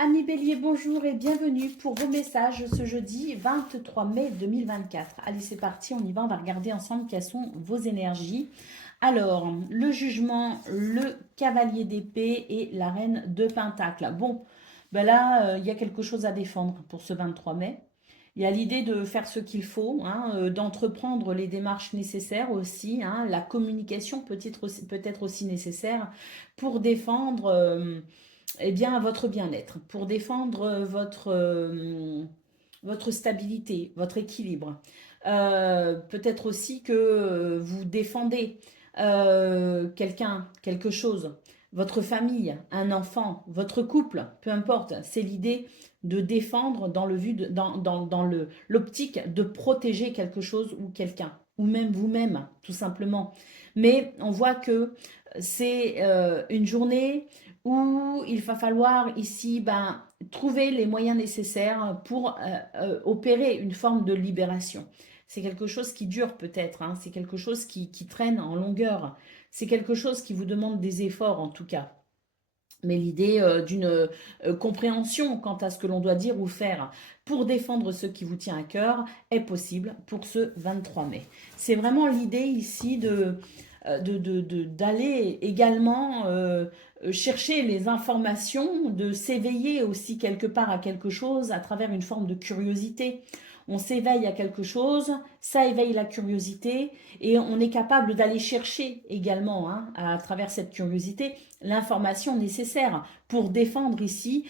Amis Bélier, bonjour et bienvenue pour vos messages ce jeudi 23 mai 2024. Allez, c'est parti, on y va, on va regarder ensemble quelles sont vos énergies. Alors, le jugement, le cavalier d'épée et la reine de pentacle. Bon, ben là, il y a quelque chose à défendre pour ce 23 mai. Il y a l'idée de faire ce qu'il faut, hein, d'entreprendre les démarches nécessaires aussi. Hein, la communication peut être aussi nécessaire pour défendre eh bien, votre bien-être, pour défendre votre stabilité, votre équilibre. Peut-être aussi que vous défendez quelqu'un, quelque chose, votre famille, un enfant, votre couple, peu importe. C'est l'idée de défendre dans l'optique de protéger quelque chose ou quelqu'un, ou même vous-même, tout simplement. Mais on voit que c'est une journée où il va falloir ici trouver les moyens nécessaires pour opérer une forme de libération. C'est quelque chose qui dure peut-être, hein, c'est quelque chose qui traîne en longueur, c'est quelque chose qui vous demande des efforts en tout cas. Mais l'idée d'une compréhension quant à ce que l'on doit dire ou faire pour défendre ce qui vous tient à cœur est possible pour ce 23 mai. C'est vraiment l'idée ici d'aller également chercher les informations, de s'éveiller aussi quelque part à quelque chose à travers une forme de curiosité. On s'éveille à quelque chose, ça éveille la curiosité et on est capable d'aller chercher également, hein, à travers cette curiosité, l'information nécessaire pour défendre ici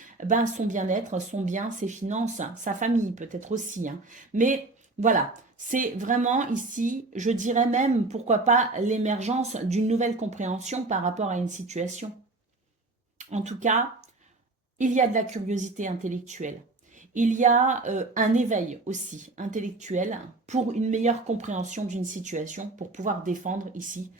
son bien-être, son bien, ses finances, sa famille peut-être aussi. Hein. Mais voilà, c'est vraiment ici, je dirais même, pourquoi pas, l'émergence d'une nouvelle compréhension par rapport à une situation. En tout cas, il y a de la curiosité intellectuelle. Il y a un éveil aussi intellectuel pour une meilleure compréhension d'une situation, pour pouvoir défendre ici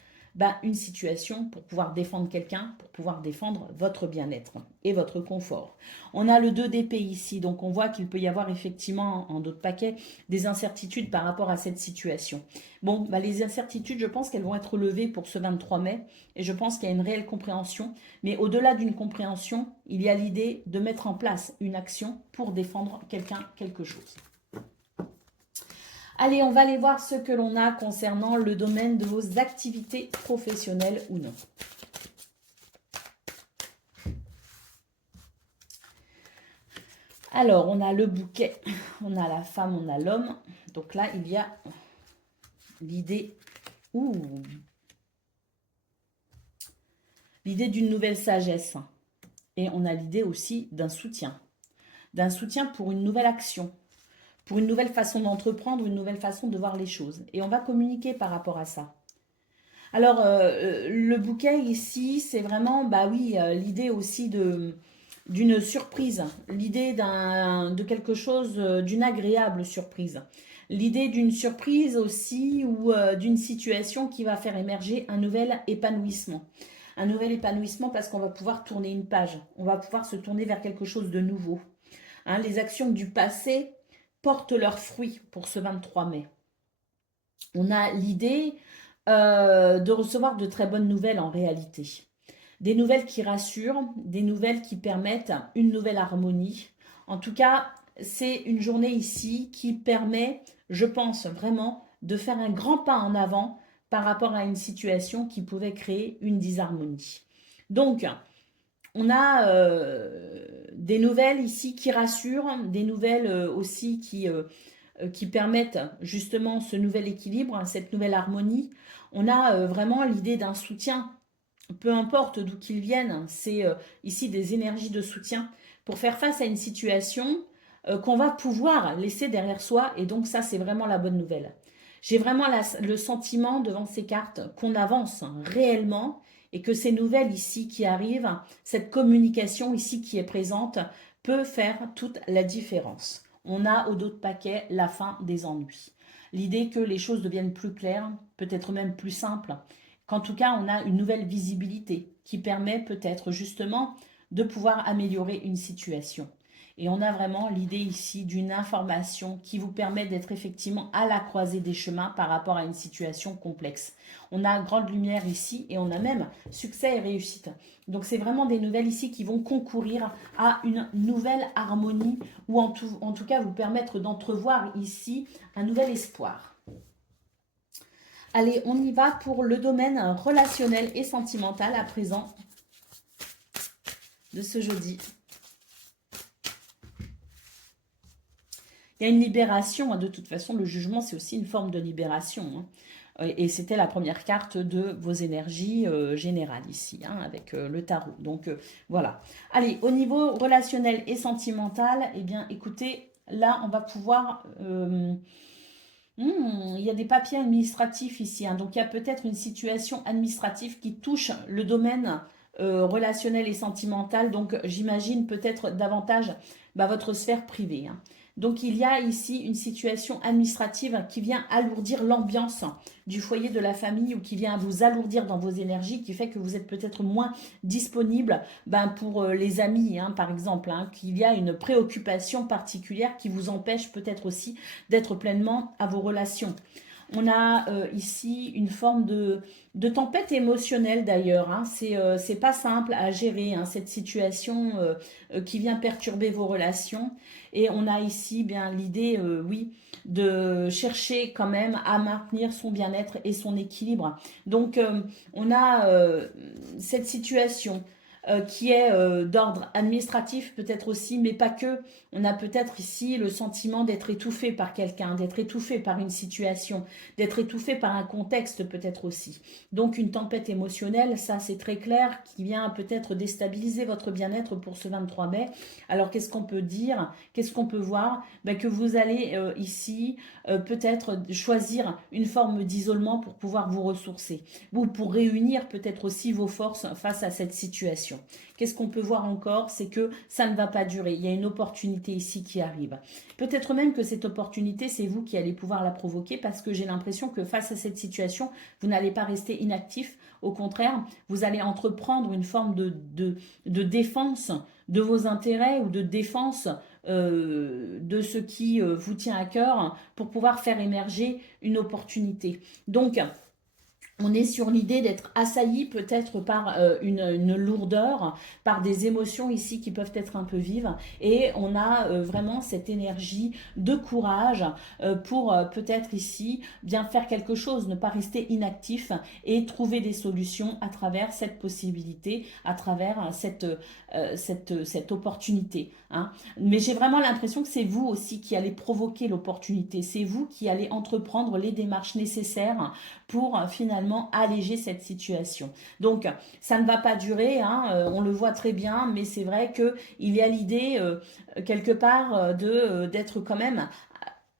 une situation, pour pouvoir défendre quelqu'un, pour pouvoir défendre votre bien-être et votre confort. On a le 2 d'épée ici, donc on voit qu'il peut y avoir effectivement en d'autres paquets des incertitudes par rapport à cette situation. Bon, les incertitudes, je pense qu'elles vont être levées pour ce 23 mai et je pense qu'il y a une réelle compréhension. Mais au-delà d'une compréhension, il y a l'idée de mettre en place une action pour défendre quelqu'un, quelque chose. Allez, on va aller voir ce que l'on a concernant le domaine de vos activités professionnelles ou non. Alors, on a le bouquet, on a la femme, on a l'homme. Donc là, il y a l'idée l'idée d'une nouvelle sagesse. Et on a l'idée aussi d'un soutien pour une nouvelle action, pour une nouvelle façon d'entreprendre, une nouvelle façon de voir les choses. Et on va communiquer par rapport à ça. Alors, le bouquet ici, c'est vraiment, l'idée aussi d'une surprise, l'idée de quelque chose, d'une agréable surprise. L'idée d'une surprise aussi ou d'une situation qui va faire émerger un nouvel épanouissement. Un nouvel épanouissement parce qu'on va pouvoir tourner une page, on va pouvoir se tourner vers quelque chose de nouveau. Hein, les actions du passé portent leurs fruits pour ce 23 mai. On a l'idée de recevoir de très bonnes nouvelles en réalité. Des nouvelles qui rassurent, des nouvelles qui permettent une nouvelle harmonie. En tout cas, c'est une journée ici qui permet, je pense vraiment, de faire un grand pas en avant par rapport à une situation qui pouvait créer une disharmonie. Donc, on a des nouvelles ici qui rassurent, des nouvelles aussi qui permettent justement ce nouvel équilibre, cette nouvelle harmonie. On a vraiment l'idée d'un soutien, peu importe d'où qu'ils viennent, c'est ici des énergies de soutien pour faire face à une situation qu'on va pouvoir laisser derrière soi. Et donc ça, c'est vraiment la bonne nouvelle. J'ai vraiment le sentiment devant ces cartes qu'on avance réellement et que ces nouvelles ici qui arrivent, cette communication ici qui est présente, peut faire toute la différence. On a au dos de paquet la fin des ennuis. L'idée que les choses deviennent plus claires, peut-être même plus simples, qu'en tout cas on a une nouvelle visibilité qui permet peut-être justement de pouvoir améliorer une situation. Et on a vraiment l'idée ici d'une information qui vous permet d'être effectivement à la croisée des chemins par rapport à une situation complexe. On a grande lumière ici et on a même succès et réussite. Donc c'est vraiment des nouvelles ici qui vont concourir à une nouvelle harmonie ou en tout cas vous permettre d'entrevoir ici un nouvel espoir. Allez, on y va pour le domaine relationnel et sentimental à présent de ce jeudi. Il y a une libération, de toute façon, le jugement, c'est aussi une forme de libération. Et c'était la première carte de vos énergies générales ici, avec le tarot. Donc, voilà. Allez, au niveau relationnel et sentimental, eh bien, écoutez, là, on va pouvoir... il y a des papiers administratifs ici. Donc, il y a peut-être une situation administrative qui touche le domaine relationnel et sentimental. Donc, j'imagine peut-être davantage votre sphère privée. Donc, il y a ici une situation administrative qui vient alourdir l'ambiance du foyer de la famille ou qui vient vous alourdir dans vos énergies, qui fait que vous êtes peut-être moins disponible pour les amis, par exemple, qu'il y a une préoccupation particulière qui vous empêche peut-être aussi d'être pleinement à vos relations. On a ici une forme de tempête émotionnelle d'ailleurs. C'est pas simple à gérer cette situation qui vient perturber vos relations. Et on a ici bien l'idée, oui, de chercher quand même à maintenir son bien-être et son équilibre. Donc on a cette situation qui est d'ordre administratif peut-être aussi, mais pas que. On a peut-être ici le sentiment d'être étouffé par quelqu'un, d'être étouffé par une situation, d'être étouffé par un contexte peut-être aussi. Donc une tempête émotionnelle, ça c'est très clair, qui vient peut-être déstabiliser votre bien-être pour ce 23 mai. Alors qu'est-ce qu'on peut dire? Qu'est-ce qu'on peut voir? Que vous allez ici peut-être choisir une forme d'isolement pour pouvoir vous ressourcer, ou pour réunir peut-être aussi vos forces face à cette situation. Qu'est-ce qu'on peut voir encore? C'est que ça ne va pas durer. Il y a une opportunité ici qui arrive. Peut-être même que cette opportunité, c'est vous qui allez pouvoir la provoquer parce que j'ai l'impression que face à cette situation, vous n'allez pas rester inactif. Au contraire, vous allez entreprendre une forme de défense de vos intérêts ou de défense de ce qui vous tient à cœur pour pouvoir faire émerger une opportunité. Donc, on est sur l'idée d'être assailli peut-être par une lourdeur, par des émotions ici qui peuvent être un peu vives. Et on a vraiment cette énergie de courage pour peut-être ici bien faire quelque chose, ne pas rester inactif et trouver des solutions à travers cette possibilité, à travers cette opportunité. Mais j'ai vraiment l'impression que c'est vous aussi qui allez provoquer l'opportunité. C'est vous qui allez entreprendre les démarches nécessaires pour finalement alléger cette situation. Donc, ça ne va pas durer, on le voit très bien, mais c'est vrai qu'il y a l'idée, quelque part, d'être quand même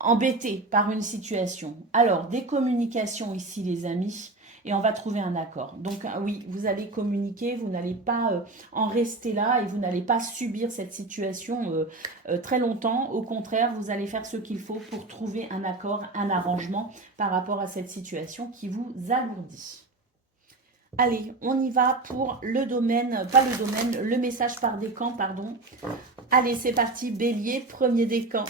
embêté par une situation. Alors, des communications ici, les amis, et on va trouver un accord. Donc oui, vous allez communiquer, vous n'allez pas en rester là et vous n'allez pas subir cette situation très longtemps. Au contraire, vous allez faire ce qu'il faut pour trouver un accord, un arrangement par rapport à cette situation qui vous alourdit. Allez, on y va pour le domaine, pas le domaine, le message par décan, pardon. Allez, c'est parti, Bélier, premier décan.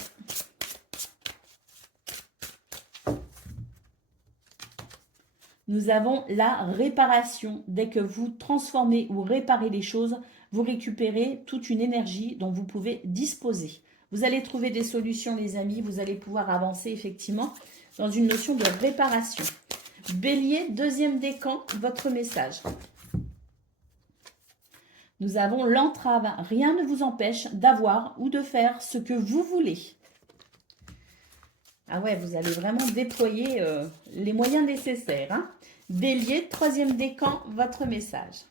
Nous avons la réparation. Dès que vous transformez ou réparez les choses, vous récupérez toute une énergie dont vous pouvez disposer. Vous allez trouver des solutions, les amis. Vous allez pouvoir avancer effectivement dans une notion de réparation. Bélier, deuxième décan, votre message. Nous avons l'entrave. Rien ne vous empêche d'avoir ou de faire ce que vous voulez. Ah ouais, vous allez vraiment déployer les moyens nécessaires. Bélier, troisième décan, votre message.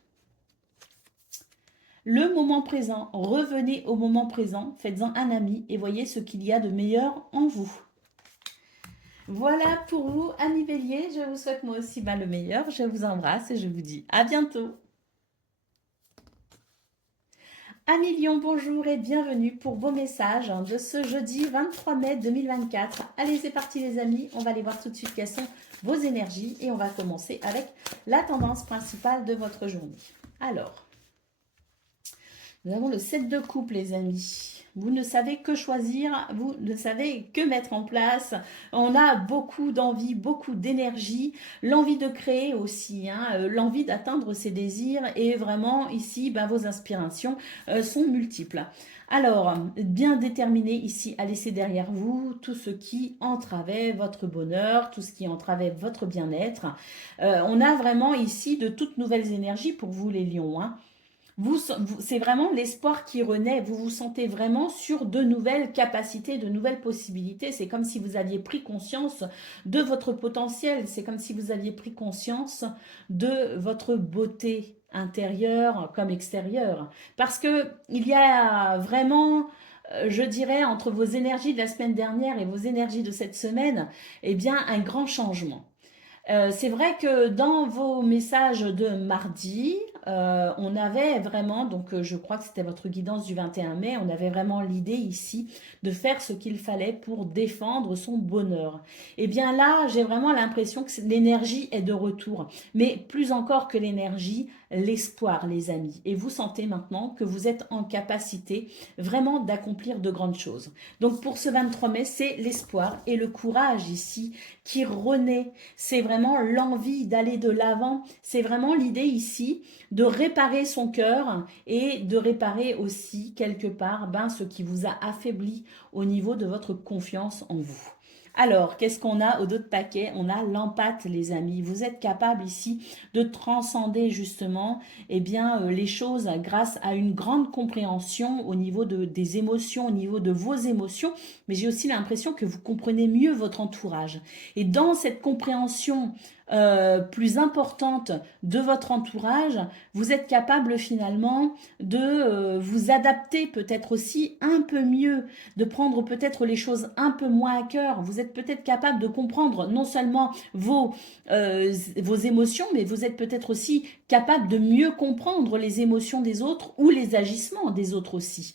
Le moment présent, revenez au moment présent, faites-en un ami et voyez ce qu'il y a de meilleur en vous. Voilà pour vous, amis Bélier, je vous souhaite moi aussi le meilleur, je vous embrasse et je vous dis à bientôt. Amis Lion, bonjour et bienvenue pour vos messages de ce jeudi 23 mai 2024. Allez, c'est parti les amis, on va aller voir tout de suite quelles sont vos énergies et on va commencer avec la tendance principale de votre journée. Alors, Nous avons le 7 de coupe, les amis. Vous ne savez que choisir, vous ne savez que mettre en place. On a beaucoup d'envie, beaucoup d'énergie, l'envie de créer aussi, hein, l'envie d'atteindre ses désirs. Et vraiment, ici, ben, vos inspirations sont multiples. Alors, bien déterminé ici à laisser derrière vous tout ce qui entravait votre bonheur, tout ce qui entravait votre bien-être. On a vraiment ici de toutes nouvelles énergies pour vous, les lions, hein. C'est vraiment l'espoir qui renaît. Vous vous sentez vraiment sur de nouvelles capacités, de nouvelles possibilités. C'est comme si vous aviez pris conscience de votre potentiel. C'est comme si vous aviez pris conscience de votre beauté intérieure comme extérieure. Parce que il y a vraiment, je dirais, entre vos énergies de la semaine dernière et vos énergies de cette semaine, eh bien, un grand changement. C'est vrai que dans vos messages de mardi, on avait vraiment, donc je crois que c'était votre guidance du 21 mai, on avait vraiment l'idée ici de faire ce qu'il fallait pour défendre son bonheur. Et bien là, j'ai vraiment l'impression que l'énergie est de retour. Mais plus encore que l'énergie, l'espoir, les amis. Et vous sentez maintenant que vous êtes en capacité vraiment d'accomplir de grandes choses. Donc pour ce 23 mai, c'est l'espoir et le courage ici qui renaît. C'est vraiment l'envie d'aller de l'avant. C'est vraiment l'idée ici de réparer son cœur et de réparer aussi quelque part ce qui vous a affaibli au niveau de votre confiance en vous. Alors, qu'est-ce qu'on a au dos de paquet? On a l'empathie, les amis. Vous êtes capable ici de transcender justement les choses grâce à une grande compréhension au niveau des émotions, au niveau de vos émotions. Mais j'ai aussi l'impression que vous comprenez mieux votre entourage. Et dans cette compréhension plus importante de votre entourage, vous êtes capable finalement de vous adapter peut-être aussi un peu mieux, de prendre peut-être les choses un peu moins à cœur. Vous êtes peut-être capable de comprendre non seulement vos émotions, mais vous êtes peut-être aussi capable de mieux comprendre les émotions des autres ou les agissements des autres aussi.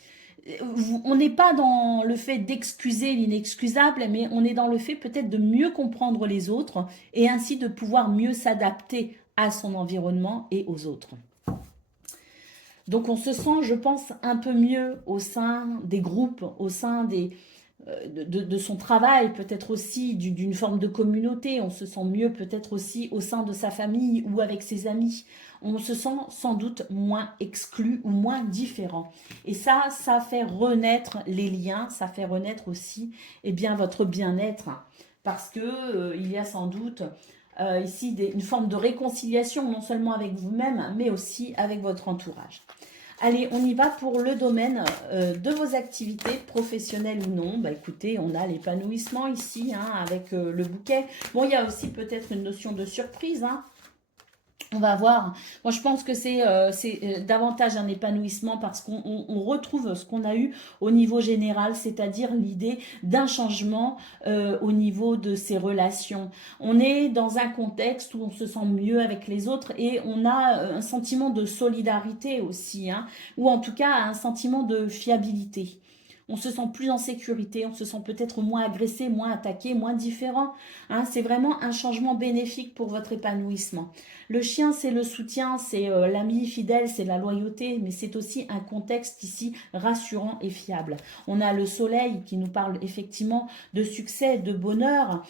On n'est pas dans le fait d'excuser l'inexcusable, mais on est dans le fait peut-être de mieux comprendre les autres et ainsi de pouvoir mieux s'adapter à son environnement et aux autres. Donc on se sent, je pense, un peu mieux au sein des groupes, au sein de son travail, peut-être aussi d'une forme de communauté. On se sent mieux peut-être aussi au sein de sa famille ou avec ses amis. On se sent sans doute moins exclu ou moins différent. Et ça fait renaître les liens, ça fait renaître aussi votre bien-être. Parce que il y a sans doute ici une forme de réconciliation, non seulement avec vous-même, mais aussi avec votre entourage. Allez, on y va pour le domaine de vos activités, professionnelles ou non. Écoutez, on a l'épanouissement ici, avec le bouquet. Bon, il y a aussi peut-être une notion de surprise, On va voir. Moi, je pense que c'est davantage un épanouissement parce qu'on retrouve ce qu'on a eu au niveau général, c'est-à-dire l'idée d'un changement au niveau de ses relations. On est dans un contexte où on se sent mieux avec les autres et on a un sentiment de solidarité aussi, ou en tout cas un sentiment de fiabilité. On se sent plus en sécurité, on se sent peut-être moins agressé, moins attaqué, moins différent. C'est vraiment un changement bénéfique pour votre épanouissement. Le chien, c'est le soutien, c'est l'ami fidèle, c'est la loyauté, mais c'est aussi un contexte ici rassurant et fiable. On a le soleil qui nous parle effectivement de succès, de bonheur,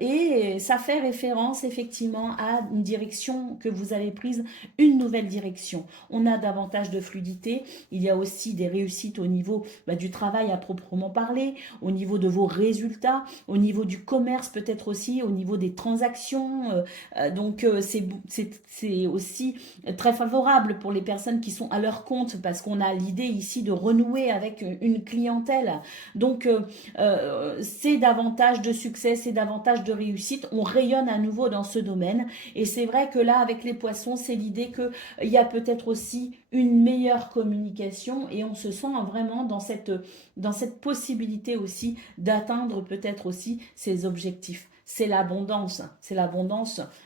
et ça fait référence effectivement à une direction que vous avez prise, une nouvelle direction. On a davantage de fluidité, il y a aussi des réussites au niveau du travail à proprement parler, au niveau de vos résultats, au niveau du commerce peut-être aussi, au niveau des transactions. Donc c'est aussi très favorable pour les personnes qui sont à leur compte parce qu'on a l'idée ici de renouer avec une clientèle. Donc c'est davantage de succès, c'est davantage de réussite. On rayonne à nouveau dans ce domaine et c'est vrai que là avec les poissons, c'est l'idée qu'il y a peut-être aussi une meilleure communication et on se sent vraiment dans cette possibilité aussi d'atteindre peut-être aussi ses objectifs. C'est l'abondance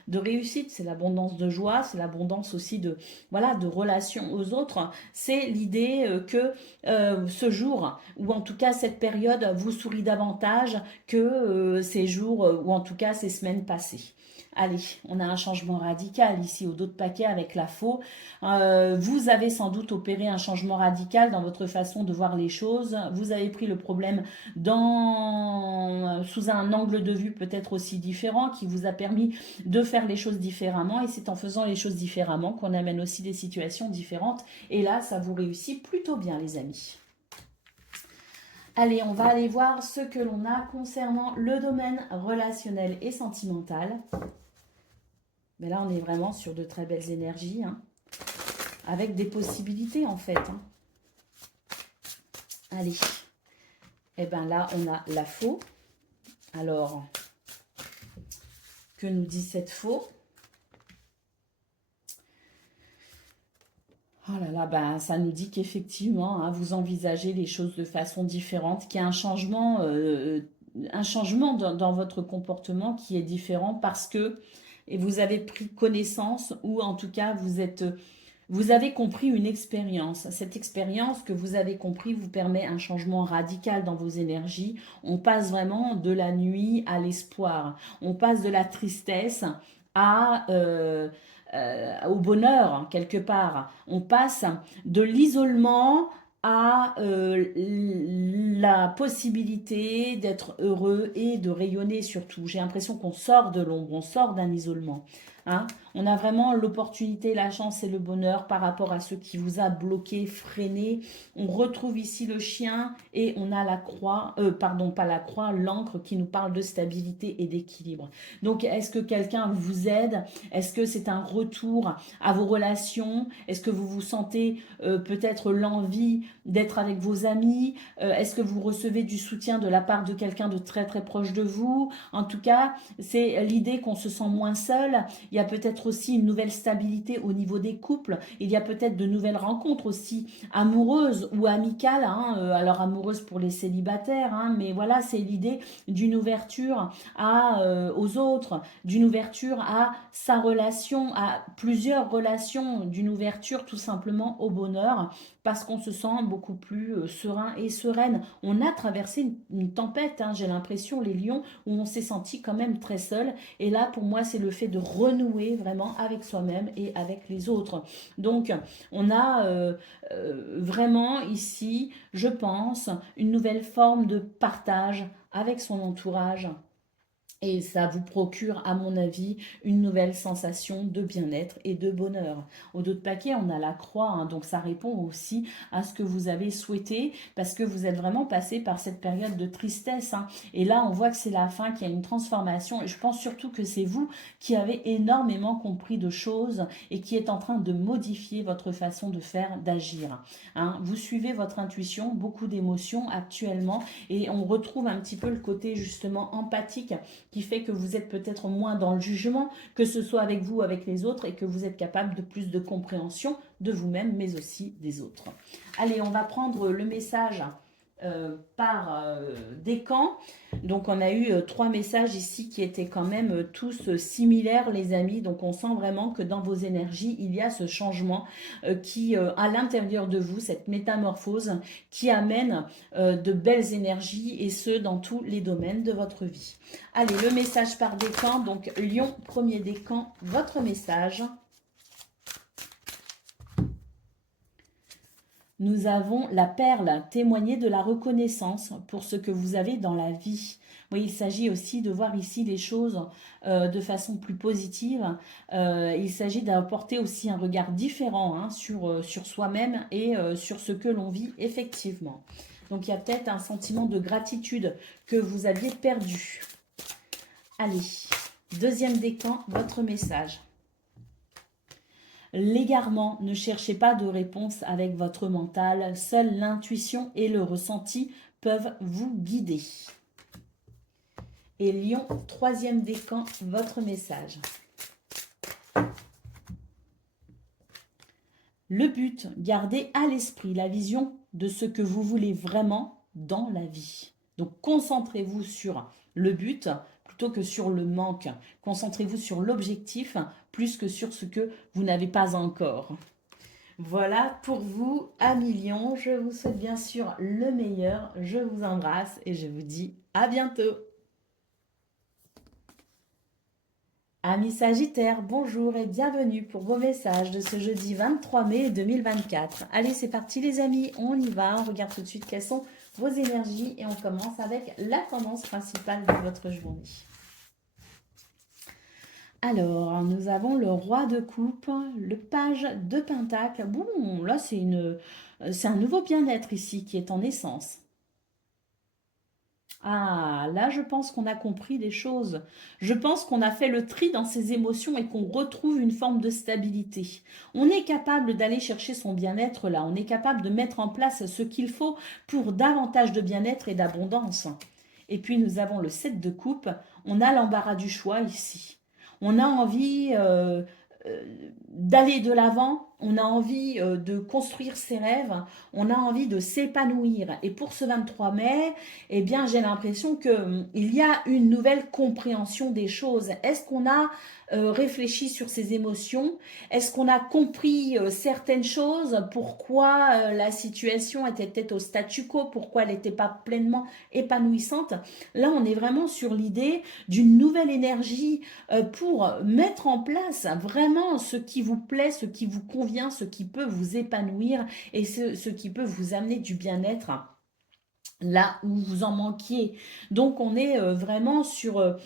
de réussite, c'est l'abondance de joie, c'est l'abondance aussi de relations aux autres. C'est l'idée que ce jour, ou en tout cas cette période, vous sourit davantage que ces jours, ou en tout cas ces semaines passées. Allez, on a un changement radical ici au dos de paquet avec la faux. Vous avez sans doute opéré un changement radical dans votre façon de voir les choses. Vous avez pris le problème sous un angle de vue peut-être aussi différent qui vous a permis de faire les choses différemment. Et c'est en faisant les choses différemment qu'on amène aussi des situations différentes. Et là, ça vous réussit plutôt bien, les amis. Allez, on va aller voir ce que l'on a concernant le domaine relationnel et sentimental. Mais là, on est vraiment sur de très belles énergies, hein, avec des possibilités en fait. Hein. Allez, et bien là, on a la faux. Alors, que nous dit cette faux? Oh là là, ben, ça nous dit qu'effectivement, hein, vous envisagez les choses de façon différente, qu'il y a un changement dans votre comportement qui est différent parce que et vous avez pris connaissance ou en tout cas vous avez compris une expérience. Cette expérience que vous avez compris vous permet un changement radical dans vos énergies. On passe vraiment de la nuit à l'espoir. On passe de la tristesse au bonheur, quelque part. On passe de l'isolement à la possibilité d'être heureux et de rayonner surtout. J'ai l'impression qu'on sort de l'ombre, on sort d'un isolement. Hein. On a vraiment l'opportunité, la chance et le bonheur par rapport à ce qui vous a bloqué, freiné. On retrouve ici le chien et on a la croix, pardon, pas la croix, l'encre qui nous parle de stabilité et d'équilibre. Donc, est-ce que quelqu'un vous aide? Est-ce que c'est un retour à vos relations? Est-ce que vous vous sentez peut-être l'envie d'être avec vos amis? Est-ce que vous recevez du soutien de la part de quelqu'un de très très proche de vous? En tout cas, c'est l'idée qu'on se sent moins seul. Il y a peut-être aussi une nouvelle stabilité au niveau des couples. Il y a peut-être de nouvelles rencontres aussi amoureuses ou amicales. Hein, alors amoureuses pour les célibataires, hein, mais voilà, c'est l'idée d'une ouverture aux autres, d'une ouverture à sa relation, à plusieurs relations, d'une ouverture tout simplement au bonheur, parce qu'on se sent beaucoup plus serein et sereine. On a traversé une tempête, hein, j'ai l'impression, les lions, où on s'est senti quand même très seul. Et là, pour moi, c'est le fait de renouer vraiment avec soi-même et avec les autres. Donc, on a vraiment ici, je pense, une nouvelle forme de partage avec son entourage. Et ça vous procure, à mon avis, une nouvelle sensation de bien-être et de bonheur. Au dos de paquet, on a la croix, hein, donc ça répond aussi à ce que vous avez souhaité, parce que vous êtes vraiment passé par cette période de tristesse. Hein. Et là, on voit que c'est la fin, qu'il y a une transformation. Et je pense surtout que c'est vous qui avez énormément compris de choses et qui êtes en train de modifier votre façon de faire, d'agir. Hein. Vous suivez votre intuition, beaucoup d'émotions actuellement, et on retrouve un petit peu le côté justement empathique qui fait que vous êtes peut-être moins dans le jugement, que ce soit avec vous ou avec les autres, et que vous êtes capable de plus de compréhension de vous-même, mais aussi des autres. Allez, on va prendre le message par décan. Donc on a eu 3 messages ici qui étaient quand même tous similaires, les amis. Donc on sent vraiment que dans vos énergies, il y a ce changement qui, à l'intérieur de vous, cette métamorphose qui amène de belles énergies, et ce, dans tous les domaines de votre vie. Allez, le message par décan. Donc Lion, premier décan, votre message. Nous avons la perle, témoigner de la reconnaissance pour ce que vous avez dans la vie. Oui, il s'agit aussi de voir ici les choses de façon plus positive. Il s'agit d'apporter aussi un regard différent, hein, sur soi-même et sur ce que l'on vit effectivement. Donc il y a peut-être un sentiment de gratitude que vous aviez perdu. Allez, deuxième décan, votre message. L'égarement, ne cherchez pas de réponse avec votre mental, seule l'intuition et le ressenti peuvent vous guider. Et Lion, troisième décan, votre message. Le but, gardez à l'esprit la vision de ce que vous voulez vraiment dans la vie. Donc concentrez-vous sur le but plutôt que sur le manque. Concentrez-vous sur l'objectif plus que sur ce que vous n'avez pas encore. Voilà pour vous, amis Lions. Je vous souhaite bien sûr le meilleur. Je vous embrasse et je vous dis à bientôt. Amis Sagittaires, bonjour et bienvenue pour vos messages de ce jeudi 23 mai 2024. Allez, c'est parti les amis, on y va, on regarde tout de suite quelles sont vos énergies et on commence avec la tendance principale de votre journée. Alors, nous avons le roi de coupe, le page de pentacle. Bon, là c'est un nouveau bien-être ici qui est en naissance. Ah, là, je pense qu'on a compris des choses. Je pense qu'on a fait le tri dans ses émotions et qu'on retrouve une forme de stabilité. On est capable d'aller chercher son bien-être là. On est capable de mettre en place ce qu'il faut pour davantage de bien-être et d'abondance. Et puis, nous avons le 7 de coupe. On a l'embarras du choix ici. On a envie euh, d'aller de l'avant. On a envie de construire ses rêves. On a envie de s'épanouir. Et pour ce 23 mai, eh bien, j'ai l'impression qu'il y a une nouvelle compréhension des choses. Est-ce qu'on a réfléchi sur ses émotions? Est-ce qu'on a compris certaines choses? Pourquoi la situation était peut-être au statu quo? Pourquoi elle n'était pas pleinement épanouissante? Là, on est vraiment sur l'idée d'une nouvelle énergie pour mettre en place vraiment ce qui vous plaît, ce qui vous convient, ce qui peut vous épanouir et ce qui peut vous amener du bien-être là où vous en manquiez. Donc on est vraiment sur,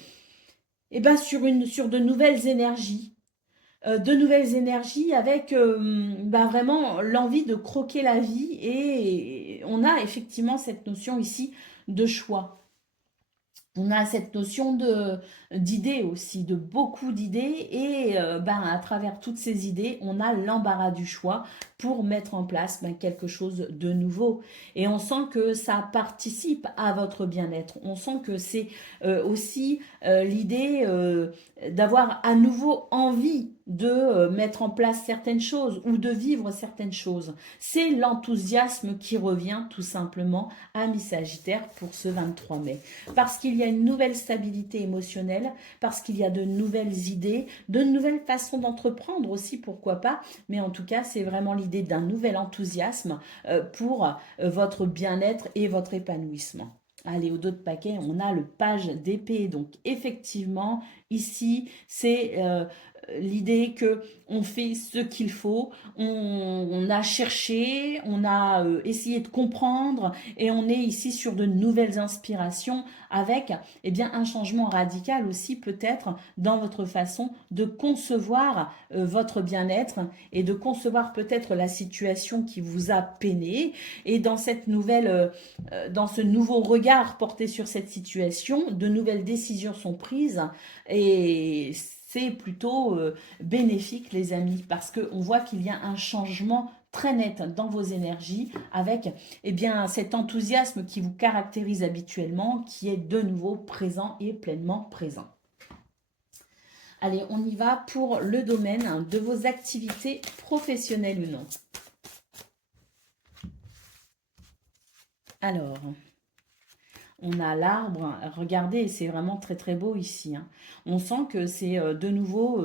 sur de nouvelles énergies. De nouvelles énergies avec vraiment l'envie de croquer la vie et on a effectivement cette notion ici de choix. On a cette notion d'idées aussi, de beaucoup d'idées et à travers toutes ces idées, on a l'embarras du choix pour mettre en place quelque chose de nouveau. Et on sent que ça participe à votre bien-être. On sent que c'est aussi l'idée d'avoir à nouveau envie de mettre en place certaines choses ou de vivre certaines choses. C'est l'enthousiasme qui revient tout simplement à mi-Sagittaire pour ce 23 mai. Parce qu'il y a une nouvelle stabilité émotionnelle, parce qu'il y a de nouvelles idées, de nouvelles façons d'entreprendre aussi, pourquoi pas. Mais en tout cas, c'est vraiment l'idée d'un nouvel enthousiasme pour votre bien-être et votre épanouissement. Allez, au dos de paquet, on a le page d'épée. Donc, effectivement, ici, c'est l'idée que on fait ce qu'il faut, on a cherché, on a essayé de comprendre et on est ici sur de nouvelles inspirations avec un changement radical aussi peut-être dans votre façon de concevoir votre bien-être et de concevoir peut-être la situation qui vous a peiné et dans cette nouvelle dans ce nouveau regard porté sur cette situation, de nouvelles décisions sont prises et c'est plutôt bénéfique les amis parce qu'on voit qu'il y a un changement très net dans vos énergies avec cet enthousiasme qui vous caractérise habituellement qui est de nouveau présent et pleinement présent. Allez, on y va pour le domaine de vos activités professionnelles ou non. Alors, on a l'arbre, regardez, c'est vraiment très très beau ici. Hein. On sent que c'est de nouveau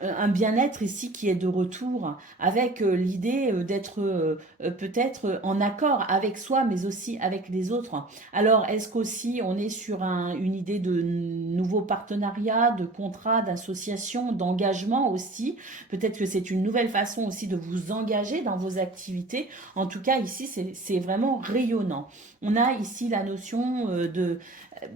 un bien-être ici qui est de retour avec l'idée d'être peut-être en accord avec soi mais aussi avec les autres. Alors est-ce qu'aussi on est sur une idée de nouveau partenariat, de contrat, d'association, d'engagement aussi? Peut-être que c'est une nouvelle façon aussi de vous engager dans vos activités. En tout cas ici c'est vraiment rayonnant. On a ici la notion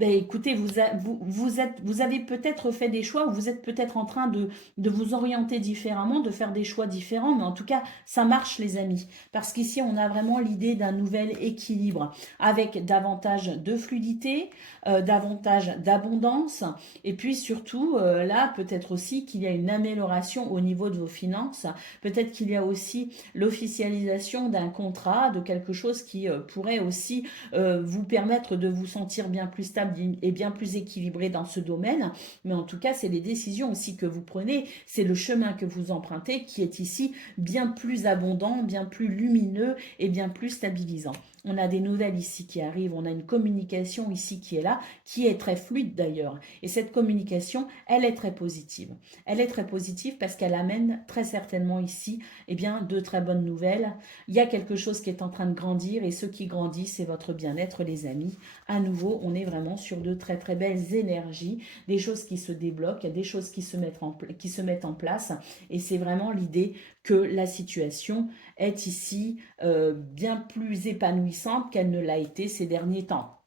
écoutez, vous avez peut-être fait des choix ou vous êtes peut-être en train de vous orienter différemment, de faire des choix différents, mais en tout cas, ça marche les amis. Parce qu'ici, on a vraiment l'idée d'un nouvel équilibre avec davantage de fluidité, davantage d'abondance, et puis surtout, là, peut-être aussi qu'il y a une amélioration au niveau de vos finances, peut-être qu'il y a aussi l'officialisation d'un contrat, de quelque chose qui pourrait aussi vous permettre de vous sentir bien plus stable et bien plus équilibré dans ce domaine. Mais en tout cas, c'est les décisions aussi que vous prenez, c'est le chemin que vous empruntez qui est ici bien plus abondant, bien plus lumineux et bien plus stabilisant. On a des nouvelles ici qui arrivent, on a une communication ici qui est là, qui est très fluide d'ailleurs. Et cette communication, elle est très positive. Elle est très positive parce qu'elle amène très certainement ici eh bien, de très bonnes nouvelles. Il y a quelque chose qui est en train de grandir et ce qui grandit, c'est votre bien-être les amis. À nouveau, on est vraiment sur de très très belles énergies, des choses qui se débloquent, des choses qui se mettent en place et c'est vraiment l'idée que la situation est ici bien plus épanouissante qu'elle ne l'a été ces derniers temps.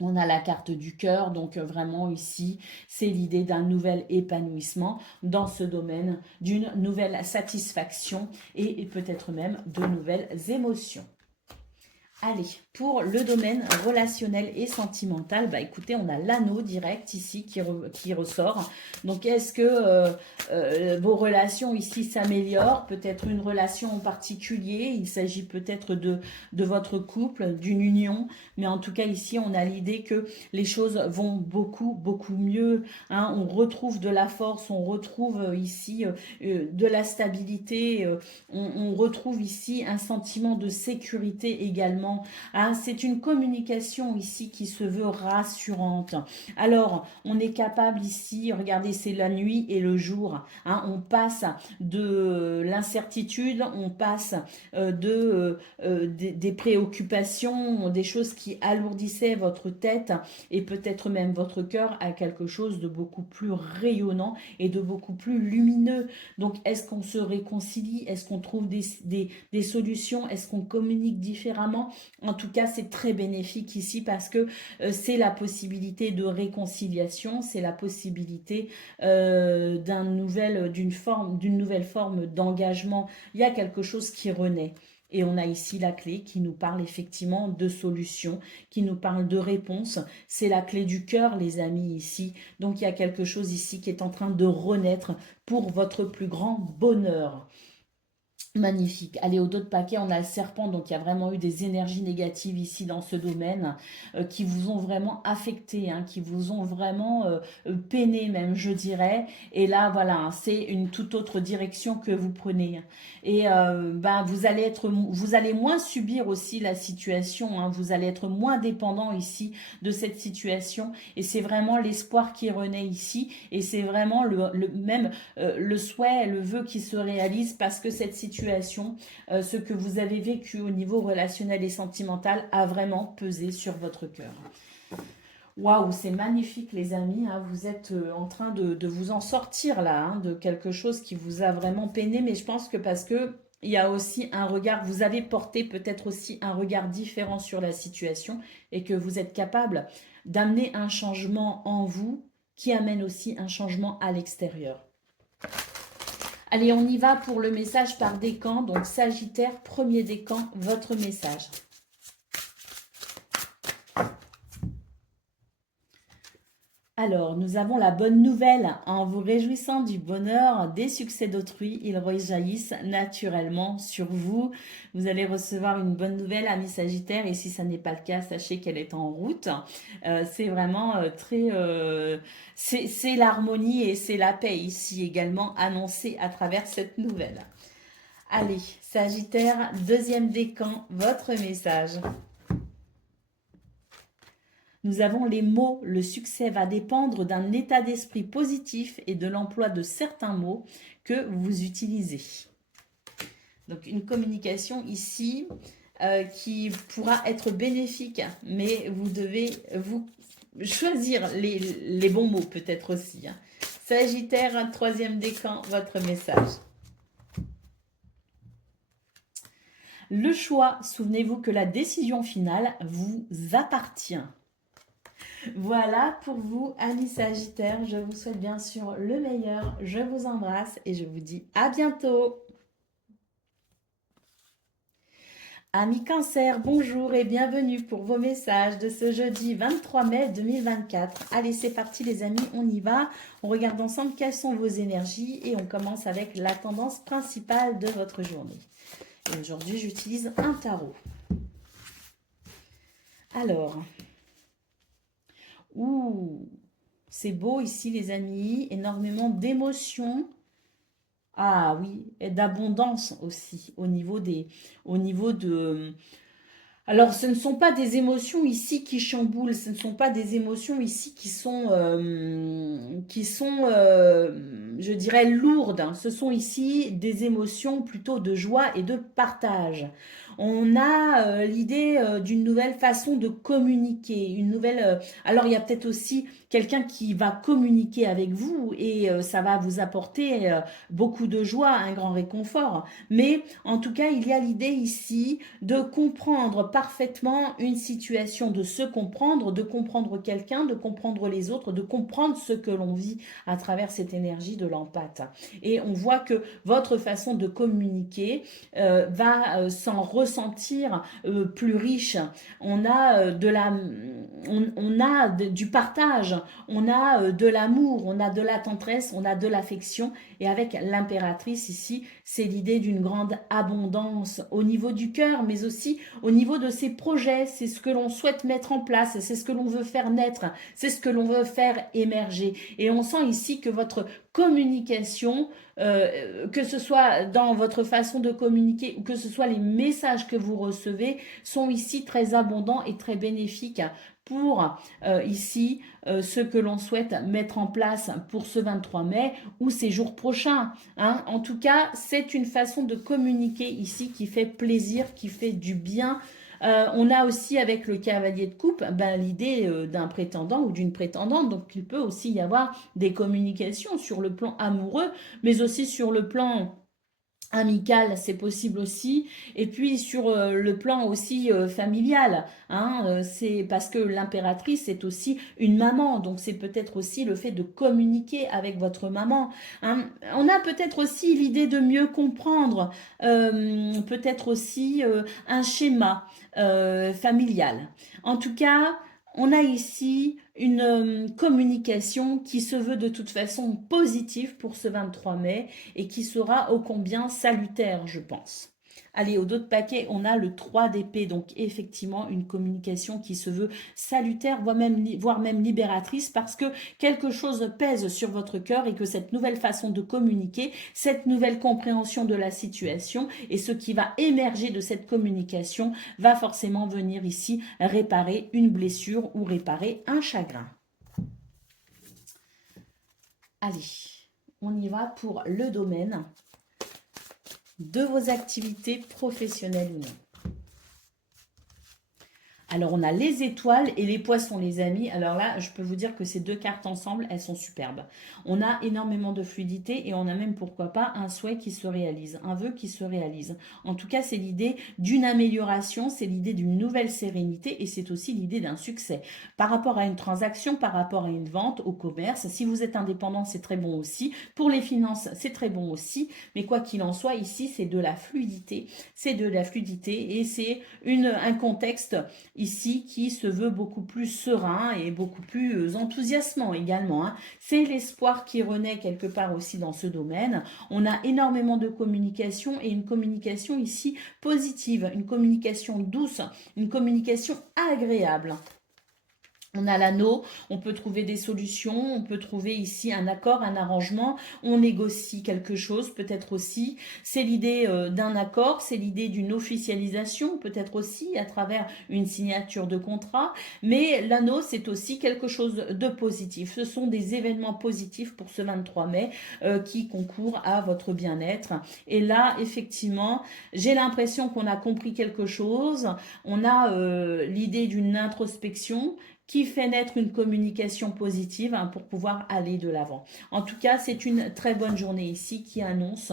On a la carte du cœur, donc vraiment ici, c'est l'idée d'un nouvel épanouissement dans ce domaine, d'une nouvelle satisfaction et peut-être même de nouvelles émotions. Allez, pour le domaine relationnel et sentimental, bah écoutez, on a l'anneau direct ici qui ressort. Donc, est-ce que vos relations ici s'améliorent? Peut-être une relation en particulier. Il s'agit peut-être de votre couple, d'une union. Mais en tout cas, ici, on a l'idée que les choses vont beaucoup, beaucoup mieux. Hein. On retrouve de la force, on retrouve ici de la stabilité. On retrouve ici un sentiment de sécurité également. Hein, c'est une communication ici qui se veut rassurante. Alors, on est capable ici, regardez, c'est la nuit et le jour. Hein, on passe de l'incertitude, on passe des préoccupations, des choses qui alourdissaient votre tête et peut-être même votre cœur à quelque chose de beaucoup plus rayonnant et de beaucoup plus lumineux. Donc, est-ce qu'on se réconcilie? Est-ce qu'on trouve des solutions? Est-ce qu'on communique différemment? En tout cas, c'est très bénéfique ici parce que c'est la possibilité de réconciliation, c'est la possibilité d'une nouvelle forme d'engagement. Il y a quelque chose qui renaît. Et on a ici la clé qui nous parle effectivement de solutions, qui nous parle de réponses. C'est la clé du cœur, les amis, ici. Donc, il y a quelque chose ici qui est en train de renaître pour votre plus grand bonheur. Magnifique. Allez, au dos de paquet, on a le serpent, donc il y a vraiment eu des énergies négatives ici dans ce domaine qui vous ont vraiment affecté, hein, qui vous ont vraiment peiné même, je dirais. Et là, voilà, hein, c'est une toute autre direction que vous prenez. Et ben, vous allez moins subir aussi la situation, hein, vous allez être moins dépendant ici de cette situation. Et c'est vraiment l'espoir qui renaît ici. Et c'est vraiment le souhait, le vœu qui se réalise parce que cette situation, ce que vous avez vécu au niveau relationnel et sentimental a vraiment pesé sur votre cœur. Waouh, c'est magnifique les amis, hein, vous êtes en train de vous en sortir là, hein, de quelque chose qui vous a vraiment peiné, mais je pense que parce que il y a aussi un regard, vous avez porté peut-être aussi un regard différent sur la situation et que vous êtes capable d'amener un changement en vous qui amène aussi un changement à l'extérieur. Allez, on y va pour le message par décan. Donc, Sagittaire, premier décan, votre message. Alors, nous avons la bonne nouvelle. En vous réjouissant du bonheur des succès d'autrui, ils rejaillissent naturellement sur vous. Vous allez recevoir une bonne nouvelle, amis Sagittaire. Et si ça n'est pas le cas, sachez qu'elle est en route. C'est vraiment c'est l'harmonie et c'est la paix ici également annoncée à travers cette nouvelle. Allez, Sagittaire, deuxième décan, votre message. Nous avons les mots. Le succès va dépendre d'un état d'esprit positif et de l'emploi de certains mots que vous utilisez. Donc, une communication ici qui pourra être bénéfique, mais vous devez vous choisir les bons mots peut-être aussi. Hein. Sagittaire, troisième décan, votre message. Le choix, souvenez-vous que la décision finale vous appartient. Voilà pour vous, amis Sagittaires. Je vous souhaite bien sûr le meilleur. Je vous embrasse et je vous dis à bientôt. Amis Cancer, bonjour et bienvenue pour vos messages de ce jeudi 23 mai 2024. Allez, c'est parti les amis, on y va. On regarde ensemble quelles sont vos énergies et on commence avec la tendance principale de votre journée. Et aujourd'hui, j'utilise un tarot. Alors... c'est beau ici les amis, énormément d'émotions. Ah oui, et d'abondance aussi au niveau de... Alors, ce ne sont pas des émotions ici qui chamboulent, ce ne sont pas des émotions ici je dirais, lourdes. Hein. Ce sont ici des émotions plutôt de joie et de partage. On a l'idée d'une nouvelle façon de communiquer, une nouvelle. Alors, il y a peut-être aussi quelqu'un qui va communiquer avec vous et ça va vous apporter beaucoup de joie, un grand réconfort. Mais en tout cas, il y a l'idée ici de comprendre parfaitement une situation, de se comprendre, de comprendre quelqu'un, de comprendre les autres, de comprendre ce que l'on vit à travers cette énergie de l'empathie. Et on voit que votre façon de communiquer va s'en ressentir plus riche. On a du partage, on a de l'amour, on a de la tendresse, on a de l'affection. Et avec l'impératrice ici, c'est l'idée d'une grande abondance au niveau du cœur, mais aussi au niveau de ses projets. C'est ce que l'on souhaite mettre en place, c'est ce que l'on veut faire naître, c'est ce que l'on veut faire émerger. Et on sent ici que votre communication, que ce soit dans votre façon de communiquer ou que ce soit les messages que vous recevez, sont ici très abondants et très bénéfiques pour ici ce que l'on souhaite mettre en place pour ce 23 mai ou ces jours prochains. Hein. En tout cas, c'est une façon de communiquer ici qui fait plaisir, qui fait du bien. On a aussi avec le cavalier de coupe l'idée d'un prétendant ou d'une prétendante. Donc il peut aussi y avoir des communications sur le plan amoureux, mais aussi sur le plan amical, c'est possible aussi, et puis sur le plan aussi familial, hein, c'est parce que l'impératrice est aussi une maman, donc c'est peut-être aussi le fait de communiquer avec votre maman. Hein. On a peut-être aussi l'idée de mieux comprendre, peut-être aussi un schéma familial. En tout cas, on a ici une communication qui se veut de toute façon positive pour ce 23 mai et qui sera ô combien salutaire, je pense. Allez, au dos de paquet, on a le 3 d'épée, donc effectivement une communication qui se veut salutaire, voire même libératrice, parce que quelque chose pèse sur votre cœur et que cette nouvelle façon de communiquer, cette nouvelle compréhension de la situation et ce qui va émerger de cette communication va forcément venir ici réparer une blessure ou réparer un chagrin. Allez, on y va pour le domaine de vos activités professionnelles ou non. Alors, on a les étoiles et les poissons, les amis. Alors là, je peux vous dire que ces deux cartes ensemble, elles sont superbes. On a énormément de fluidité et on a même, pourquoi pas, un souhait qui se réalise, un vœu qui se réalise. En tout cas, c'est l'idée d'une amélioration, c'est l'idée d'une nouvelle sérénité et c'est aussi l'idée d'un succès. Par rapport à une transaction, par rapport à une vente, au commerce, si vous êtes indépendant, c'est très bon aussi. Pour les finances, c'est très bon aussi. Mais quoi qu'il en soit, ici, c'est de la fluidité. C'est de la fluidité et c'est un contexte ici qui se veut beaucoup plus serein et beaucoup plus enthousiasmant également. Hein. C'est l'espoir qui renaît quelque part aussi dans ce domaine. On a énormément de communication et une communication ici positive, une communication douce, une communication agréable. On a l'anneau, on peut trouver des solutions, on peut trouver ici un accord, un arrangement, on négocie quelque chose peut-être aussi. C'est l'idée d'un accord, c'est l'idée d'une officialisation peut-être aussi à travers une signature de contrat. Mais l'anneau, c'est aussi quelque chose de positif. Ce sont des événements positifs pour ce 23 mai qui concourent à votre bien-être. Et là, effectivement, j'ai l'impression qu'on a compris quelque chose. On a l'idée d'une introspection qui fait naître une communication positive pour pouvoir aller de l'avant. En tout cas, c'est une très bonne journée ici qui annonce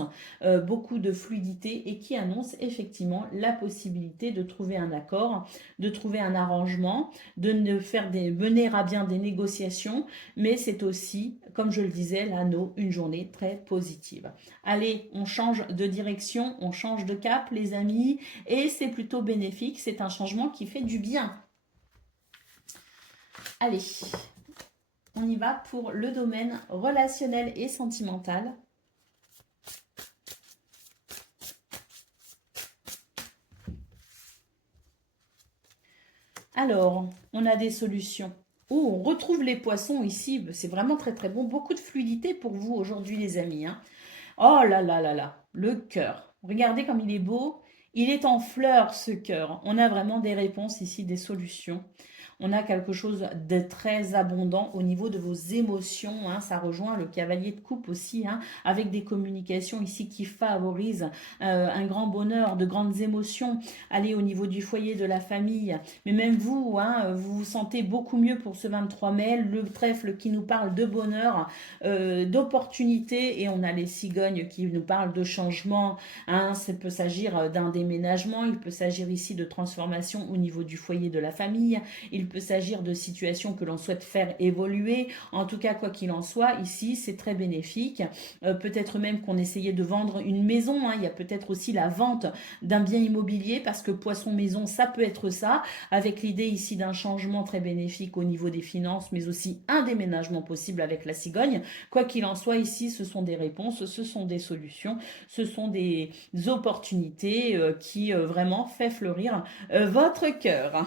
beaucoup de fluidité et qui annonce effectivement la possibilité de trouver un accord, de trouver un arrangement, de mener à bien des négociations, mais c'est aussi, comme je le disais, l'anneau, une journée très positive. Allez, on change de direction, on change de cap, les amis, et c'est plutôt bénéfique, c'est un changement qui fait du bien. Allez, on y va pour le domaine relationnel et sentimental. Alors, on a des solutions. Oh, on retrouve les poissons ici. C'est vraiment très très bon. Beaucoup de fluidité pour vous aujourd'hui les amis, hein. Oh là là là là, le cœur. Regardez comme il est beau. Il est en fleurs ce cœur. On a vraiment des réponses ici, des solutions. On a quelque chose de très abondant au niveau de vos émotions, hein. Ça rejoint le cavalier de coupe aussi, hein, avec des communications ici qui favorisent un grand bonheur, de grandes émotions. Allez au niveau du foyer, de la famille. Mais même vous, hein, vous vous sentez beaucoup mieux pour ce 23 mai. Le trèfle qui nous parle de bonheur, d'opportunités. Et on a les cigognes qui nous parlent de changement, hein. Ça peut s'agir d'un déménagement. Il peut s'agir ici de transformation au niveau du foyer, de la famille. Il peut s'agir de situations que l'on souhaite faire évoluer. En tout cas, quoi qu'il en soit, ici, c'est très bénéfique. Peut-être même qu'on essayait de vendre une maison, hein. Il y a peut-être aussi la vente d'un bien immobilier parce que poisson maison, ça peut être ça, avec l'idée ici d'un changement très bénéfique au niveau des finances, mais aussi un déménagement possible avec la cigogne. Quoi qu'il en soit, ici, ce sont des réponses, ce sont des solutions, ce sont des opportunités qui vraiment fait fleurir votre cœur.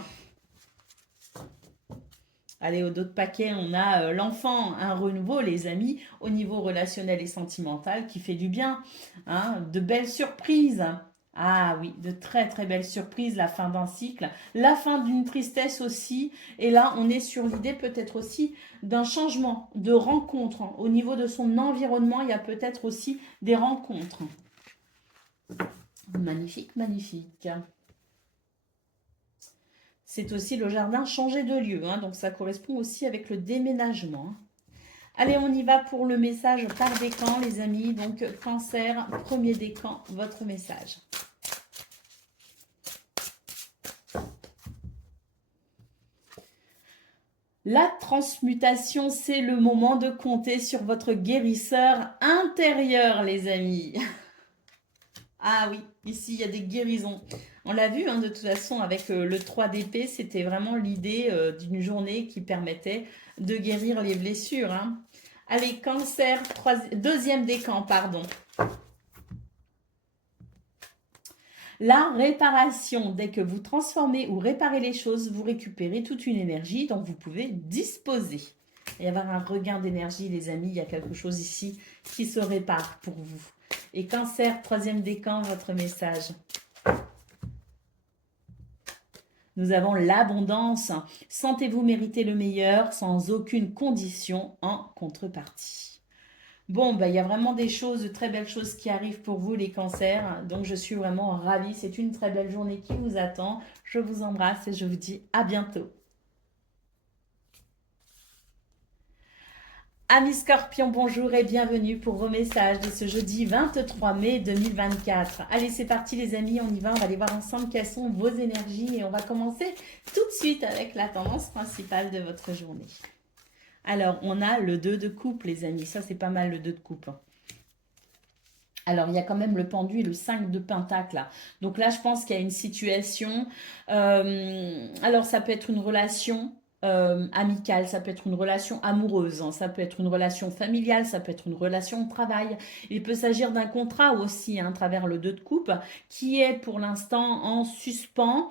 Allez, au dos de paquet, on a l'enfant, un renouveau, les amis, au niveau relationnel et sentimental, qui fait du bien, hein, de belles surprises. Ah oui, de très très belles surprises, la fin d'un cycle, la fin d'une tristesse aussi. Et là, on est sur l'idée peut-être aussi d'un changement, de rencontre. Au niveau de son environnement, il y a peut-être aussi des rencontres. Magnifique, magnifique. C'est aussi le jardin changer de lieu, hein, donc ça correspond aussi avec le déménagement, hein. Allez, on y va pour le message par décan, les amis. Donc, cancer, premier décan, votre message. La transmutation, c'est le moment de compter sur votre guérisseur intérieur, les amis. Ah oui, ici, il y a des guérisons. On l'a vu, hein, de toute façon, avec le 3 d'épée, c'était vraiment l'idée d'une journée qui permettait de guérir les blessures, hein. Allez, cancer, deuxième décan, pardon. La réparation, dès que vous transformez ou réparez les choses, vous récupérez toute une énergie dont vous pouvez disposer. Il va y avoir un regain d'énergie, les amis. Il y a quelque chose ici qui se répare pour vous. Et cancer, troisième décan, votre message. Nous avons l'abondance. Sentez-vous mériter le meilleur sans aucune condition en contrepartie. Bon, il y a vraiment des choses, de très belles choses qui arrivent pour vous, les cancers. Donc, je suis vraiment ravie. C'est une très belle journée qui vous attend. Je vous embrasse et je vous dis à bientôt. Amis Scorpions, bonjour et bienvenue pour vos messages de ce jeudi 23 mai 2024. Allez, c'est parti les amis, on y va, on va aller voir ensemble quelles sont vos énergies et on va commencer tout de suite avec la tendance principale de votre journée. Alors, on a le 2 de coupe, les amis. Ça, c'est pas mal, le 2 de coupe. Alors, il y a quand même le pendu et le 5 de pentacle, là. Donc là, je pense qu'il y a une situation. Alors, ça peut être une relation amicale, ça peut être une relation amoureuse, hein, ça peut être une relation familiale, ça peut être une relation de travail. Il peut s'agir d'un contrat aussi, hein, à travers le 2 de coupe, qui est pour l'instant en suspens.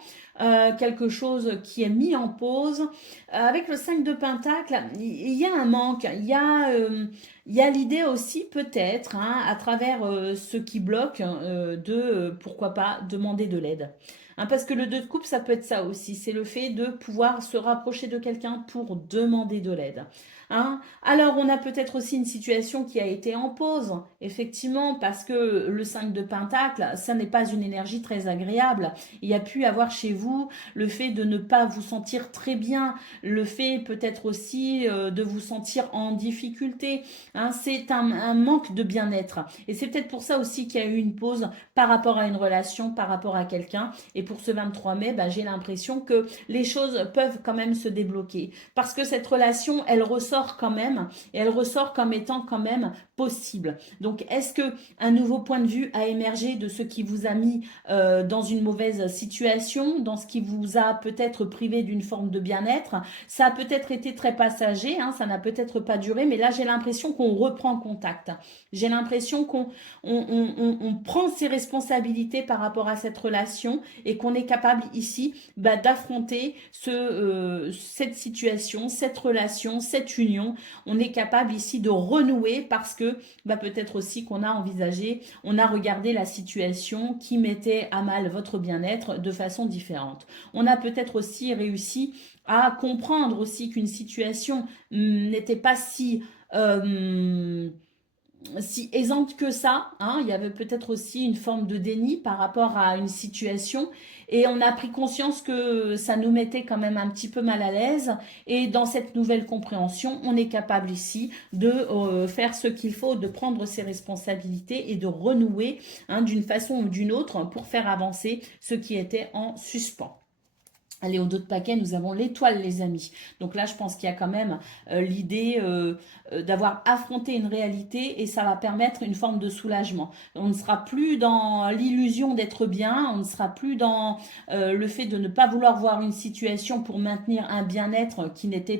Quelque chose qui est mis en pause. Avec le 5 de pentacle, il y a un manque, il y a l'idée aussi peut-être, hein, à travers ce qui bloque, de, pourquoi pas, demander de l'aide. Hein, parce que le 2 de coupe, ça peut être ça aussi, c'est le fait de pouvoir se rapprocher de quelqu'un pour demander de l'aide. Hein. Alors, on a peut-être aussi une situation qui a été en pause, effectivement, parce que le 5 de pentacle, ça n'est pas une énergie très agréable. Il y a pu avoir chez vous le fait de ne pas vous sentir très bien, le fait peut-être aussi de vous sentir en difficulté. Hein, c'est un manque de bien-être. Et c'est peut-être pour ça aussi qu'il y a eu une pause par rapport à une relation, par rapport à quelqu'un. Et pour ce 23 mai, j'ai l'impression que les choses peuvent quand même se débloquer. Parce que cette relation, elle ressort ressort quand même, et elle ressort comme étant quand même possible. Donc, est-ce que un nouveau point de vue a émergé de ce qui vous a mis dans une mauvaise situation, dans ce qui vous a peut-être privé d'une forme de bien-être? Ça a peut-être été très passager, hein, ça n'a peut-être pas duré, mais là, j'ai l'impression qu'on reprend contact. J'ai l'impression qu'on prend ses responsabilités par rapport à cette relation et qu'on est capable ici d'affronter cette situation, cette relation, cette union. On est capable ici de renouer parce que peut-être aussi qu'on a envisagé, on a regardé la situation qui mettait à mal votre bien-être de façon différente. On a peut-être aussi réussi à comprendre aussi qu'une situation n'était pas si aisante que ça, hein. Il y avait peut-être aussi une forme de déni par rapport à une situation et on a pris conscience que ça nous mettait quand même un petit peu mal à l'aise et dans cette nouvelle compréhension, on est capable ici de faire ce qu'il faut, de prendre ses responsabilités et de renouer, hein, d'une façon ou d'une autre pour faire avancer ce qui était en suspens. Allez, au dos de paquet, nous avons l'étoile, les amis. Donc là, je pense qu'il y a quand même l'idée d'avoir affronté une réalité et ça va permettre une forme de soulagement. On ne sera plus dans l'illusion d'être bien, on ne sera plus dans le fait de ne pas vouloir voir une situation pour maintenir un bien-être qui n'était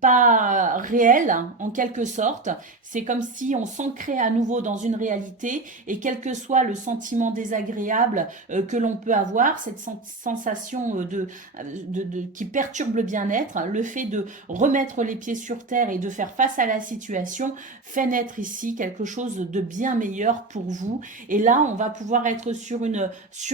pas réel, en quelque sorte. C'est comme si on s'ancrait à nouveau dans une réalité et quel que soit le sentiment désagréable que l'on peut avoir, cette sensation qui perturbe le bien-être, le fait de remettre les pieds sur terre et de faire face à la situation fait naître ici quelque chose de bien meilleur pour vous. Et là, on va pouvoir être sur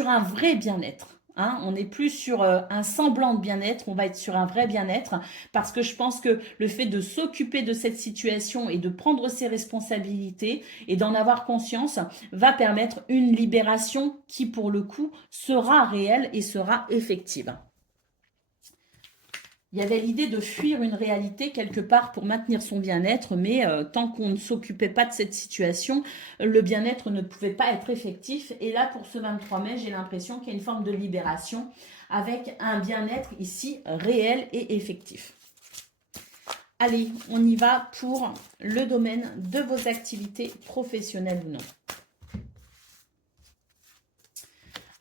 un vrai bien-être. Hein, on n'est plus sur un semblant de bien-être, on va être sur un vrai bien-être parce que je pense que le fait de s'occuper de cette situation et de prendre ses responsabilités et d'en avoir conscience va permettre une libération qui pour le coup sera réelle et sera effective. Il y avait l'idée de fuir une réalité quelque part pour maintenir son bien-être, mais tant qu'on ne s'occupait pas de cette situation, le bien-être ne pouvait pas être effectif. Et là, pour ce 23 mai, j'ai l'impression qu'il y a une forme de libération avec un bien-être ici réel et effectif. Allez, on y va pour le domaine de vos activités professionnelles ou non.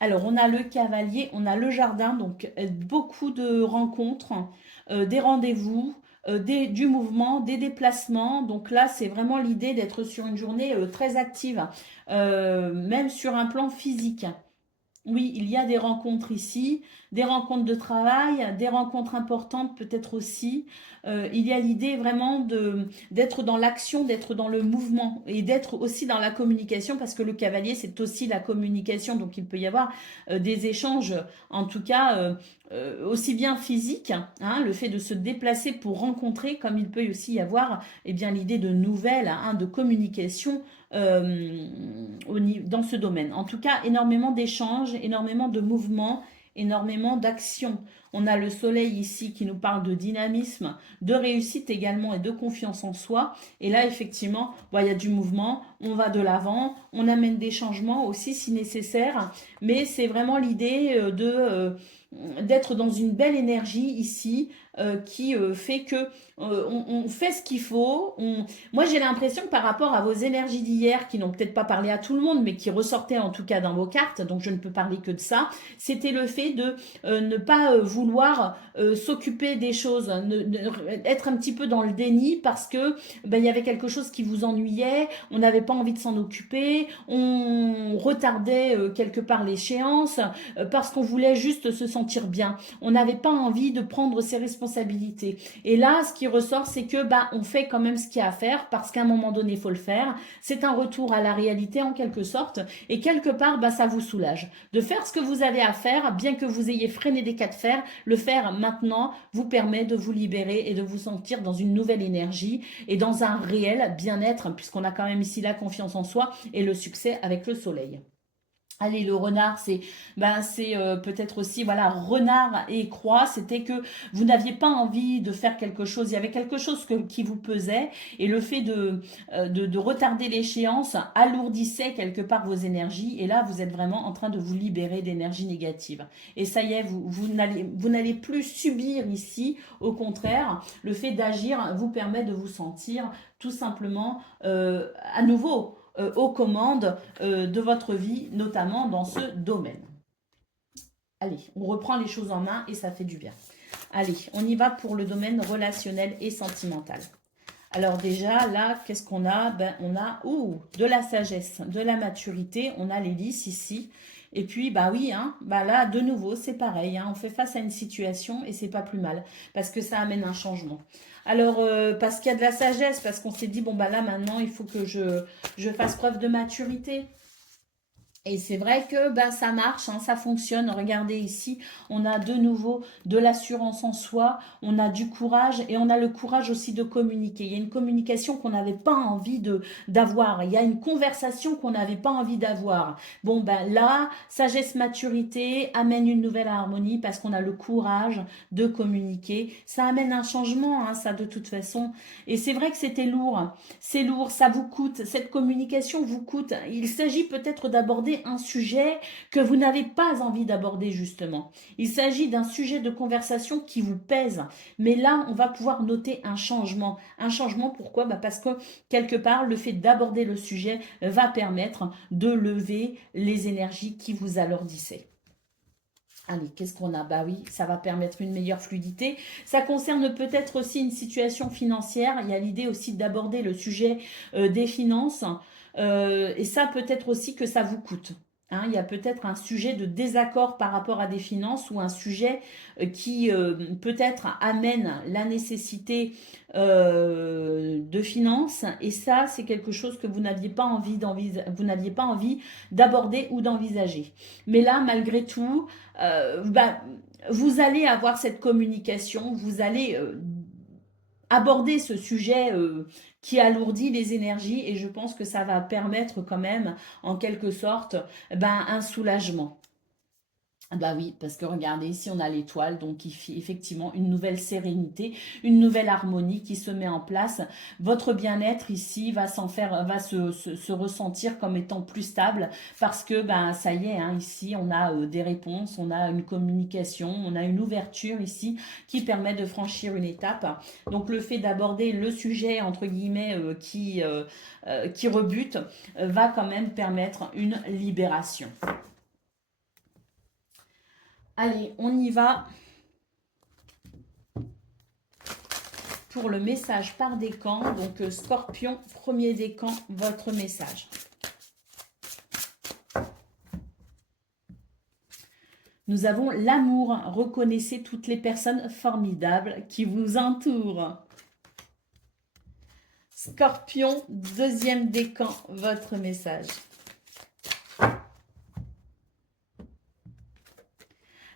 Alors, on a le cavalier, on a le jardin, donc beaucoup de rencontres, des rendez-vous, du mouvement, des déplacements. Donc là, c'est vraiment l'idée d'être sur une journée très active, même sur un plan physique. Oui, il y a des rencontres ici, des rencontres de travail, des rencontres importantes peut-être aussi. Il y a l'idée vraiment d'être dans l'action, d'être dans le mouvement et d'être aussi dans la communication parce que le cavalier, c'est aussi la communication. Donc, il peut y avoir des échanges, en tout cas, aussi bien physiques, hein, le fait de se déplacer pour rencontrer, comme il peut aussi y avoir l'idée de nouvelles, hein, de communication dans ce domaine. En tout cas, énormément d'échanges, énormément de mouvements, énormément d'actions. On a le soleil ici qui nous parle de dynamisme, de réussite également et de confiance en soi. Et là, effectivement, il y a du mouvement, on va de l'avant, on amène des changements aussi si nécessaire. Mais c'est vraiment l'idée d'être dans une belle énergie ici qui fait que on fait ce qu'il faut. Moi, j'ai l'impression que par rapport à vos énergies d'hier, qui n'ont peut-être pas parlé à tout le monde, mais qui ressortaient en tout cas dans vos cartes, donc je ne peux parler que de ça, c'était le fait de ne pas vouloir s'occuper des choses, être un petit peu dans le déni parce que il y avait quelque chose qui vous ennuyait, on n'avait pas envie de s'en occuper, on retardait quelque part l'échéance parce qu'on voulait juste se sentir bien. On n'avait pas envie de prendre ses responsabilités. Et là, ce qui ressort, c'est que on fait quand même ce qu'il y a à faire parce qu'à un moment donné, il faut le faire. C'est un retour à la réalité en quelque sorte. Et quelque part, ça vous soulage. De faire ce que vous avez à faire, bien que vous ayez freiné des cas de fer, le faire maintenant vous permet de vous libérer et de vous sentir dans une nouvelle énergie et dans un réel bien-être, puisqu'on a quand même ici la confiance en soi et le succès avec le soleil. Allez, le renard, c'est peut-être aussi, voilà, renard et croix, c'était que vous n'aviez pas envie de faire quelque chose, il y avait quelque chose qui vous pesait, et le fait de retarder l'échéance alourdissait quelque part vos énergies, et là, vous êtes vraiment en train de vous libérer d'énergie négative. Et ça y est, vous n'allez plus subir ici, au contraire, le fait d'agir vous permet de vous sentir tout simplement à nouveau aux commandes de votre vie, notamment dans ce domaine. Allez, on reprend les choses en main et ça fait du bien. Allez, on y va pour le domaine relationnel et sentimental. Alors déjà, là, qu'est-ce qu'on a? Ben, on a de la sagesse, de la maturité. On a l'hélice ici. Et puis, bah oui, hein, bah là, de nouveau, c'est pareil. Hein, on fait face à une situation et c'est pas plus mal parce que ça amène un changement. Alors, parce qu'il y a de la sagesse, parce qu'on s'est dit, bon, bah là, maintenant, il faut que je fasse preuve de maturité. Et c'est vrai que ben, ça marche, hein, ça fonctionne. Regardez ici, on a de nouveau de l'assurance en soi, on a du courage et on a le courage aussi de communiquer. Il y a une communication qu'on n'avait pas envie d'avoir. Il y a une conversation qu'on n'avait pas envie d'avoir. Bon, ben là, sagesse, maturité amène une nouvelle harmonie parce qu'on a le courage de communiquer. Ça amène un changement, hein, ça de toute façon. Et c'est vrai que c'était lourd. C'est lourd, ça vous coûte. Cette communication vous coûte. Il s'agit peut-être d'aborder un sujet que vous n'avez pas envie d'aborder justement. Il s'agit d'un sujet de conversation qui vous pèse. Mais là, on va pouvoir noter un changement. Un changement, pourquoi? Parce que quelque part, le fait d'aborder le sujet va permettre de lever les énergies qui vous alourdissaient. Allez, qu'est-ce qu'on a? Bah oui, ça va permettre une meilleure fluidité. Ça concerne peut-être aussi une situation financière. Il y a l'idée aussi d'aborder le sujet des finances. Et ça, peut-être aussi que ça vous coûte. Hein, il y a peut-être un sujet de désaccord par rapport à des finances ou un sujet qui peut-être amène la nécessité de finances. Et ça, c'est quelque chose que vous n'aviez pas envie d'aborder ou d'envisager. Mais là, malgré tout, bah, vous allez avoir cette communication, vous allez aborder ce sujet qui alourdit les énergies et je pense que ça va permettre quand même, en quelque sorte, ben, un soulagement. Bah oui, parce que regardez, ici on a l'étoile, donc il fait effectivement une nouvelle sérénité, une nouvelle harmonie qui se met en place. Votre bien-être ici va se ressentir comme étant plus stable parce que ben ça y est, hein, ici on a des réponses, on a une communication, on a une ouverture ici qui permet de franchir une étape. Donc le fait d'aborder le sujet entre guillemets qui rebute va quand même permettre une libération. Allez, on y va pour le message par décan. Donc, Scorpion, premier décan, votre message. Nous avons l'amour. Reconnaissez toutes les personnes formidables qui vous entourent. Scorpion, deuxième décan, votre message.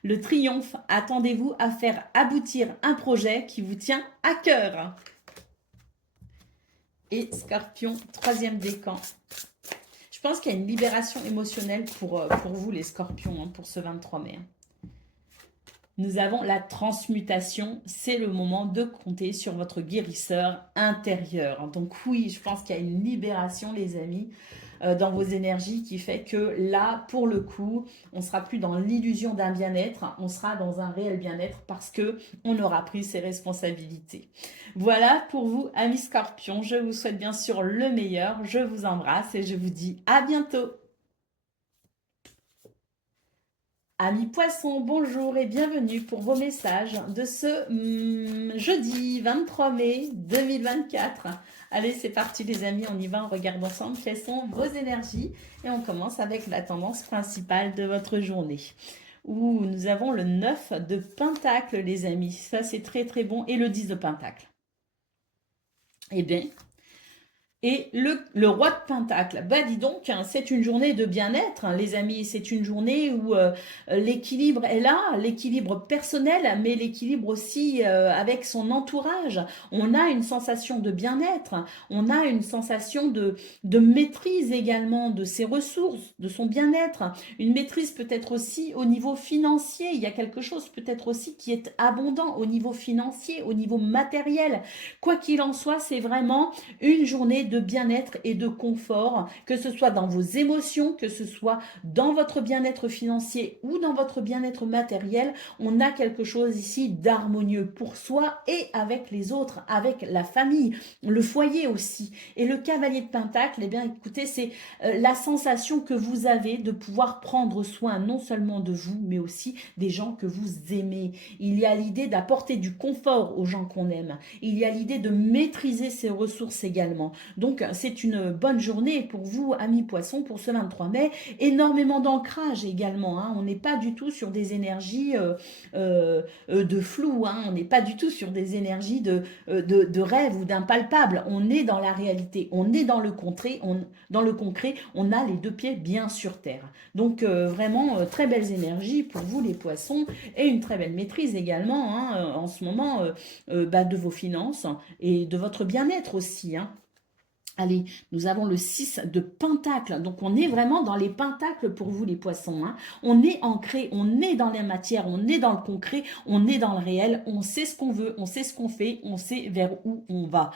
Le triomphe, attendez-vous à faire aboutir un projet qui vous tient à cœur. Et Scorpion, troisième décan. Je pense qu'il y a une libération émotionnelle pour vous les Scorpions, hein, pour ce 23 mai. Nous avons la transmutation. C'est le moment de compter sur votre guérisseur intérieur. Donc oui, je pense qu'il y a une libération, les amis, dans vos énergies qui fait que là, pour le coup, on ne sera plus dans l'illusion d'un bien-être, on sera dans un réel bien-être parce que on aura pris ses responsabilités. Voilà pour vous, amis Scorpions. Je vous souhaite bien sûr le meilleur. Je vous embrasse et je vous dis à bientôt. Amis poissons, bonjour et bienvenue pour vos messages de ce jeudi 23 mai 2024. Allez, c'est parti les amis, on y va, on regarde ensemble quelles sont vos énergies et on commence avec la tendance principale de votre journée. Où nous avons le 9 de Pentacle les amis, ça c'est très très bon, et le 10 de Pentacle. Et le roi de Pentacle, bah dis donc, hein, c'est une journée de bien-être, hein, les amis. C'est une journée où l'équilibre est là, l'équilibre personnel, mais l'équilibre aussi avec son entourage. On a une sensation de bien-être, on a une sensation de maîtrise également de ses ressources, de son bien-être. Une maîtrise peut-être aussi au niveau financier. Il y a quelque chose peut-être aussi qui est abondant au niveau financier, au niveau matériel. Quoi qu'il en soit, c'est vraiment une journée de bien-être et de confort, que ce soit dans vos émotions, que ce soit dans votre bien-être financier ou dans votre bien-être matériel. On a quelque chose ici d'harmonieux pour soi et avec les autres, avec la famille, le foyer aussi. Et le cavalier de Pentacle, eh bien écoutez, c'est la sensation que vous avez de pouvoir prendre soin non seulement de vous, mais aussi des gens que vous aimez. Il y a l'idée d'apporter du confort aux gens qu'on aime. Il y a l'idée de maîtriser ses ressources également. Donc, c'est une bonne journée pour vous, amis poissons, pour ce 23 mai. Énormément d'ancrage également. Hein. On n'est pas du tout sur des énergies de flou. Hein. On n'est pas du tout sur des énergies de rêve ou d'impalpable. On est dans la réalité. On est dans le concret. On a les deux pieds bien sur terre. Donc, vraiment, très belles énergies pour vous, les poissons, et une très belle maîtrise également, hein, en ce moment, de vos finances et de votre bien-être aussi, hein. Allez, nous avons le 6 de Pentacle. Donc, on est vraiment dans les pentacles pour vous, les poissons. Hein. On est ancré, on est dans la matière, on est dans le concret, on est dans le réel. On sait ce qu'on veut, on sait ce qu'on fait, on sait vers où on va.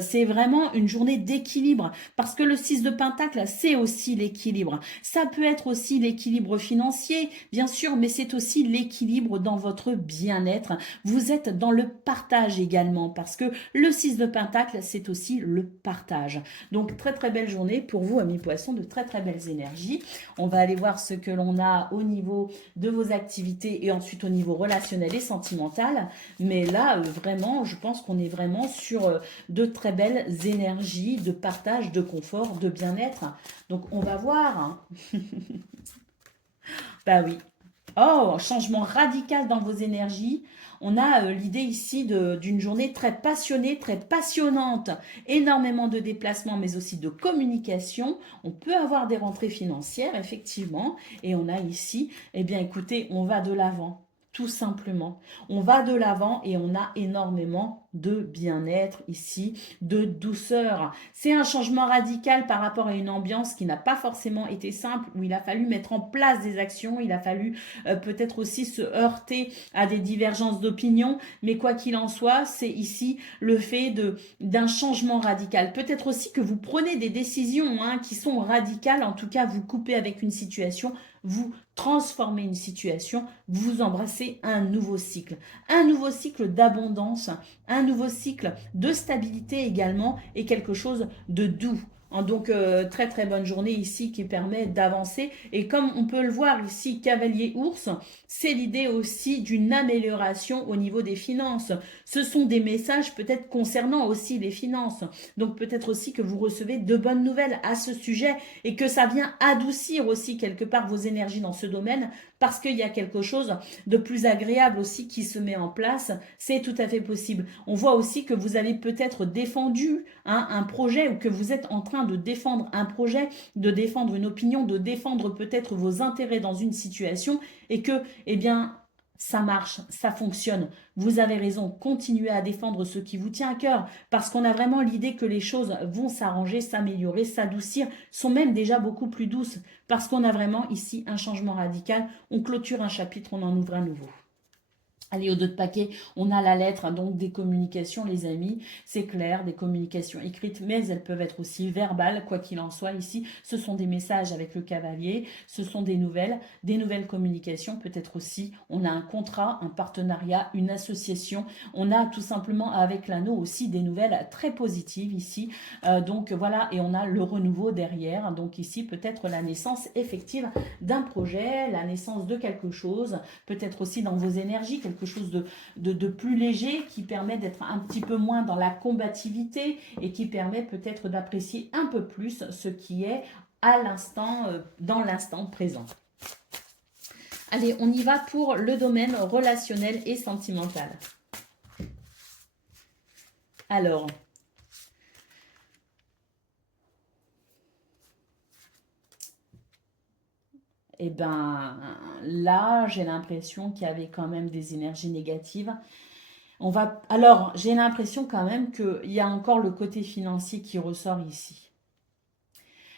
C'est vraiment une journée d'équilibre. Parce que le 6 de Pentacle, c'est aussi l'équilibre. Ça peut être aussi l'équilibre financier, bien sûr, mais c'est aussi l'équilibre dans votre bien-être. Vous êtes dans le partage également. Parce que le 6 de Pentacle, c'est aussi le partage. Donc, très très belle journée pour vous, amis poissons, de très très belles énergies. On va aller voir ce que l'on a au niveau de vos activités et ensuite au niveau relationnel et sentimental. Mais là, vraiment, je pense qu'on est vraiment sur de très belles énergies de partage, de confort, de bien-être. Donc, on va voir. Hein. Bah oui. Oh, changement radical dans vos énergies. On a l'idée ici d'une journée très passionnée, très passionnante. Énormément de déplacements, mais aussi de communication. On peut avoir des rentrées financières, effectivement. Et on a ici, eh bien, écoutez, on va de l'avant. Tout simplement. On va de l'avant et on a énormément de bien-être ici, de douceur. C'est un changement radical par rapport à une ambiance qui n'a pas forcément été simple, où il a fallu mettre en place des actions, il a fallu peut-être aussi se heurter à des divergences d'opinion, mais quoi qu'il en soit, c'est ici le fait d'un changement radical. Peut-être aussi que vous prenez des décisions qui sont radicales, en tout cas vous coupez avec une situation, vous transformez une situation, vous embrassez un nouveau cycle d'abondance, un nouveau cycle de stabilité également et quelque chose de doux. Donc, très très bonne journée ici qui permet d'avancer. Et comme on peut le voir ici, cavalier ours, c'est l'idée aussi d'une amélioration au niveau des finances. Ce sont des messages peut-être concernant aussi les finances. Donc, peut-être aussi que vous recevez de bonnes nouvelles à ce sujet et que ça vient adoucir aussi quelque part vos énergies dans ce domaine parce qu'il y a quelque chose de plus agréable aussi qui se met en place. C'est tout à fait possible. On voit aussi que vous avez peut-être défendu un projet ou que vous êtes en train de défendre un projet, de défendre une opinion, de défendre peut-être vos intérêts dans une situation et que, eh bien, ça marche, ça fonctionne. Vous avez raison, continuez à défendre ce qui vous tient à cœur parce qu'on a vraiment l'idée que les choses vont s'arranger, s'améliorer, s'adoucir, sont même déjà beaucoup plus douces parce qu'on a vraiment ici un changement radical. On clôture un chapitre, on en ouvre un nouveau. Allez, au dos de paquet, on a la lettre, donc des communications, les amis. C'est clair, des communications écrites, mais elles peuvent être aussi verbales, quoi qu'il en soit. Ici, ce sont des messages avec le cavalier, ce sont des nouvelles communications. Peut-être aussi, on a un contrat, un partenariat, une association. On a tout simplement avec l'anneau aussi des nouvelles très positives ici. Donc voilà, et on a le renouveau derrière. Donc ici, peut-être la naissance effective d'un projet, la naissance de quelque chose, peut-être aussi dans vos énergies, quelque chose de plus léger qui permet d'être un petit peu moins dans la combativité et qui permet peut-être d'apprécier un peu plus ce qui est à l'instant, dans l'instant présent. Allez, on y va pour le domaine relationnel et sentimental. Alors, Et ben là, j'ai l'impression qu'il y avait quand même des énergies négatives. Alors, j'ai l'impression quand même qu'il y a encore le côté financier qui ressort ici.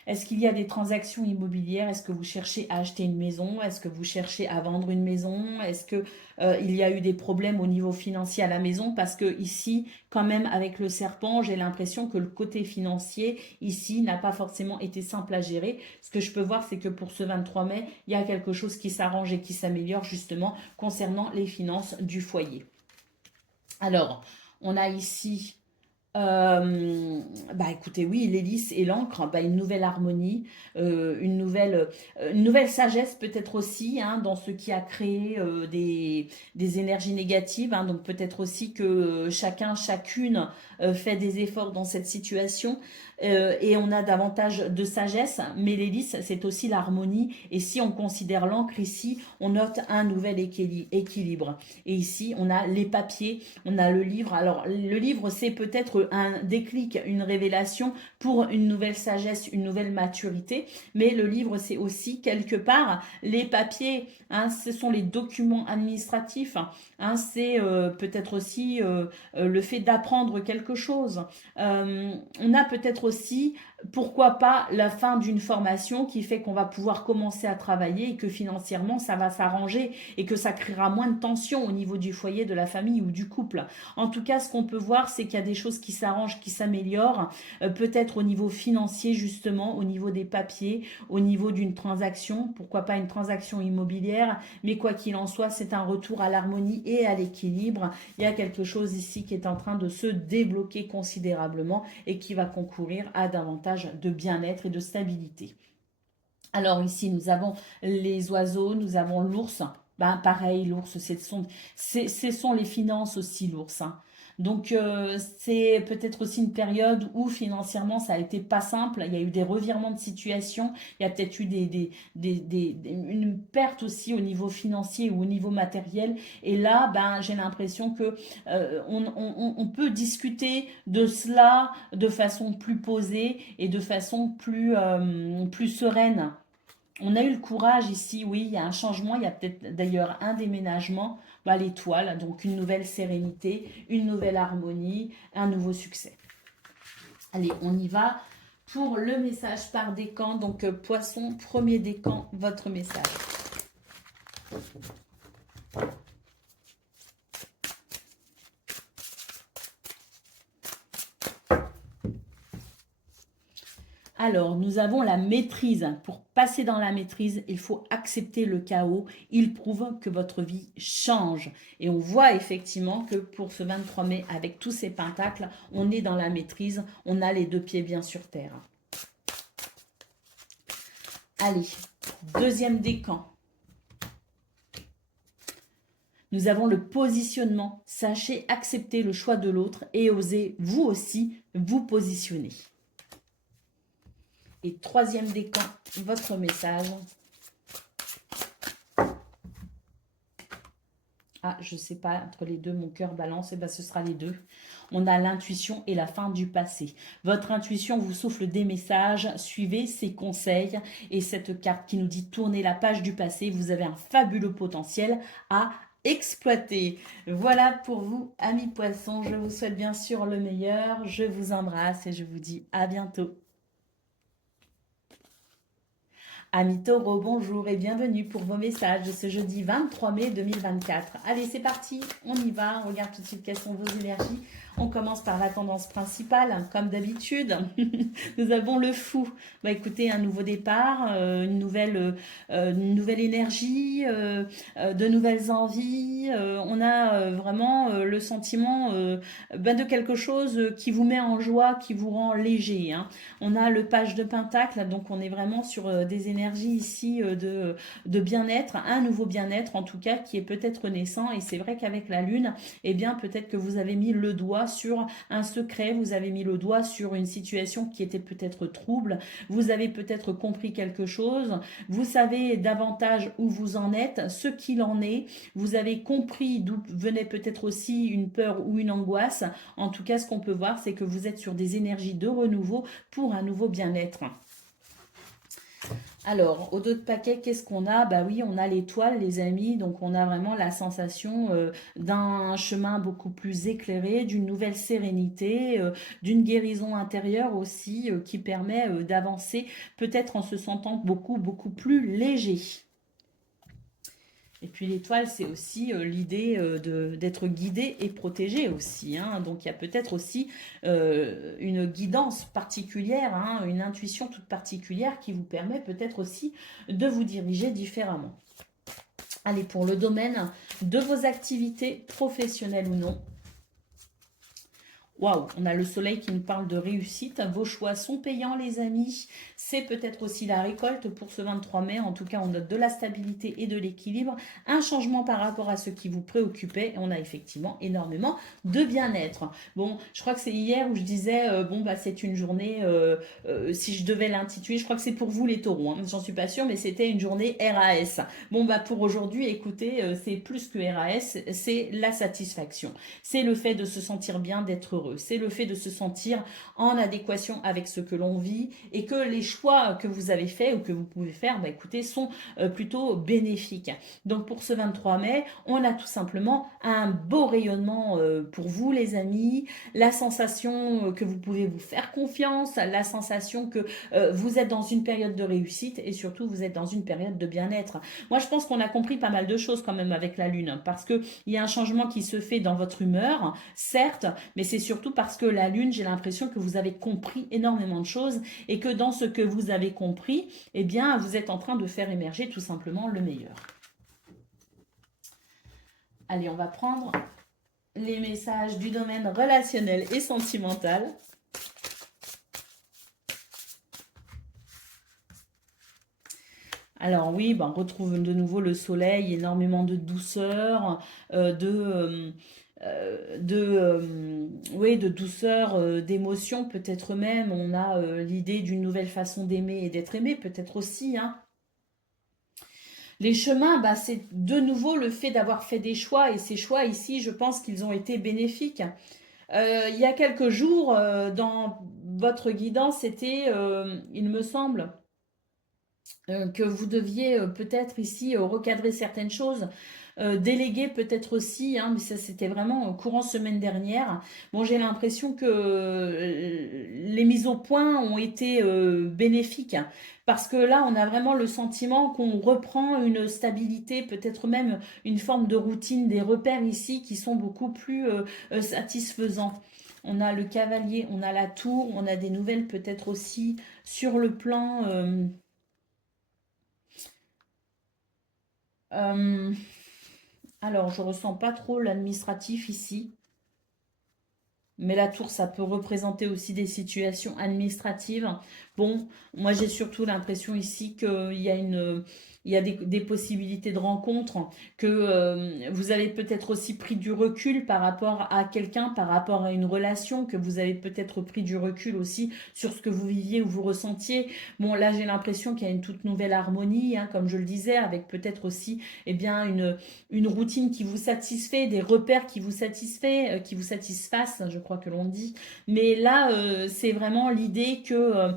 Est-ce qu'il y a des transactions immobilières? Est-ce que vous cherchez à acheter une maison? Est-ce que vous cherchez à vendre une maison? Est-ce que il y a eu des problèmes au niveau financier à la maison? Parce que ici, quand même, avec le serpent, j'ai l'impression que le côté financier, ici, n'a pas forcément été simple à gérer. Ce que je peux voir, c'est que pour ce 23 mai, il y a quelque chose qui s'arrange et qui s'améliore justement concernant les finances du foyer. Alors, on a ici bah écoutez, oui, l'hélice et l'encre, bah, une nouvelle harmonie, une nouvelle sagesse peut-être aussi, hein, dans ce qui a créé des énergies négatives, hein, donc peut-être aussi que chacun, chacune fait des efforts dans cette situation et on a davantage de sagesse, mais l'hélice, c'est aussi l'harmonie et si on considère l'encre ici, on note un nouvel équilibre. Et ici, on a les papiers, on a le livre. Alors, le livre, c'est peut-être un déclic, une révélation pour une nouvelle sagesse, une nouvelle maturité. Mais le livre, c'est aussi quelque part les papiers. Hein, ce sont les documents administratifs. Hein, c'est peut-être aussi le fait d'apprendre quelque chose. On a peut-être aussi, pourquoi pas, la fin d'une formation qui fait qu'on va pouvoir commencer à travailler et que financièrement, ça va s'arranger et que ça créera moins de tension au niveau du foyer, de la famille ou du couple. En tout cas, ce qu'on peut voir, c'est qu'il y a des choses qui s'arrangent, qui s'améliorent, peut-être au niveau financier justement, au niveau des papiers, au niveau d'une transaction, pourquoi pas une transaction immobilière, mais quoi qu'il en soit, c'est un retour à l'harmonie et à l'équilibre. Il y a quelque chose ici qui est en train de se débloquer considérablement et qui va concourir à davantage de bien-être et de stabilité. Alors ici, nous avons les oiseaux, nous avons l'ours. Ben, pareil, l'ours, ce sont les finances aussi, l'ours. Hein. Donc, c'est peut-être aussi une période où financièrement, ça a été pas simple. Il y a eu des revirements de situation. Il y a peut-être eu une perte aussi au niveau financier ou au niveau matériel. Et là, ben, j'ai l'impression que on peut discuter de cela de façon plus posée et de façon plus sereine. On a eu le courage ici, oui, il y a un changement, il y a peut-être d'ailleurs un déménagement, bah, l'étoile, donc une nouvelle sérénité, une nouvelle harmonie, un nouveau succès. Allez, on y va pour le message par décan. Donc, poisson, premier décan, votre message. Alors, nous avons la maîtrise. Pour passer dans la maîtrise, il faut accepter le chaos. Il prouve que votre vie change. Et on voit effectivement que pour ce 23 mai, avec tous ces pentacles, on est dans la maîtrise. On a les deux pieds bien sur terre. Allez, deuxième décan. Nous avons le positionnement. Sachez accepter le choix de l'autre et osez vous aussi vous positionner. Et troisième décan, votre message. Ah, je ne sais pas, entre les deux, mon cœur balance, et bien ce sera les deux. On a l'intuition et la fin du passé. Votre intuition vous souffle des messages, suivez ses conseils. Et cette carte qui nous dit tournez la page du passé, vous avez un fabuleux potentiel à exploiter. Voilà pour vous, amis poissons. Je vous souhaite bien sûr le meilleur. Je vous embrasse et je vous dis à bientôt. Amis taureaux, bonjour et bienvenue pour vos messages de ce jeudi 23 mai 2024. Allez, c'est parti, on y va, on regarde tout de suite quelles sont vos énergies. On commence par la tendance principale, comme d'habitude. Nous avons le fou. Bah, écoutez, un nouveau départ, une nouvelle énergie, de nouvelles envies. On a vraiment le sentiment de quelque chose qui vous met en joie, qui vous rend léger. Hein. On a le page de pentacle, donc on est vraiment sur des énergies ici de bien-être, un nouveau bien-être en tout cas qui est peut-être naissant. Et c'est vrai qu'avec la lune, eh bien peut-être que vous avez mis le doigt sur un secret, vous avez mis le doigt sur une situation qui était peut-être trouble, vous avez peut-être compris quelque chose, vous savez davantage où vous en êtes, ce qu'il en est, vous avez compris d'où venait peut-être aussi une peur ou une angoisse. En tout cas, ce qu'on peut voir, c'est que vous êtes sur des énergies de renouveau pour un nouveau bien-être. Alors, au dos de paquet, qu'est-ce qu'on a? Bah oui, on a l'étoile, les amis. Donc, on a vraiment la sensation d'un chemin beaucoup plus éclairé, d'une nouvelle sérénité, d'une guérison intérieure aussi qui permet d'avancer, peut-être en se sentant beaucoup, beaucoup plus léger. Et puis l'étoile, c'est aussi l'idée d'être guidé et protégé aussi, hein. Donc il y a peut-être aussi une guidance particulière, hein, une intuition toute particulière qui vous permet peut-être aussi de vous diriger différemment. Allez, pour le domaine de vos activités professionnelles ou non. Waouh, on a le soleil qui nous parle de réussite. Vos choix sont payants, les amis. C'est peut-être aussi la récolte pour ce 23 mai. En tout cas, on note de la stabilité et de l'équilibre. Un changement par rapport à ce qui vous préoccupait. Et on a effectivement énormément de bien-être. Bon, je crois que c'est hier où je disais, bon, bah, c'est une journée, si je devais l'intituler, je crois que c'est pour vous les taureaux, hein, j'en suis pas sûre, mais c'était une journée RAS. Bon, bah, pour aujourd'hui, écoutez, c'est plus que RAS, c'est la satisfaction. C'est le fait de se sentir bien, d'être heureux. C'est le fait de se sentir en adéquation avec ce que l'on vit et que les choix que vous avez faits ou que vous pouvez faire, bah, écoutez, sont plutôt bénéfiques. Donc pour ce 23 mai, on a tout simplement un beau rayonnement pour vous les amis, la sensation que vous pouvez vous faire confiance, la sensation que vous êtes dans une période de réussite et surtout vous êtes dans une période de bien-être. Moi je pense qu'on a compris pas mal de choses quand même avec la Lune parce qu'il y a un changement qui se fait dans votre humeur, certes, mais c'est surtout parce que la Lune, j'ai l'impression que vous avez compris énormément de choses et que dans ce que vous avez compris, eh bien, vous êtes en train de faire émerger tout simplement le meilleur. Allez, on va prendre les messages du domaine relationnel et sentimental. Alors oui, ben, on retrouve de nouveau le soleil, énormément de douceur, oui, de douceur, d'émotion peut-être même. On a l'idée d'une nouvelle façon d'aimer et d'être aimé peut-être aussi, hein. Les chemins, bah, c'est de nouveau le fait d'avoir fait des choix et ces choix ici, je pense qu'ils ont été bénéfiques. Il y a quelques jours, dans votre guidance, c'était, il me semble, que vous deviez peut-être ici recadrer certaines choses, déléguer peut-être aussi, hein, mais ça c'était vraiment courant semaine dernière. Bon, j'ai l'impression que les mises au point ont été bénéfiques, hein, parce que là on a vraiment le sentiment qu'on reprend une stabilité, peut-être même une forme de routine, des repères ici qui sont beaucoup plus satisfaisants. On a le cavalier, on a la tour, on a des nouvelles peut-être aussi sur le plan... Euh, alors, je ressens pas trop l'administratif ici, mais la tour, ça peut représenter aussi des situations administratives. Bon, moi j'ai surtout l'impression ici il y a des possibilités de rencontres, que vous avez peut-être aussi pris du recul par rapport à quelqu'un, par rapport à une relation, que vous avez peut-être pris du recul aussi sur ce que vous viviez ou vous ressentiez. Bon, là j'ai l'impression qu'il y a une toute nouvelle harmonie, hein, comme je le disais, avec peut-être aussi eh bien, une routine qui vous satisfait, des repères qui vous satisfassent, je crois que l'on dit. Mais là, c'est vraiment l'idée que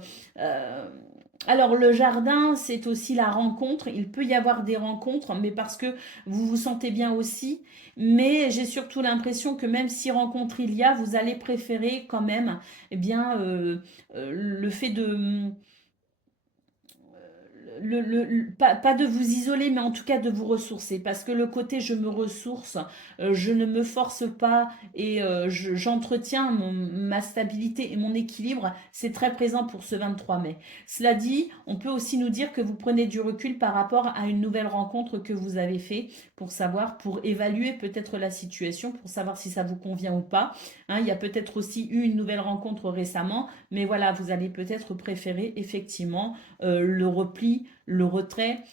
alors le jardin, c'est aussi la rencontre. Il peut y avoir des rencontres, mais parce que vous vous sentez bien aussi. Mais j'ai surtout l'impression que même si rencontre il y a, vous allez préférer quand même, eh bien, le fait de pas de vous isoler, mais en tout cas de vous ressourcer. Parce que le côté je me ressource, je ne me force pas et j'entretiens ma stabilité et mon équilibre, c'est très présent pour ce 23 mai. Cela dit, on peut aussi nous dire que vous prenez du recul par rapport à une nouvelle rencontre que vous avez fait pour savoir, pour évaluer peut-être la situation, pour savoir si ça vous convient ou pas. Hein, il y a peut-être aussi eu une nouvelle rencontre récemment, mais voilà, vous allez peut-être préférer effectivement le repli, le retrait,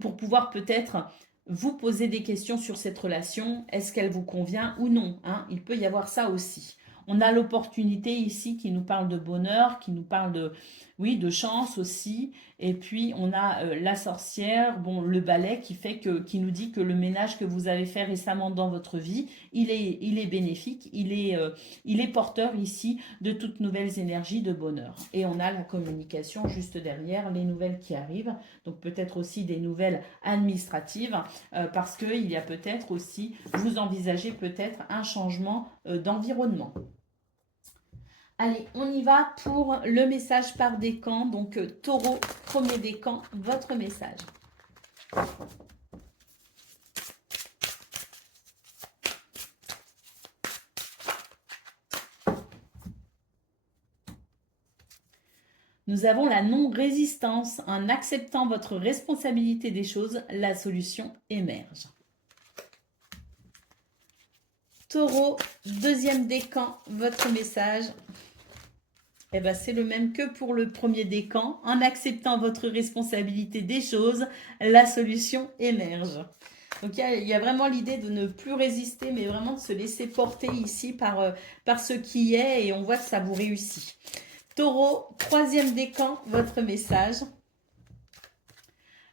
pour pouvoir peut-être vous poser des questions sur cette relation. Est-ce qu'elle vous convient ou non, hein? Il peut y avoir ça aussi. On a l'opportunité ici qui nous parle de bonheur, qui nous parle de, oui, de chance aussi. Et puis, on a la sorcière, bon, le balai qui nous dit que le ménage que vous avez fait récemment dans votre vie, il est bénéfique, il est porteur ici de toutes nouvelles énergies de bonheur. Et on a la communication juste derrière, les nouvelles qui arrivent, donc peut-être aussi des nouvelles administratives, parce qu'il y a peut-être aussi, vous envisagez peut-être un changement d'environnement. Allez, on y va pour le message par décan. Donc, taureau, premier décan, votre message. Nous avons la non-résistance. En acceptant votre responsabilité des choses, la solution émerge. Taureau, deuxième décan, votre message. Eh ben, c'est le même que pour le premier décan. En acceptant votre responsabilité des choses, la solution émerge. Donc, il y a vraiment l'idée de ne plus résister, mais vraiment de se laisser porter ici par ce qui est, et on voit que ça vous réussit. Taureau, troisième décan, votre message.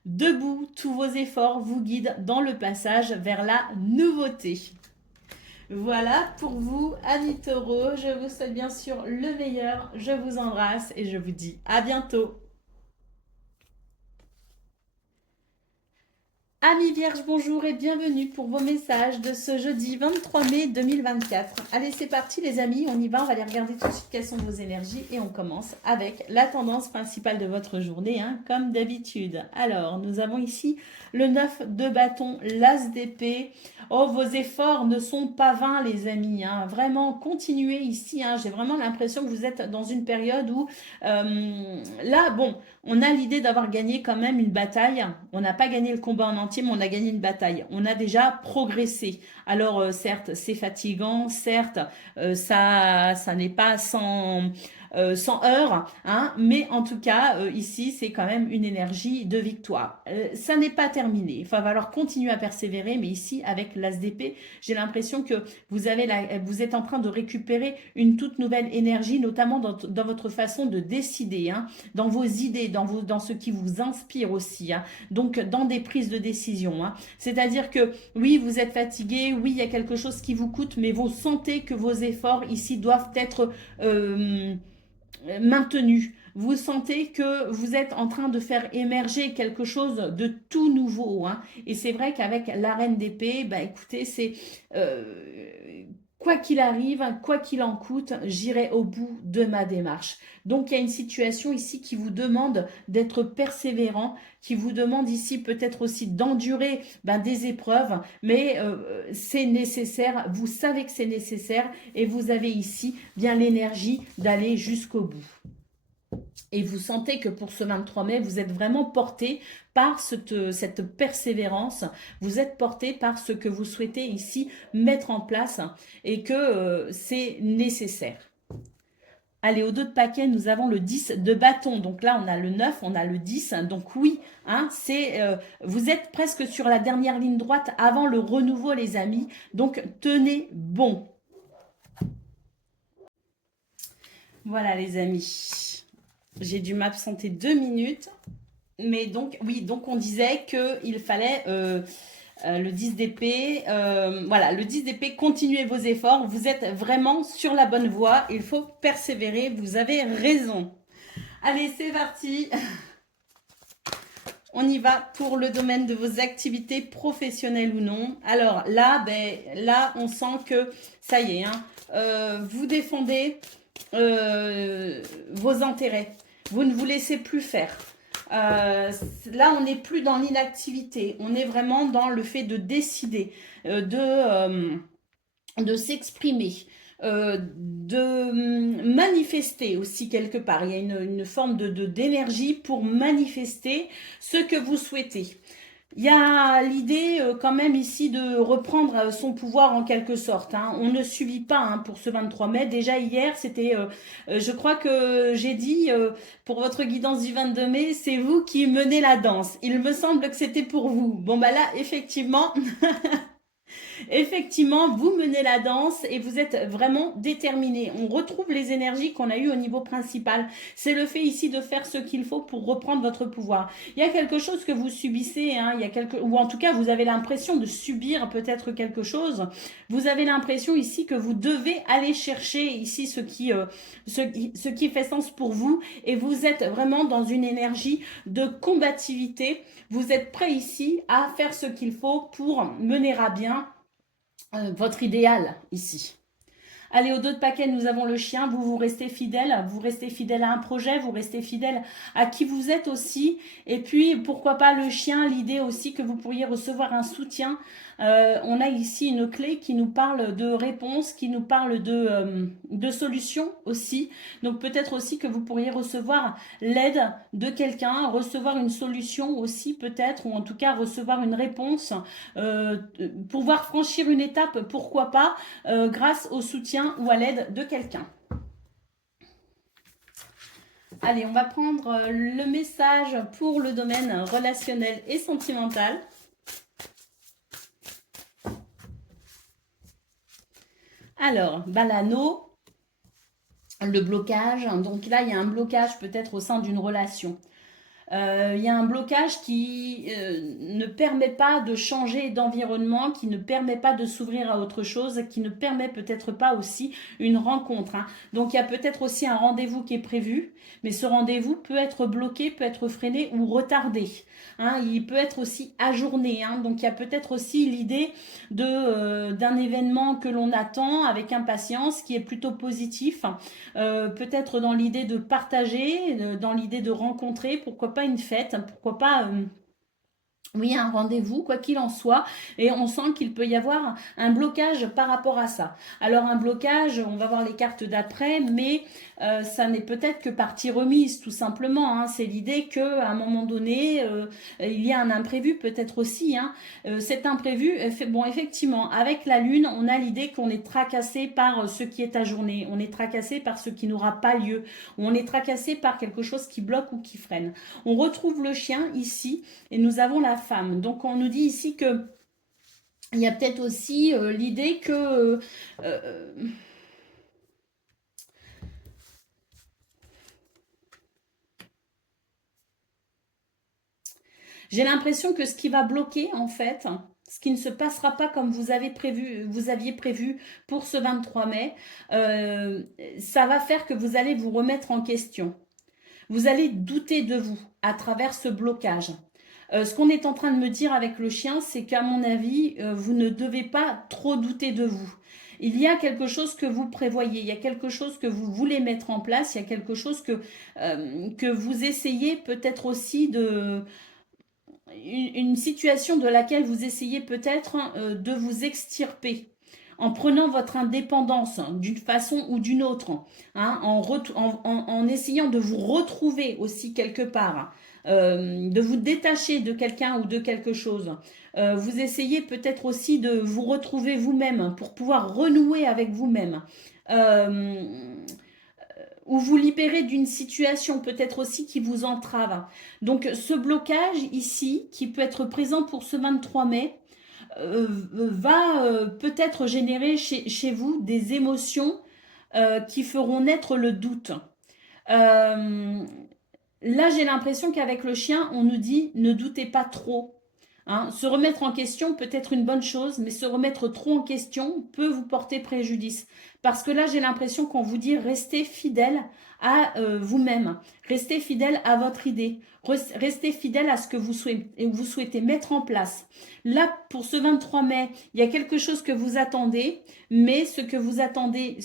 Debout, tous vos efforts vous guident dans le passage vers la nouveauté. Voilà pour vous, amis taureaux. Je vous souhaite bien sûr le meilleur. Je vous embrasse et je vous dis à bientôt. Amis Vierges, bonjour et bienvenue pour vos messages de ce jeudi 23 mai 2024. Allez, c'est parti les amis, on y va, on va aller regarder tout de suite quelles sont vos énergies et on commence avec la tendance principale de votre journée, comme d'habitude. Alors, nous avons ici le 9 de bâton, l'as d'épée. Oh, vos efforts ne sont pas vains les amis, vraiment continuez ici, j'ai vraiment l'impression que vous êtes dans une période où, là, bon, on a l'idée d'avoir gagné quand même une bataille. On n'a pas gagné le combat en entier, mais on a gagné une bataille. On a déjà progressé. Alors, certes, c'est fatigant. Certes, ça n'est pas sans heurts. Mais en tout cas, ici, c'est quand même une énergie de victoire. Ça n'est pas terminé. Il va falloir continuer à persévérer. Mais ici, avec l'as d'épée, j'ai l'impression que vous êtes en train de récupérer une toute nouvelle énergie, notamment dans votre façon de décider, dans vos idées, dans ce qui vous inspire aussi, donc dans des prises de décision. C'est-à-dire que oui, vous êtes fatigué, oui, il y a quelque chose qui vous coûte, mais vous sentez que vos efforts ici doivent être maintenus. Vous sentez que vous êtes en train de faire émerger quelque chose de tout nouveau. Et c'est vrai qu'avec la reine d'épée, écoutez, c'est... quoi qu'il arrive, quoi qu'il en coûte, j'irai au bout de ma démarche. Donc, il y a une situation ici qui vous demande d'être persévérant, qui vous demande ici peut-être aussi d'endurer des épreuves, mais c'est nécessaire, vous savez que c'est nécessaire et vous avez ici bien l'énergie d'aller jusqu'au bout. Et vous sentez que pour ce 23 mai, vous êtes vraiment porté par cette persévérance, vous êtes porté par ce que vous souhaitez ici mettre en place et que c'est nécessaire. Allez, au 2 de paquet, nous avons le 10 de bâton. Donc là, on a le 9, on a le 10. Donc oui, vous êtes presque sur la dernière ligne droite avant le renouveau, les amis. Donc, tenez bon. Voilà, les amis. J'ai dû m'absenter 2 minutes. Mais donc, oui, donc on disait qu'il fallait... le 10 d'épée, voilà, le 10 d'épée, continuez vos efforts, vous êtes vraiment sur la bonne voie, il faut persévérer, vous avez raison. Allez, c'est parti. On y va pour le domaine de vos activités professionnelles ou non. Alors là, là, on sent que ça y est, vous défendez vos intérêts, vous ne vous laissez plus faire. Là, on n'est plus dans l'inactivité, on est vraiment dans le fait de décider, de s'exprimer, de manifester aussi quelque part. Il y a une forme d'énergie pour manifester ce que vous souhaitez. Il y a l'idée quand même ici de reprendre son pouvoir en quelque sorte. On ne subit pas pour ce 23 mai. Déjà hier, c'était, je crois que j'ai dit pour votre guidance du 22 mai, c'est vous qui menez la danse. Il me semble que c'était pour vous. Bon là, effectivement... Effectivement, vous menez la danse et vous êtes vraiment déterminé. On retrouve les énergies qu'on a eues au niveau principal. C'est le fait ici de faire ce qu'il faut pour reprendre votre pouvoir. Il y a quelque chose que vous subissez, hein, ou en tout cas vous avez l'impression de subir peut-être quelque chose. Vous avez l'impression ici que vous devez aller chercher ici ce qui fait sens pour vous et vous êtes vraiment dans une énergie de combativité. Vous êtes prêt ici à faire ce qu'il faut pour mener à bien votre idéal ici. Allez, au dos de paquet, nous avons le chien. Vous restez fidèle à un projet, vous restez fidèle à qui vous êtes aussi. Et puis, pourquoi pas le chien, l'idée aussi que vous pourriez recevoir un soutien. On a ici une clé qui nous parle de réponse, qui nous parle de solutions aussi. Donc, peut-être aussi que vous pourriez recevoir l'aide de quelqu'un, recevoir une solution aussi peut-être, ou en tout cas recevoir une réponse, pouvoir franchir une étape, pourquoi pas, grâce au soutien ou à l'aide de quelqu'un. Allez, on va prendre le message pour le domaine relationnel et sentimental. Alors, l'anneau, le blocage. Donc là, il y a un blocage peut-être au sein d'une relation. Il y a un blocage qui ne permet pas de changer d'environnement, qui ne permet pas de s'ouvrir à autre chose, qui ne permet peut-être pas aussi une rencontre. Hein. Donc il y a peut-être aussi un rendez-vous qui est prévu, mais ce rendez-vous peut être bloqué, peut être freiné ou retardé. Hein. Il peut être aussi ajourné. Hein. Donc il y a peut-être aussi l'idée d'un événement que l'on attend avec impatience, qui est plutôt positif. Peut-être dans l'idée de partager, dans l'idée de rencontrer, pourquoi pas une fête, pourquoi pas oui, un rendez-vous, quoi qu'il en soit, et on sent qu'il peut y avoir un blocage par rapport à ça. Alors un blocage, on va voir les cartes d'après, mais ça n'est peut-être que partie remise, tout simplement. Hein. C'est l'idée qu'à un moment donné, il y a un imprévu, peut-être aussi. Hein. Cet imprévu, bon, effectivement, avec la Lune, on a l'idée qu'on est tracassé par ce qui est ajourné, on est tracassé par ce qui n'aura pas lieu, on est tracassé par quelque chose qui bloque ou qui freine. On retrouve le chien ici, et nous avons la femme. Donc on nous dit ici que il y a peut-être aussi l'idée que j'ai l'impression que ce qui va bloquer en fait, ce qui ne se passera pas comme vous aviez prévu pour ce 23 mai, ça va faire que vous allez vous remettre en question. Vous allez douter de vous à travers ce blocage. Ce qu'on est en train de me dire avec le chien, c'est qu'à mon avis, vous ne devez pas trop douter de vous. Il y a quelque chose que vous prévoyez, il y a quelque chose que vous voulez mettre en place, il y a quelque chose que vous essayez peut-être aussi une situation de laquelle vous essayez peut-être de vous extirper en prenant votre indépendance d'une façon ou d'une autre, hein, en essayant de vous retrouver aussi quelque part, de vous détacher de quelqu'un ou de quelque chose. Vous essayez peut-être aussi de vous retrouver vous-même pour pouvoir renouer avec vous-même. Ou vous libérer d'une situation peut-être aussi qui vous entrave. Donc ce blocage ici, qui peut être présent pour ce 23 mai, va peut-être générer chez vous des émotions qui feront naître le doute. Là, j'ai l'impression qu'avec le chien, on nous dit ne doutez pas trop. Hein, se remettre en question peut être une bonne chose, mais se remettre trop en question peut vous porter préjudice. Parce que là, j'ai l'impression qu'on vous dit restez fidèle à vous-même, restez fidèle à votre idée, restez fidèle à ce que vous souhaitez mettre en place. Là, pour ce 23 mai, il y a quelque chose que vous attendez, mais ce que vous attendez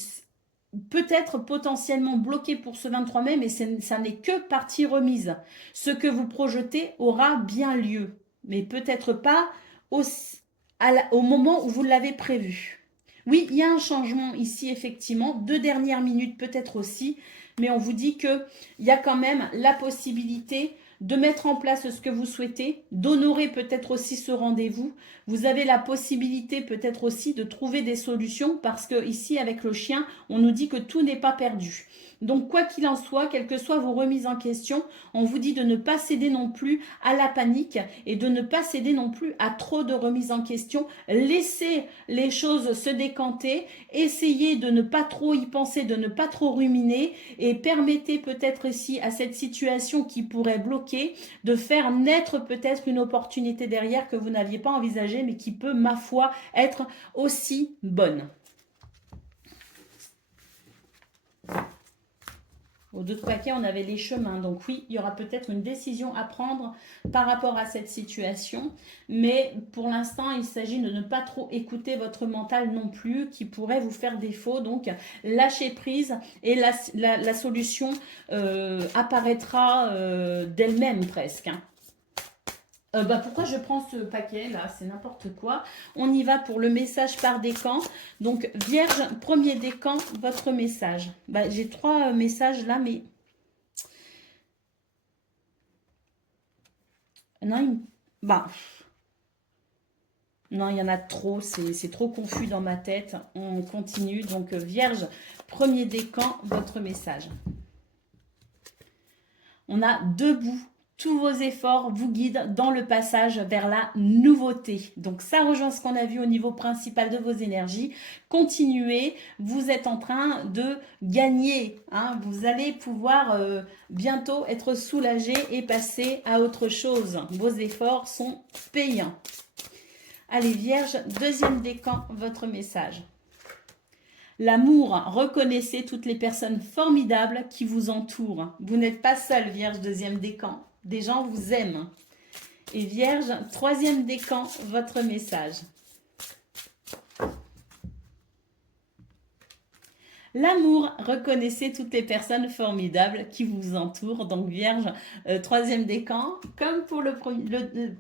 peut-être potentiellement bloqué pour ce 23 mai, mais ça n'est que partie remise. Ce que vous projetez aura bien lieu, mais peut-être pas au moment où vous l'avez prévu. Oui, il y a un changement ici, effectivement, 2 dernières minutes peut-être aussi, mais on vous dit qu'il y a quand même la possibilité de mettre en place ce que vous souhaitez, d'honorer peut-être aussi ce rendez-vous. Vous avez la possibilité peut-être aussi de trouver des solutions parce que ici, avec le chien, on nous dit que tout n'est pas perdu. Donc, quoi qu'il en soit, quelles que soient vos remises en question, on vous dit de ne pas céder non plus à la panique et de ne pas céder non plus à trop de remises en question. Laissez les choses se décanter, essayez de ne pas trop y penser, de ne pas trop ruminer et permettez peut-être ici à cette situation qui pourrait bloquer de faire naître peut-être une opportunité derrière que vous n'aviez pas envisagée mais qui peut, ma foi, être aussi bonne. Au d'autres paquets, on avait les chemins. Donc oui, il y aura peut-être une décision à prendre par rapport à cette situation. Mais pour l'instant, il s'agit de ne pas trop écouter votre mental non plus, qui pourrait vous faire défaut. Donc lâchez prise et la solution apparaîtra d'elle-même presque. Hein. Pourquoi je prends ce paquet là? C'est n'importe quoi. On y va pour le message par décan. Donc, Vierge, premier décan, votre message. J'ai 3 messages là, mais... Non, non, il y en a trop. C'est trop confus dans ma tête. On continue. Donc, Vierge, premier décan, votre message. On a debout. Tous vos efforts vous guident dans le passage vers la nouveauté. Donc ça rejoint ce qu'on a vu au niveau principal de vos énergies. Continuez, vous êtes en train de gagner. Hein. Vous allez pouvoir bientôt être soulagé et passer à autre chose. Vos efforts sont payants. Allez Vierge, deuxième décan, votre message. L'amour, reconnaissez toutes les personnes formidables qui vous entourent. Vous n'êtes pas seul, Vierge, deuxième décan. Des gens vous aiment. Et Vierge, troisième décan, votre message. L'amour, reconnaissez toutes les personnes formidables qui vous entourent. Donc Vierge, troisième décan, comme pour le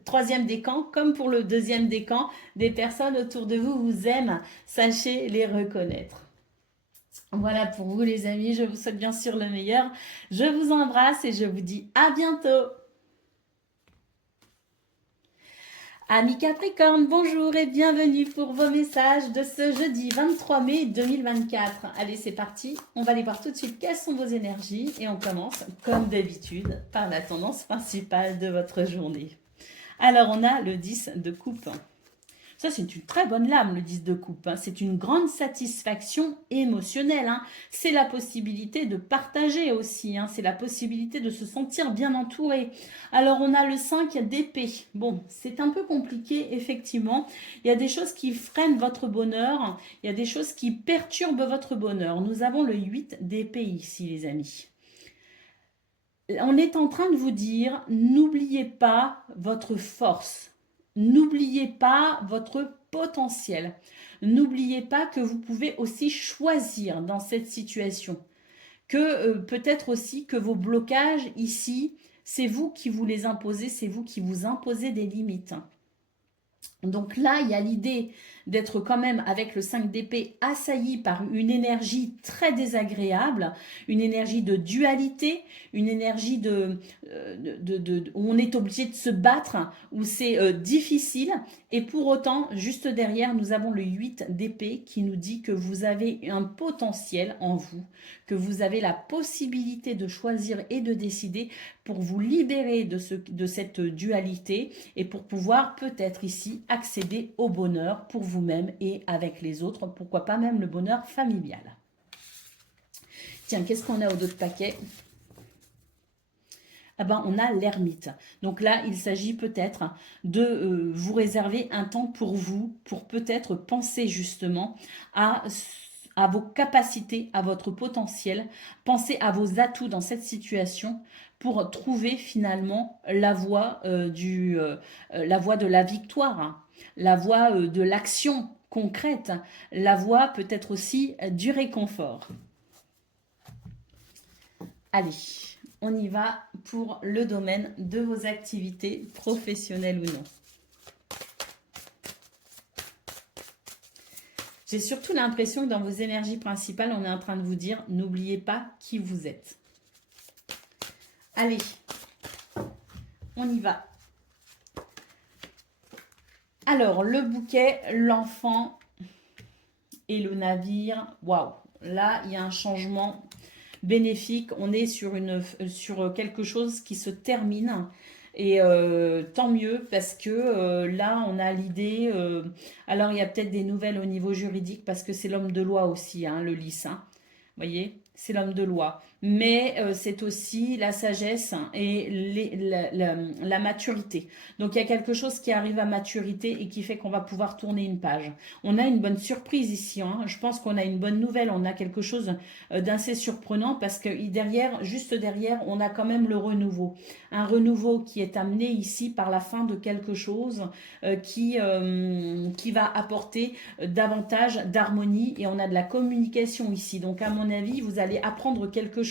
troisième décan, comme pour le deuxième décan, des personnes autour de vous vous aiment. Sachez les reconnaître. Voilà pour vous les amis, je vous souhaite bien sûr le meilleur. Je vous embrasse et je vous dis à bientôt. Amis Capricorne, bonjour et bienvenue pour vos messages de ce jeudi 23 mai 2024. Allez, c'est parti, on va aller voir tout de suite quelles sont vos énergies et on commence, comme d'habitude, par la tendance principale de votre journée. Alors, on a le 10 de coupe. Ça, c'est une très bonne lame, le 10 de coupe. Hein. C'est une grande satisfaction émotionnelle. Hein. C'est la possibilité de partager aussi. Hein. C'est la possibilité de se sentir bien entouré. Alors, on a le 5 d'épée. Bon, c'est un peu compliqué, effectivement. Il y a des choses qui freinent votre bonheur. Il y a des choses qui perturbent votre bonheur. Nous avons le 8 d'épée ici, les amis. On est en train de vous dire, n'oubliez pas votre force. N'oubliez pas votre potentiel. N'oubliez pas que vous pouvez aussi choisir dans cette situation. Que peut-être aussi que vos blocages ici, c'est vous qui vous les imposez, c'est vous qui vous imposez des limites. Donc là, il y a l'idée d'être quand même avec le 5 d'épée assailli par une énergie très désagréable, une énergie de dualité, une énergie où on est obligé de se battre, où c'est difficile. Et pour autant, juste derrière, nous avons le 8 d'épée qui nous dit que vous avez un potentiel en vous, que vous avez la possibilité de choisir et de décider pour vous libérer de cette dualité et pour pouvoir peut-être ici accéder au bonheur pour vous-même et avec les autres, pourquoi pas même le bonheur familial. Tiens, qu'est-ce qu'on a au dos de paquet? On a l'ermite. Donc là, il s'agit peut-être de vous réserver un temps pour vous, pour peut-être penser justement à vos capacités, à votre potentiel, penser à vos atouts dans cette situation pour trouver finalement la voie, la voie de la victoire, hein, la voie de l'action concrète, la voie peut-être aussi du réconfort. Allez, on y va pour le domaine de vos activités professionnelles ou non. J'ai surtout l'impression que dans vos énergies principales, on est en train de vous dire, n'oubliez pas qui vous êtes. Allez, on y va. Alors, le bouquet, l'enfant et le navire. Waouh, là, il y a un changement bénéfique, on est sur quelque chose qui se termine. Et tant mieux parce que là, on a l'idée. Alors, il y a peut-être des nouvelles au niveau juridique parce que c'est l'homme de loi aussi, hein, le lys. Hein. Vous voyez, c'est l'homme de loi. Mais c'est aussi la sagesse et la maturité. Donc il y a quelque chose qui arrive à maturité et qui fait qu'on va pouvoir tourner une page. On a une bonne surprise ici. Hein. Je pense qu'on a une bonne nouvelle. On a quelque chose d'assez surprenant parce que derrière, juste derrière, on a quand même le renouveau. Un renouveau qui est amené ici par la fin de quelque chose qui va apporter davantage d'harmonie et on a de la communication ici. Donc à mon avis, vous allez apprendre quelque chose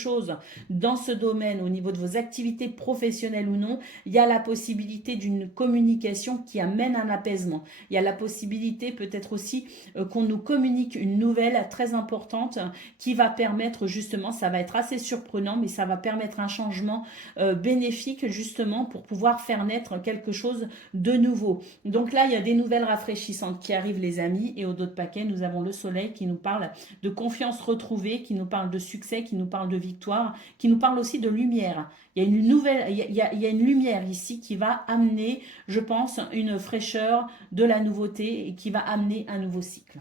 dans ce domaine au niveau de vos activités professionnelles ou non. Il y a la possibilité d'une communication qui amène un apaisement. Il y a la possibilité peut-être aussi qu'on nous communique une nouvelle très importante qui va permettre justement, ça va être assez surprenant, mais ça va permettre un changement bénéfique justement pour pouvoir faire naître quelque chose de nouveau. Donc là, il y a des nouvelles rafraîchissantes qui arrivent les amis et au dos de paquet, nous avons le soleil qui nous parle de confiance retrouvée, qui nous parle de succès, qui nous parle de victoire, qui nous parle aussi de lumière. Il y a une nouvelle, il y a une lumière ici qui va amener, je pense, une fraîcheur, de la nouveauté et qui va amener un nouveau cycle.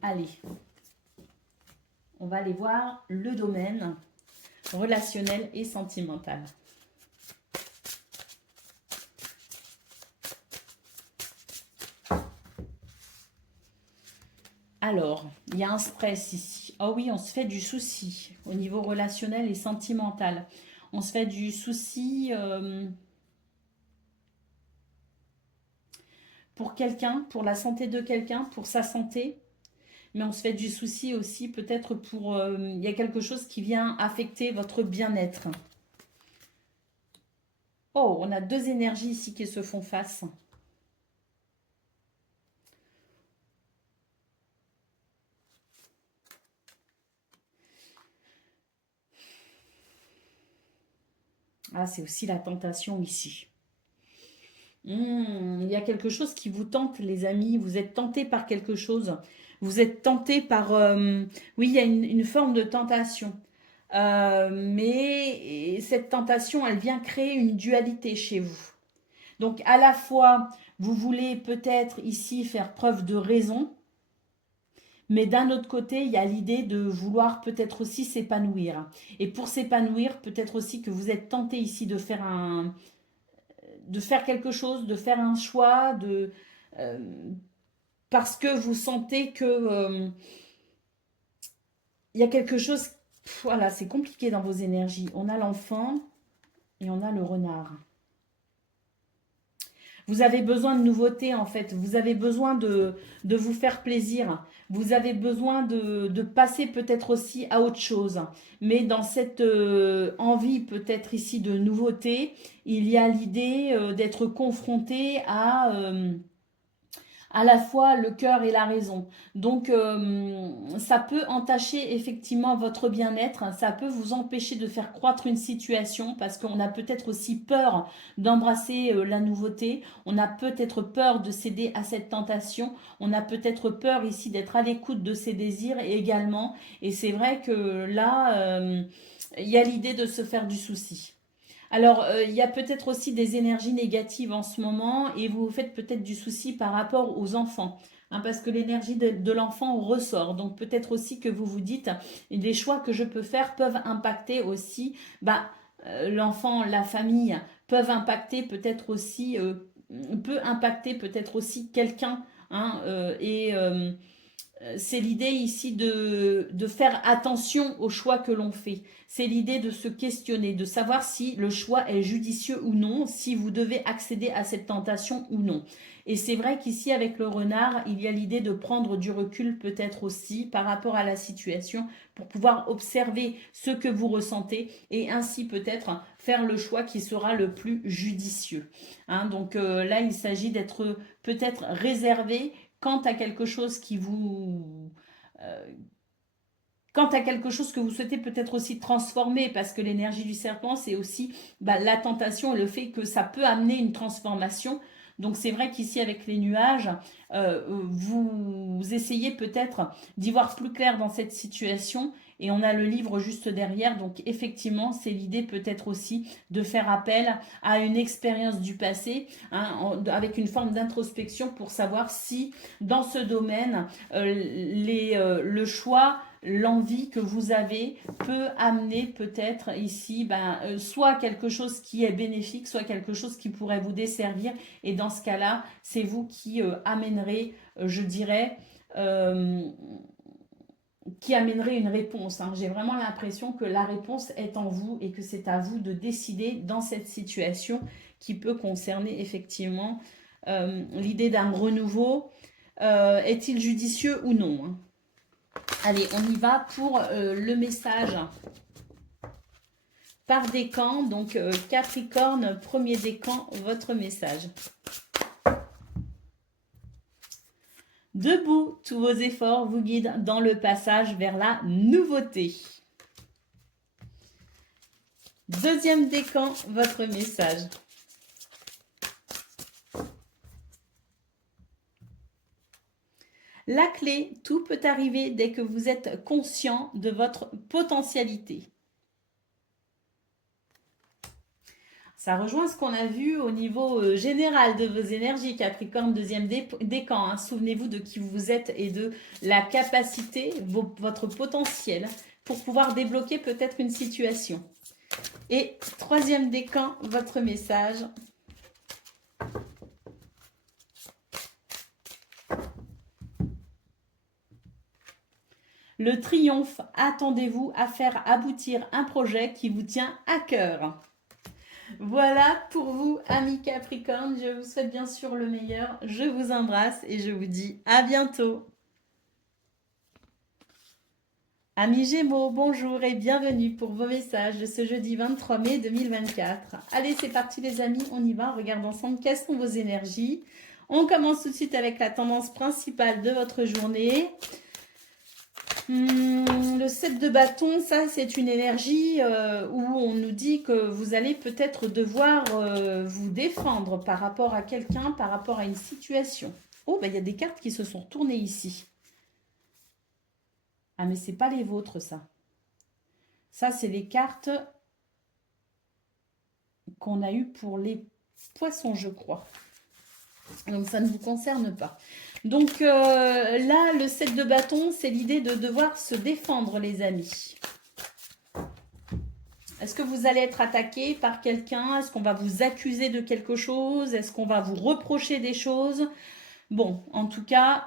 Allez, on va aller voir le domaine relationnel et sentimental. Alors, il y a un stress ici. Oh oui, on se fait du souci au niveau relationnel et sentimental. On se fait du souci pour quelqu'un, pour la santé de quelqu'un, pour sa santé. Mais on se fait du souci aussi peut-être pour... il y a quelque chose qui vient affecter votre bien-être. Oh, on a deux énergies ici qui se font face. Ah, c'est aussi la tentation ici. Il y a quelque chose qui vous tente, les amis. Vous êtes tentés par quelque chose. Vous êtes tentés par... oui, il y a une forme de tentation. Mais cette tentation, elle vient créer une dualité chez vous. Donc, à la fois, vous voulez peut-être ici faire preuve de raison, mais d'un autre côté, il y a l'idée de vouloir peut-être aussi s'épanouir. Et pour s'épanouir, peut-être aussi que vous êtes tenté ici de faire quelque chose, de faire un choix, euh, parce que vous sentez que il y a quelque chose. Voilà, c'est compliqué dans vos énergies. On a l'enfant et on a le renard. Vous avez besoin de nouveautés en fait. Vous avez besoin de vous faire plaisir. Vous avez besoin de passer peut-être aussi à autre chose. Mais dans cette envie peut-être ici de nouveauté, il y a l'idée d'être confronté à la fois le cœur et la raison. Donc, ça peut entacher effectivement votre bien-être, ça peut vous empêcher de faire croître une situation parce qu'on a peut-être aussi peur d'embrasser la nouveauté, on a peut-être peur de céder à cette tentation, on a peut-être peur ici d'être à l'écoute de ses désirs également. Et c'est vrai que là, il y a l'idée de se faire du souci. Alors, il y a peut-être aussi des énergies négatives en ce moment et vous vous faites peut-être du souci par rapport aux enfants. Hein, parce que l'énergie de l'enfant ressort. Donc peut-être aussi que vous vous dites, les choix que je peux faire peuvent impacter aussi l'enfant, la famille, peuvent impacter peut-être aussi, peut impacter peut-être aussi quelqu'un. Hein, c'est l'idée ici de faire attention aux choix que l'on fait. C'est l'idée de se questionner, de savoir si le choix est judicieux ou non, si vous devez accéder à cette tentation ou non. Et c'est vrai qu'ici, avec le renard, il y a l'idée de prendre du recul peut-être aussi par rapport à la situation pour pouvoir observer ce que vous ressentez et ainsi peut-être faire le choix qui sera le plus judicieux. Hein, donc là, il s'agit d'être peut-être réservé quant à quelque chose qui vous... euh, quant à quelque chose que vous souhaitez peut-être aussi transformer, parce que l'énergie du serpent, c'est aussi la tentation et le fait que ça peut amener une transformation. Donc c'est vrai qu'ici avec les nuages, vous essayez peut-être d'y voir plus clair dans cette situation. Et on a le livre juste derrière. Donc effectivement, c'est l'idée peut-être aussi de faire appel à une expérience du passé, hein, avec une forme d'introspection pour savoir si dans ce domaine, le choix, l'envie que vous avez peut amener peut-être ici soit quelque chose qui est bénéfique, soit quelque chose qui pourrait vous desservir. Et dans ce cas-là, c'est vous qui amènerez, je dirais, qui amènerait une réponse. Hein. J'ai vraiment l'impression que la réponse est en vous et que c'est à vous de décider dans cette situation qui peut concerner effectivement l'idée d'un renouveau. Est-il judicieux ou non, hein? Allez, on y va pour le message par décan. Donc Capricorne, premier décan, votre message. Debout, tous vos efforts vous guident dans le passage vers la nouveauté. Deuxième décan, votre message. La clé, tout peut arriver dès que vous êtes conscient de votre potentialité. Ça rejoint ce qu'on a vu au niveau général de vos énergies, Capricorne, deuxième décan. Hein. Souvenez-vous de qui vous êtes et de la capacité, votre potentiel pour pouvoir débloquer peut-être une situation. Et troisième décan, votre message. Le triomphe, attendez-vous à faire aboutir un projet qui vous tient à cœur. Voilà pour vous, amis Capricorne. Je vous souhaite bien sûr le meilleur. Je vous embrasse et je vous dis à bientôt. Amis Gémeaux, bonjour et bienvenue pour vos messages de ce jeudi 23 mai 2024. Allez, c'est parti les amis, on y va. On regarde ensemble quelles sont vos énergies. On commence tout de suite avec la tendance principale de votre journée. Le 7 de bâton, ça c'est une énergie où on nous dit que vous allez peut-être devoir vous défendre par rapport à quelqu'un, par rapport à une situation. Oh, il y a des cartes qui se sont retournées ici. Ah, mais c'est pas les vôtres, ça. Ça, c'est les cartes qu'on a eues pour les poissons, je crois. Donc, ça ne vous concerne pas. Donc là, le 7 de bâton, c'est l'idée de devoir se défendre, les amis. Est-ce que vous allez être attaqué par quelqu'un? Est-ce qu'on va vous accuser de quelque chose? Est-ce qu'on va vous reprocher des choses? Bon, en tout cas,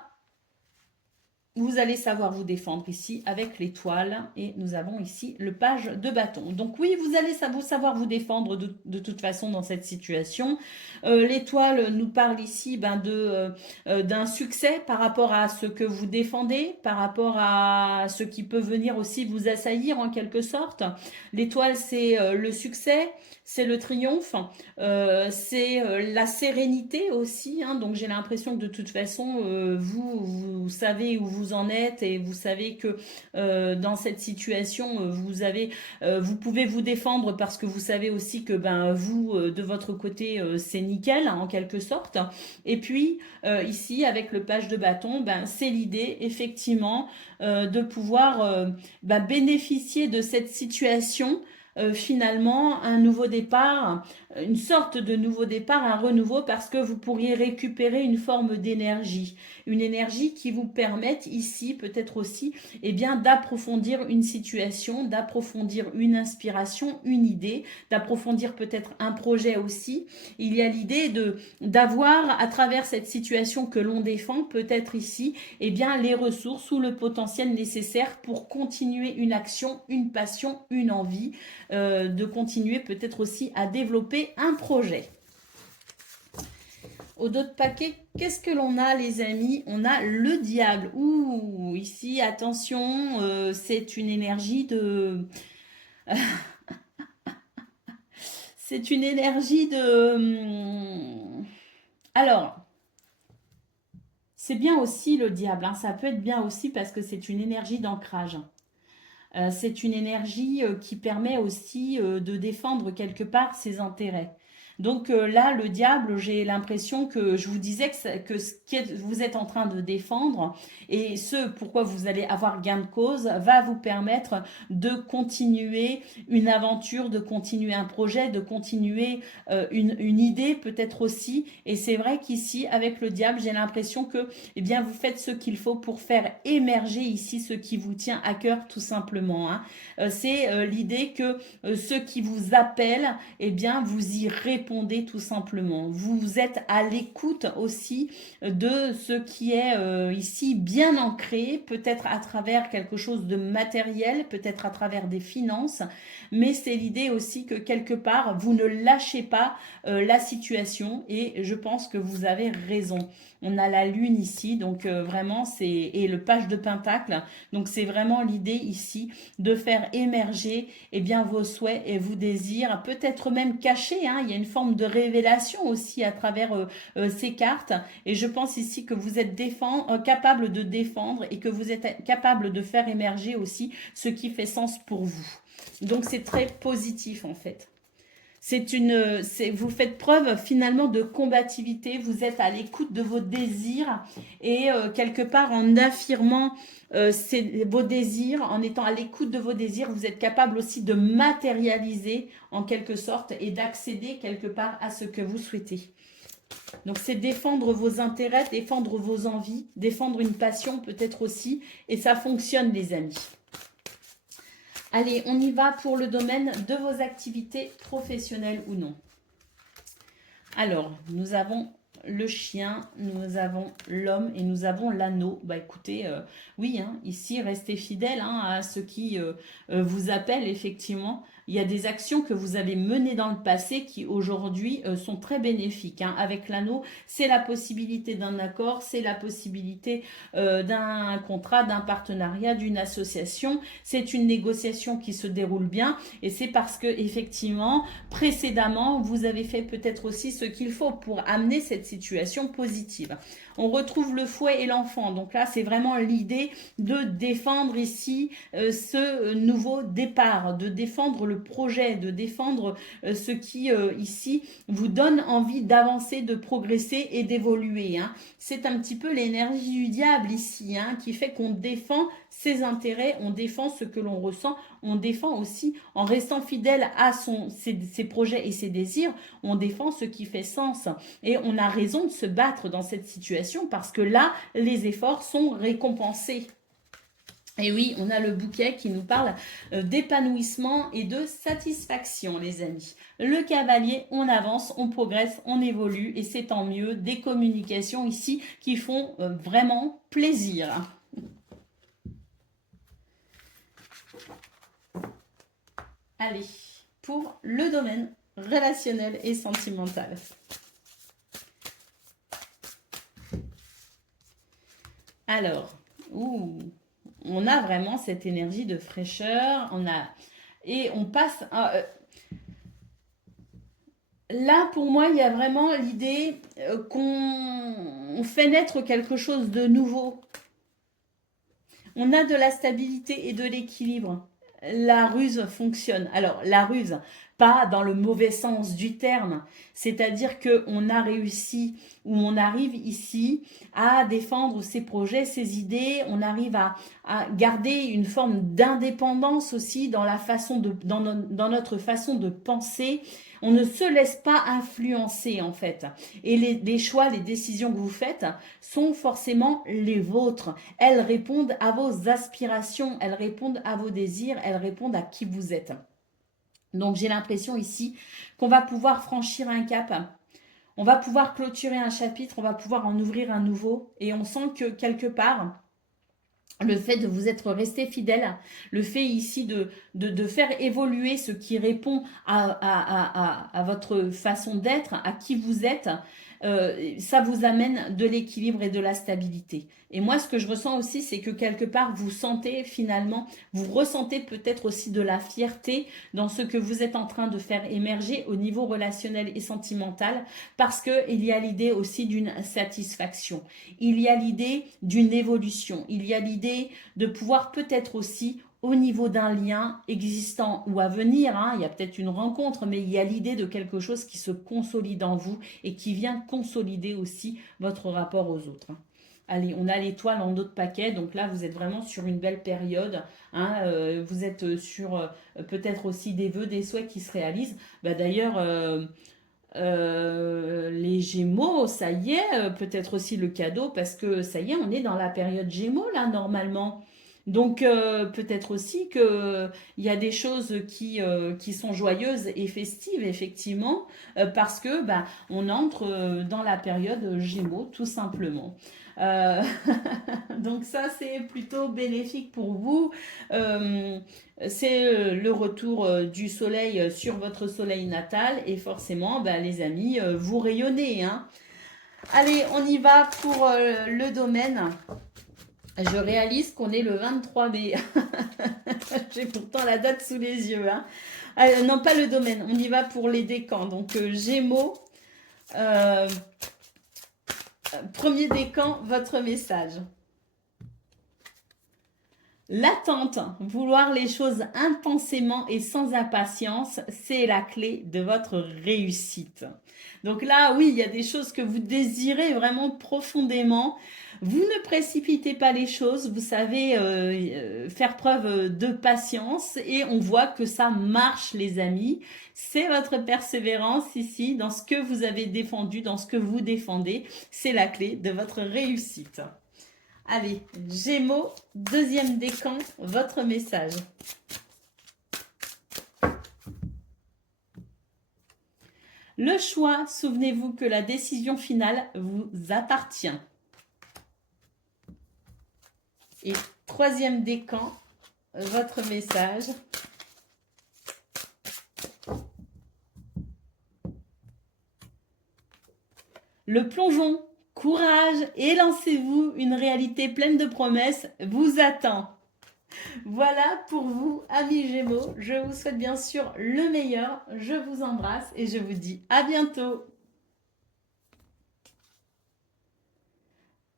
vous allez savoir vous défendre ici avec l'étoile. Et nous avons ici le page de bâton. Donc oui, vous allez savoir vous défendre de toute façon dans cette situation. L'étoile nous parle ici d'un succès par rapport à ce que vous défendez, par rapport à ce qui peut venir aussi vous assaillir en quelque sorte. L'étoile, c'est le succès, c'est le triomphe, c'est la sérénité aussi. Hein. Donc j'ai l'impression que de toute façon, vous savez où vous en êtes et vous savez que dans cette situation, vous pouvez vous défendre parce que vous savez aussi que vous, de votre côté, c'est nickel hein, en quelque sorte. Et puis ici, avec le page de bâton, c'est l'idée effectivement de pouvoir bénéficier de cette situation. Finalement, un nouveau départ, une sorte de nouveau départ, un renouveau, parce que vous pourriez récupérer une forme d'énergie. Une énergie qui vous permette ici, peut-être aussi, d'approfondir une situation, d'approfondir une inspiration, une idée, d'approfondir peut-être un projet aussi. Il y a l'idée d'avoir, à travers cette situation que l'on défend, peut-être ici, les ressources ou le potentiel nécessaire pour continuer une action, une passion, une envie, de continuer peut-être aussi à développer un projet. Au dos de paquet, qu'est-ce que l'on a les amis? On a le diable. Ouh, ici, attention, c'est une énergie de... c'est une énergie de... Alors, c'est bien aussi le diable. Hein. Ça peut être bien aussi parce que c'est une énergie d'ancrage. C'est une énergie qui permet aussi de défendre quelque part ses intérêts. Donc là, le diable, j'ai l'impression que je vous disais que ce que vous êtes en train de défendre et ce pourquoi vous allez avoir gain de cause va vous permettre de continuer une aventure, de continuer un projet, de continuer une idée peut-être aussi. Et c'est vrai qu'ici, avec le diable, j'ai l'impression que eh bien, vous faites ce qu'il faut pour faire émerger ici ce qui vous tient à cœur tout simplement. Hein. C'est l'idée que ceux qui vous appellent, eh bien, vous y répondez tout simplement. Vous êtes à l'écoute aussi de ce qui est ici bien ancré, peut-être à travers quelque chose de matériel, peut-être à travers des finances, mais c'est l'idée aussi que quelque part, vous ne lâchez pas la situation et je pense que vous avez raison. On a la lune ici, donc vraiment, et le page de pentacle, donc c'est vraiment l'idée ici de faire émerger eh bien, vos souhaits et vos désirs, peut-être même cachés, hein. Il y a une forme de révélation aussi à travers ces cartes et je pense ici que vous êtes capable de défendre et que vous êtes capable de faire émerger aussi ce qui fait sens pour vous. Donc c'est très positif en fait. Vous faites preuve finalement de combativité, vous êtes à l'écoute de vos désirs et quelque part en affirmant vos désirs, en étant à l'écoute de vos désirs, vous êtes capable aussi de matérialiser en quelque sorte et d'accéder quelque part à ce que vous souhaitez. Donc c'est défendre vos intérêts, défendre vos envies, défendre une passion peut-être aussi et ça fonctionne les amis. Allez, on y va pour le domaine de vos activités professionnelles ou non. Alors, nous avons le chien, nous avons l'homme et nous avons l'anneau. Bah écoutez, oui, hein, ici, restez fidèles hein, à ce qui vous appelle effectivement. Il y a des actions que vous avez menées dans le passé qui aujourd'hui sont très bénéfiques. Hein. Avec l'anneau, c'est la possibilité d'un accord, c'est la possibilité d'un contrat, d'un partenariat, d'une association. C'est une négociation qui se déroule bien et c'est parce que effectivement, précédemment, vous avez fait peut-être aussi ce qu'il faut pour amener cette situation positive. On retrouve le fouet et l'enfant. Donc là, c'est vraiment l'idée de défendre ici ce nouveau départ, de défendre le projet, de défendre ce qui ici vous donne envie d'avancer, de progresser et d'évoluer. Hein. C'est un petit peu l'énergie du diable ici hein, qui fait qu'on défend ses intérêts, on défend ce que l'on ressent, on défend aussi en restant fidèle à ses projets et ses désirs, on défend ce qui fait sens. Et on a raison de se battre dans cette situation parce que là, les efforts sont récompensés. Et oui, on a le bouquet qui nous parle d'épanouissement et de satisfaction, les amis. Le cavalier, on avance, on progresse, on évolue et c'est tant mieux. Des communications ici qui font vraiment plaisir. Allez, pour le domaine relationnel et sentimental. Alors, on a vraiment cette énergie de fraîcheur, et on passe là pour moi il y a vraiment l'idée qu'on fait naître quelque chose de nouveau. On a de la stabilité et de l'équilibre. La ruse fonctionne. Alors la ruse, pas dans le mauvais sens du terme, c'est-à-dire qu'on a réussi ou on arrive ici à défendre ses projets, ses idées, on arrive à garder une forme d'indépendance aussi dans dans notre façon de penser. On ne se laisse pas influencer en fait. Et les choix, les décisions que vous faites sont forcément les vôtres. Elles répondent à vos aspirations, elles répondent à vos désirs, elles répondent à qui vous êtes. Donc j'ai l'impression ici qu'on va pouvoir franchir un cap. On va pouvoir clôturer un chapitre, on va pouvoir en ouvrir un nouveau. Et on sent que quelque part, le fait de vous être resté fidèle, le fait ici de faire évoluer ce qui répond à votre façon d'être, à qui vous êtes, ça vous amène de l'équilibre et de la stabilité. Et moi, ce que je ressens aussi, c'est que quelque part, vous sentez finalement, vous ressentez peut-être aussi de la fierté dans ce que vous êtes en train de faire émerger au niveau relationnel et sentimental, parce qu'il y a l'idée aussi d'une satisfaction. Il y a l'idée d'une évolution. Il y a l'idée de pouvoir peut-être aussi au niveau d'un lien existant ou à venir, hein. Il y a peut-être une rencontre, mais il y a l'idée de quelque chose qui se consolide en vous et qui vient consolider aussi votre rapport aux autres, hein. Allez, on a l'étoile en autre paquet, donc là, vous êtes vraiment sur une belle période, hein. Vous êtes sur peut-être aussi des vœux, des souhaits qui se réalisent. Bah, d'ailleurs, les Gémeaux, ça y est, peut-être aussi le cadeau, parce que ça y est, on est dans la période Gémeaux, là, normalement. Donc, peut-être aussi que il y a des choses qui sont joyeuses et festives, effectivement, parce que bah, on entre dans la période Gémeaux, tout simplement. Euh, donc ça, c'est plutôt bénéfique pour vous. Euh, c'est le retour du soleil sur votre soleil natal et forcément, bah, les amis, vous rayonnez, hein. Allez, on y va pour le domaine. Je réalise qu'on est le 23 mai. J'ai pourtant la date sous les yeux, hein. Non, pas le domaine. On y va pour les décans. Donc, Gémeaux. euh, Premier décan, votre message. L'attente, vouloir les choses intensément et sans impatience, c'est la clé de votre réussite. Donc là, oui, il y a des choses que vous désirez vraiment profondément. Vous ne précipitez pas les choses, vous savez faire preuve de patience et on voit que ça marche, les amis. C'est votre persévérance ici dans ce que vous avez défendu, dans ce que vous défendez. C'est la clé de votre réussite. Allez, Gémeaux, deuxième décan, votre message. Le choix, souvenez-vous que la décision finale vous appartient. Et troisième décan, votre message. Le plongeon, courage et lancez-vous, une réalité pleine de promesses vous attend. Voilà pour vous, amis Gémeaux. Je vous souhaite bien sûr le meilleur. Je vous embrasse et je vous dis à bientôt.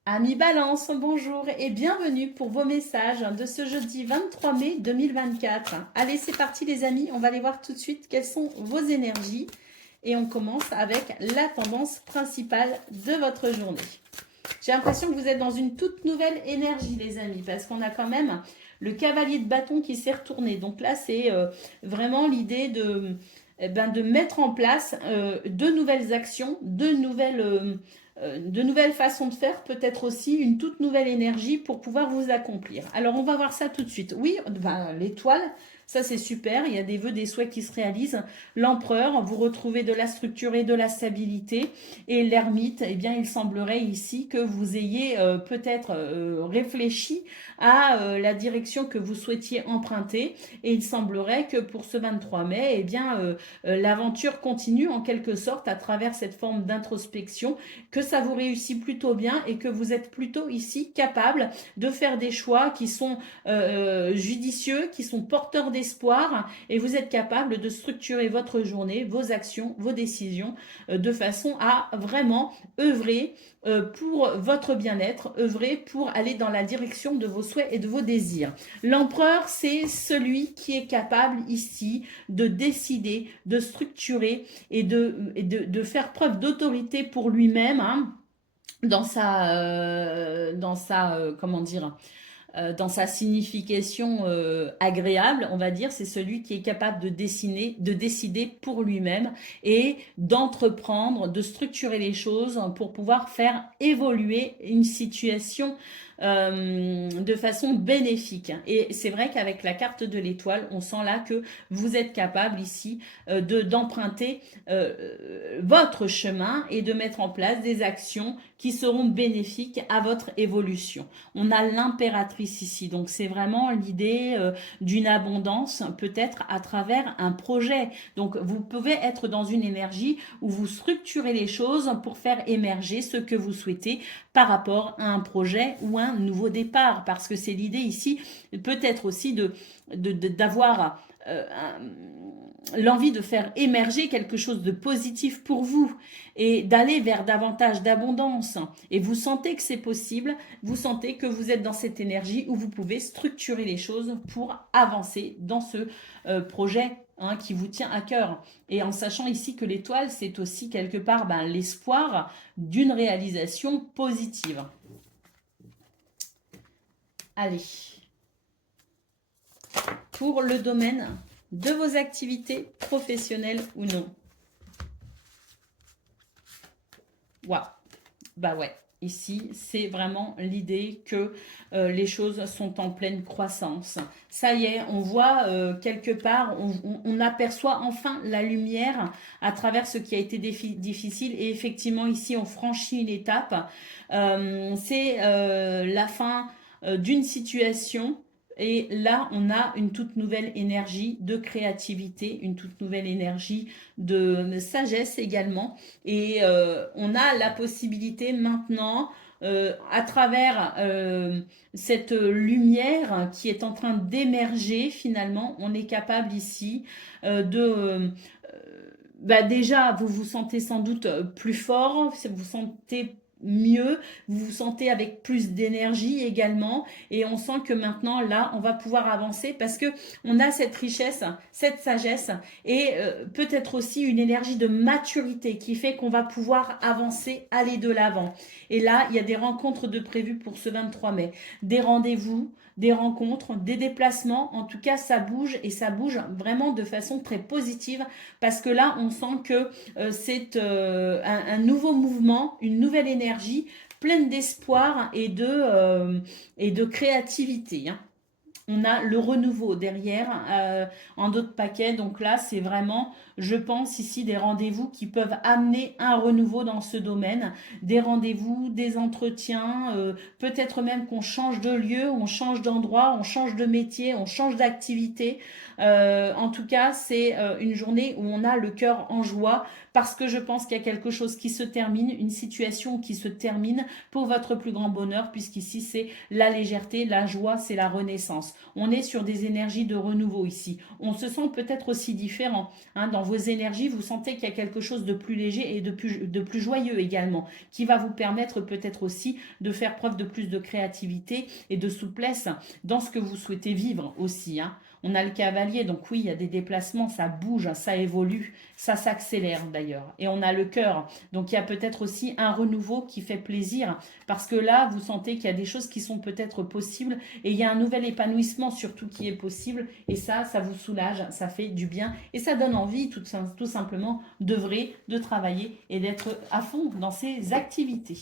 Amis Balance, bonjour et bienvenue pour vos messages de ce jeudi 23 mai 2024. Allez, c'est parti les amis, on va aller voir tout de suite quelles sont vos énergies. Et on commence avec la tendance principale de votre journée. J'ai l'impression que vous êtes dans une toute nouvelle énergie, les amis, parce qu'on a quand même le cavalier de bâton qui s'est retourné. Donc là, c'est vraiment l'idée de mettre en place de nouvelles actions, de nouvelles façons de faire, peut-être aussi une toute nouvelle énergie pour pouvoir vous accomplir. Alors, on va voir ça tout de suite. Oui, ben, l'étoile, ça c'est super, il y a des vœux, des souhaits qui se réalisent. L'empereur, vous retrouvez de la structure et de la stabilité. Et l'ermite, eh bien, il semblerait ici que vous ayez peut-être réfléchi à la direction que vous souhaitiez emprunter. Et il semblerait que pour ce 23 mai, eh bien, l'aventure continue en quelque sorte à travers cette forme d'introspection, que ça vous réussit plutôt bien et que vous êtes plutôt ici capable de faire des choix qui sont judicieux, qui sont porteurs d'espoir et vous êtes capable de structurer votre journée, vos actions, vos décisions de façon à vraiment œuvrer pour votre bien-être, œuvrer pour aller dans la direction de vos souhaits et de vos désirs. L'empereur, c'est celui qui est capable ici de décider, de structurer et de faire preuve d'autorité pour lui-même, hein, dans sa comment dire, dans sa signification agréable, on va dire, c'est celui qui est capable de décider pour lui-même et d'entreprendre, de structurer les choses pour pouvoir faire évoluer une situation de façon bénéfique. Et c'est vrai qu'avec la carte de l'étoile, on sent là que vous êtes capable ici d'emprunter votre chemin et de mettre en place des actions qui seront bénéfiques à votre évolution. On a l'impératrice ici, donc c'est vraiment l'idée d'une abondance, peut-être à travers un projet. Donc vous pouvez être dans une énergie où vous structurez les choses pour faire émerger ce que vous souhaitez par rapport à un projet ou un nouveau départ, parce que c'est l'idée ici, peut-être aussi d'avoir l'envie de faire émerger quelque chose de positif pour vous et d'aller vers davantage d'abondance. Et vous sentez que c'est possible, vous sentez que vous êtes dans cette énergie où vous pouvez structurer les choses pour avancer dans ce projet qui vous tient à cœur. Et en sachant ici que l'étoile, c'est aussi quelque part l'espoir d'une réalisation positive. Allez, pour le domaine de vos activités professionnelles ou non. Waouh, bah ouais, ici, c'est vraiment l'idée que les choses sont en pleine croissance. Ça y est, on voit quelque part, on aperçoit enfin la lumière à travers ce qui a été difficile. Et effectivement, ici, on franchit une étape. C'est la fin d'une situation. Et là, on a une toute nouvelle énergie de créativité, une toute nouvelle énergie de sagesse également. Et on a la possibilité maintenant, à travers cette lumière qui est en train d'émerger finalement, on est capable ici déjà, vous vous sentez sans doute plus fort, vous vous sentez mieux, vous vous sentez avec plus d'énergie également, et on sent que maintenant là on va pouvoir avancer parce que on a cette richesse, cette sagesse et peut-être aussi une énergie de maturité qui fait qu'on va pouvoir avancer, aller de l'avant. Et là il y a des rencontres de prévues pour ce 23 mai, des rendez-vous, des rencontres, des déplacements. En tout cas, ça bouge et ça bouge vraiment de façon très positive parce que là, on sent que c'est un nouveau mouvement, une nouvelle énergie pleine d'espoir et de créativité. On a le renouveau derrière en d'autres paquets. Donc là, c'est vraiment, je pense ici, des rendez-vous qui peuvent amener un renouveau dans ce domaine. Des rendez-vous, des entretiens, peut-être même qu'on change de lieu, on change d'endroit, on change de métier, on change d'activité. En tout cas, c'est une journée où on a le cœur en joie parce que je pense qu'il y a quelque chose qui se termine, une situation qui se termine pour votre plus grand bonheur, puisqu'ici c'est la légèreté, la joie, c'est la renaissance. On est sur des énergies de renouveau ici. On se sent peut-être aussi différent. Dans vos énergies, vous sentez qu'il y a quelque chose de plus léger et de plus joyeux également, qui va vous permettre peut-être aussi de faire preuve de plus de créativité et de souplesse dans ce que vous souhaitez vivre aussi. On a le cavalier, donc oui, il y a des déplacements, ça bouge, ça évolue, ça s'accélère d'ailleurs. Et on a le cœur, donc il y a peut-être aussi un renouveau qui fait plaisir, parce que là, vous sentez qu'il y a des choses qui sont peut-être possibles, et il y a un nouvel épanouissement surtout qui est possible, et ça vous soulage, ça fait du bien, et ça donne envie tout simplement d'œuvrer, de travailler, et d'être à fond dans ses activités.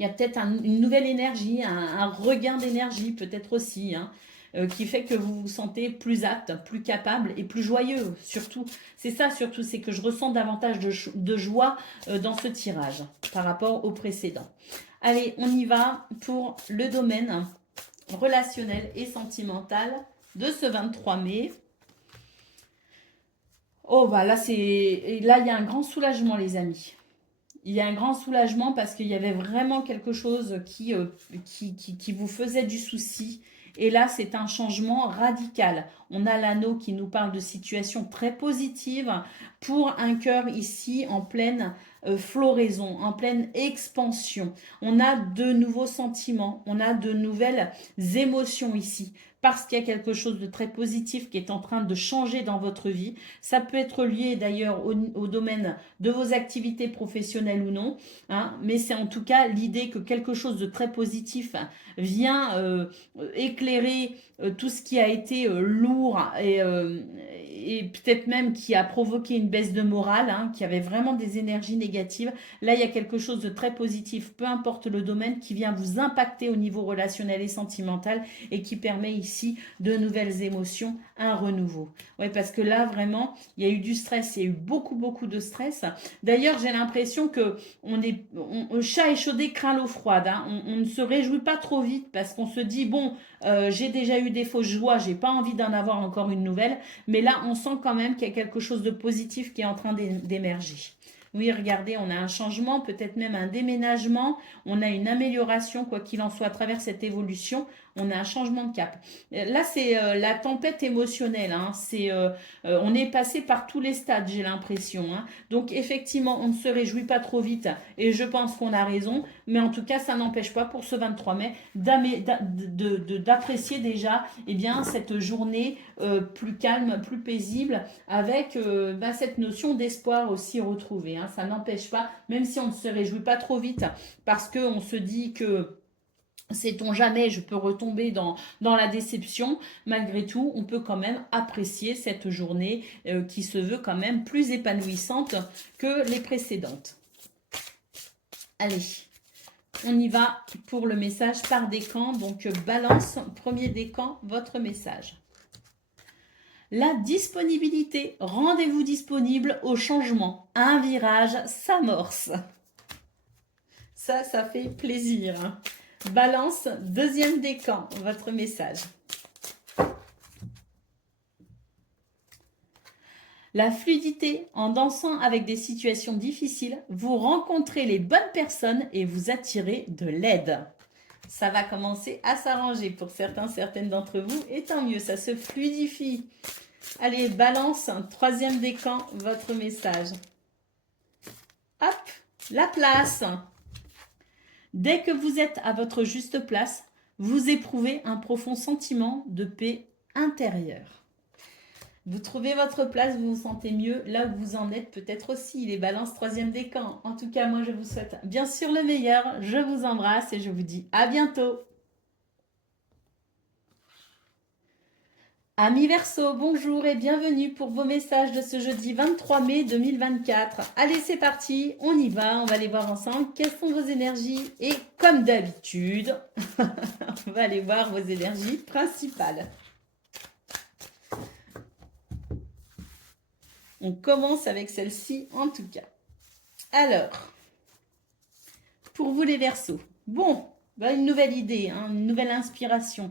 Il y a peut-être une nouvelle énergie, un regain d'énergie peut-être aussi, qui fait que vous vous sentez plus apte, plus capable et plus joyeux. Surtout, c'est ça surtout, c'est que je ressens davantage de joie dans ce tirage par rapport au précédent. Allez, on y va pour le domaine relationnel et sentimental de ce 23 mai. Oh, bah là, il y a un grand soulagement, les amis. Il y a un grand soulagement parce qu'il y avait vraiment quelque chose qui vous faisait du souci. Et là, c'est un changement radical. On a l'anneau qui nous parle de situation très positive pour un cœur ici en pleine floraison, en pleine expansion. On a de nouveaux sentiments, on a de nouvelles émotions ici parce qu'il y a quelque chose de très positif qui est en train de changer dans votre vie. Ça peut être lié d'ailleurs au domaine de vos activités professionnelles ou non, mais c'est en tout cas l'idée que quelque chose de très positif vient éclairer tout ce qui a été lourd et peut-être même qui a provoqué une baisse de morale, qui avait vraiment des énergies négatives. Là, il y a quelque chose de très positif, peu importe le domaine, qui vient vous impacter au niveau relationnel et sentimental et qui permet ici de nouvelles émotions, un renouveau. Oui, parce que là, vraiment, il y a eu du stress, il y a eu beaucoup de stress. D'ailleurs, j'ai l'impression que chat échaudé craint l'eau froide. On ne se réjouit pas trop vite parce qu'on se dit, bon, j'ai déjà eu des fausses joies, j'ai pas envie d'en avoir encore une nouvelle. Mais là, on sent quand même qu'il y a quelque chose de positif qui est en train d'émerger. Oui, regardez, on a un changement, peut-être même un déménagement, on a une amélioration, quoi qu'il en soit, à travers cette évolution, on a un changement de cap. Là, c'est la tempête émotionnelle, hein. On est passé par tous les stades, j'ai l'impression, hein. Donc, effectivement, on ne se réjouit pas trop vite, et je pense qu'on a raison, mais en tout cas, ça n'empêche pas pour ce 23 mai d'apprécier déjà eh bien, cette journée plus calme, plus paisible, avec cette notion d'espoir aussi retrouvée, hein. Ça n'empêche pas, même si on ne se réjouit pas trop vite, parce qu'on se dit que sait-on jamais, je peux retomber dans la déception. Malgré tout, on peut quand même apprécier cette journée qui se veut quand même plus épanouissante que les précédentes. Allez, on y va pour le message par décan. Donc, balance, premier décan, votre message. La disponibilité. Rendez-vous disponible au changement. Un virage s'amorce. Ça fait plaisir, hein. Balance, deuxième décan, votre message. La fluidité, en dansant avec des situations difficiles, vous rencontrez les bonnes personnes et vous attirez de l'aide. Ça va commencer à s'arranger pour certaines d'entre vous, et tant mieux, ça se fluidifie. Allez, balance, troisième décan, votre message. Hop, la place. Dès que vous êtes à votre juste place, vous éprouvez un profond sentiment de paix intérieure. Vous trouvez votre place, vous vous sentez mieux là où vous en êtes, peut-être aussi les balances troisième décan. En tout cas, moi, je vous souhaite bien sûr le meilleur. Je vous embrasse et je vous dis à bientôt. Amis Verseau, bonjour et bienvenue pour vos messages de ce jeudi 23 mai 2024. Allez, c'est parti, on y va, on va aller voir ensemble quelles sont vos énergies. Et comme d'habitude, on va aller voir vos énergies principales. On commence avec celle-ci en tout cas. Alors, pour vous les Verseaux, bon, une nouvelle idée, hein, une nouvelle inspiration.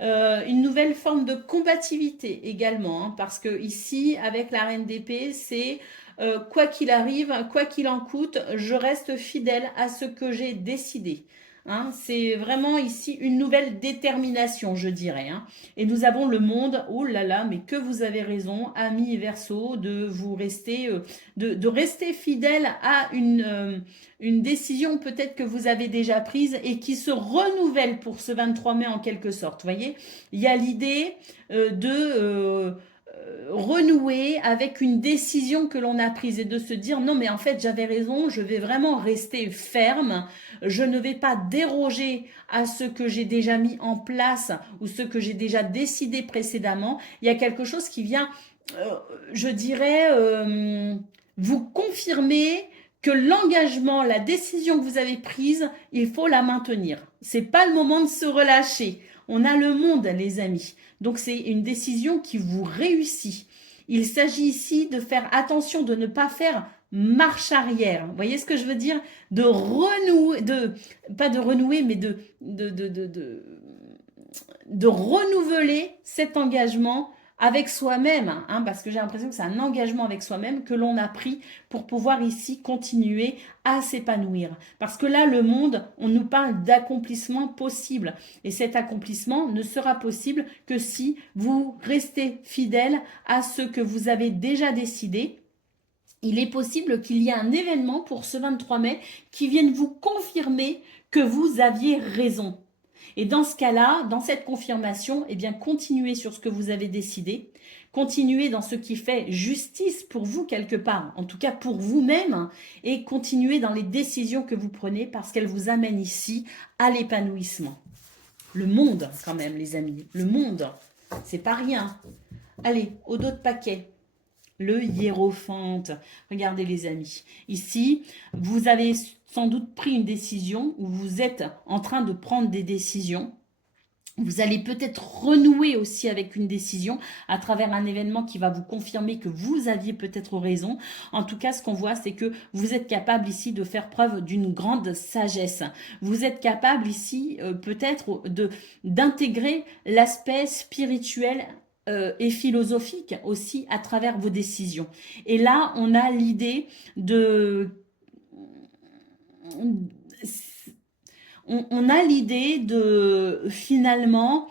Une nouvelle forme de combativité également, hein, parce que ici, avec la reine d'épée, c'est quoi qu'il arrive, quoi qu'il en coûte, je reste fidèle à ce que j'ai décidé. Hein, c'est vraiment ici une nouvelle détermination, je dirais. Hein. Et nous avons le monde, oh là là, mais que vous avez raison, amis et Verseau, de vous rester, de rester fidèle à une décision peut-être que vous avez déjà prise et qui se renouvelle pour ce 23 mai en quelque sorte. Vous voyez, il y a l'idée de renouer avec une décision que l'on a prise et de se dire non mais en fait j'avais raison, je vais vraiment rester ferme, je ne vais pas déroger à ce que j'ai déjà mis en place ou ce que j'ai déjà décidé précédemment. Il y a quelque chose qui vient, je dirais, vous confirmer que l'engagement, la décision que vous avez prise, il faut la maintenir. C'est pas le moment de se relâcher. On a le monde, les amis. Donc, c'est une décision qui vous réussit. Il s'agit ici de faire attention, de ne pas faire marche arrière. Vous voyez ce que je veux dire? De renouer, pas de renouer, mais de renouveler cet engagement avec soi-même, hein, parce que j'ai l'impression que c'est un engagement avec soi-même que l'on a pris pour pouvoir ici continuer à s'épanouir. Parce que là, le monde, on nous parle d'accomplissement possible. Et cet accomplissement ne sera possible que si vous restez fidèle à ce que vous avez déjà décidé. Il est possible qu'il y ait un événement pour ce 23 mai qui vienne vous confirmer que vous aviez raison. Et dans ce cas-là, dans cette confirmation, eh bien, continuez sur ce que vous avez décidé. Continuez dans ce qui fait justice pour vous quelque part, en tout cas pour vous-même, et continuez dans les décisions que vous prenez parce qu'elles vous amènent ici à l'épanouissement. Le monde, quand même, les amis. Le monde, c'est pas rien. Allez, au dos de paquet. Le hiérophante. Regardez les amis. Ici, vous avez sans doute pris une décision ou vous êtes en train de prendre des décisions. Vous allez peut-être renouer aussi avec une décision à travers un événement qui va vous confirmer que vous aviez peut-être raison. En tout cas, ce qu'on voit, c'est que vous êtes capable ici de faire preuve d'une grande sagesse. Vous êtes capable ici peut-être d'intégrer l'aspect spirituel et philosophique aussi à travers vos décisions. Et là, on a l'idée de... On a l'idée de finalement...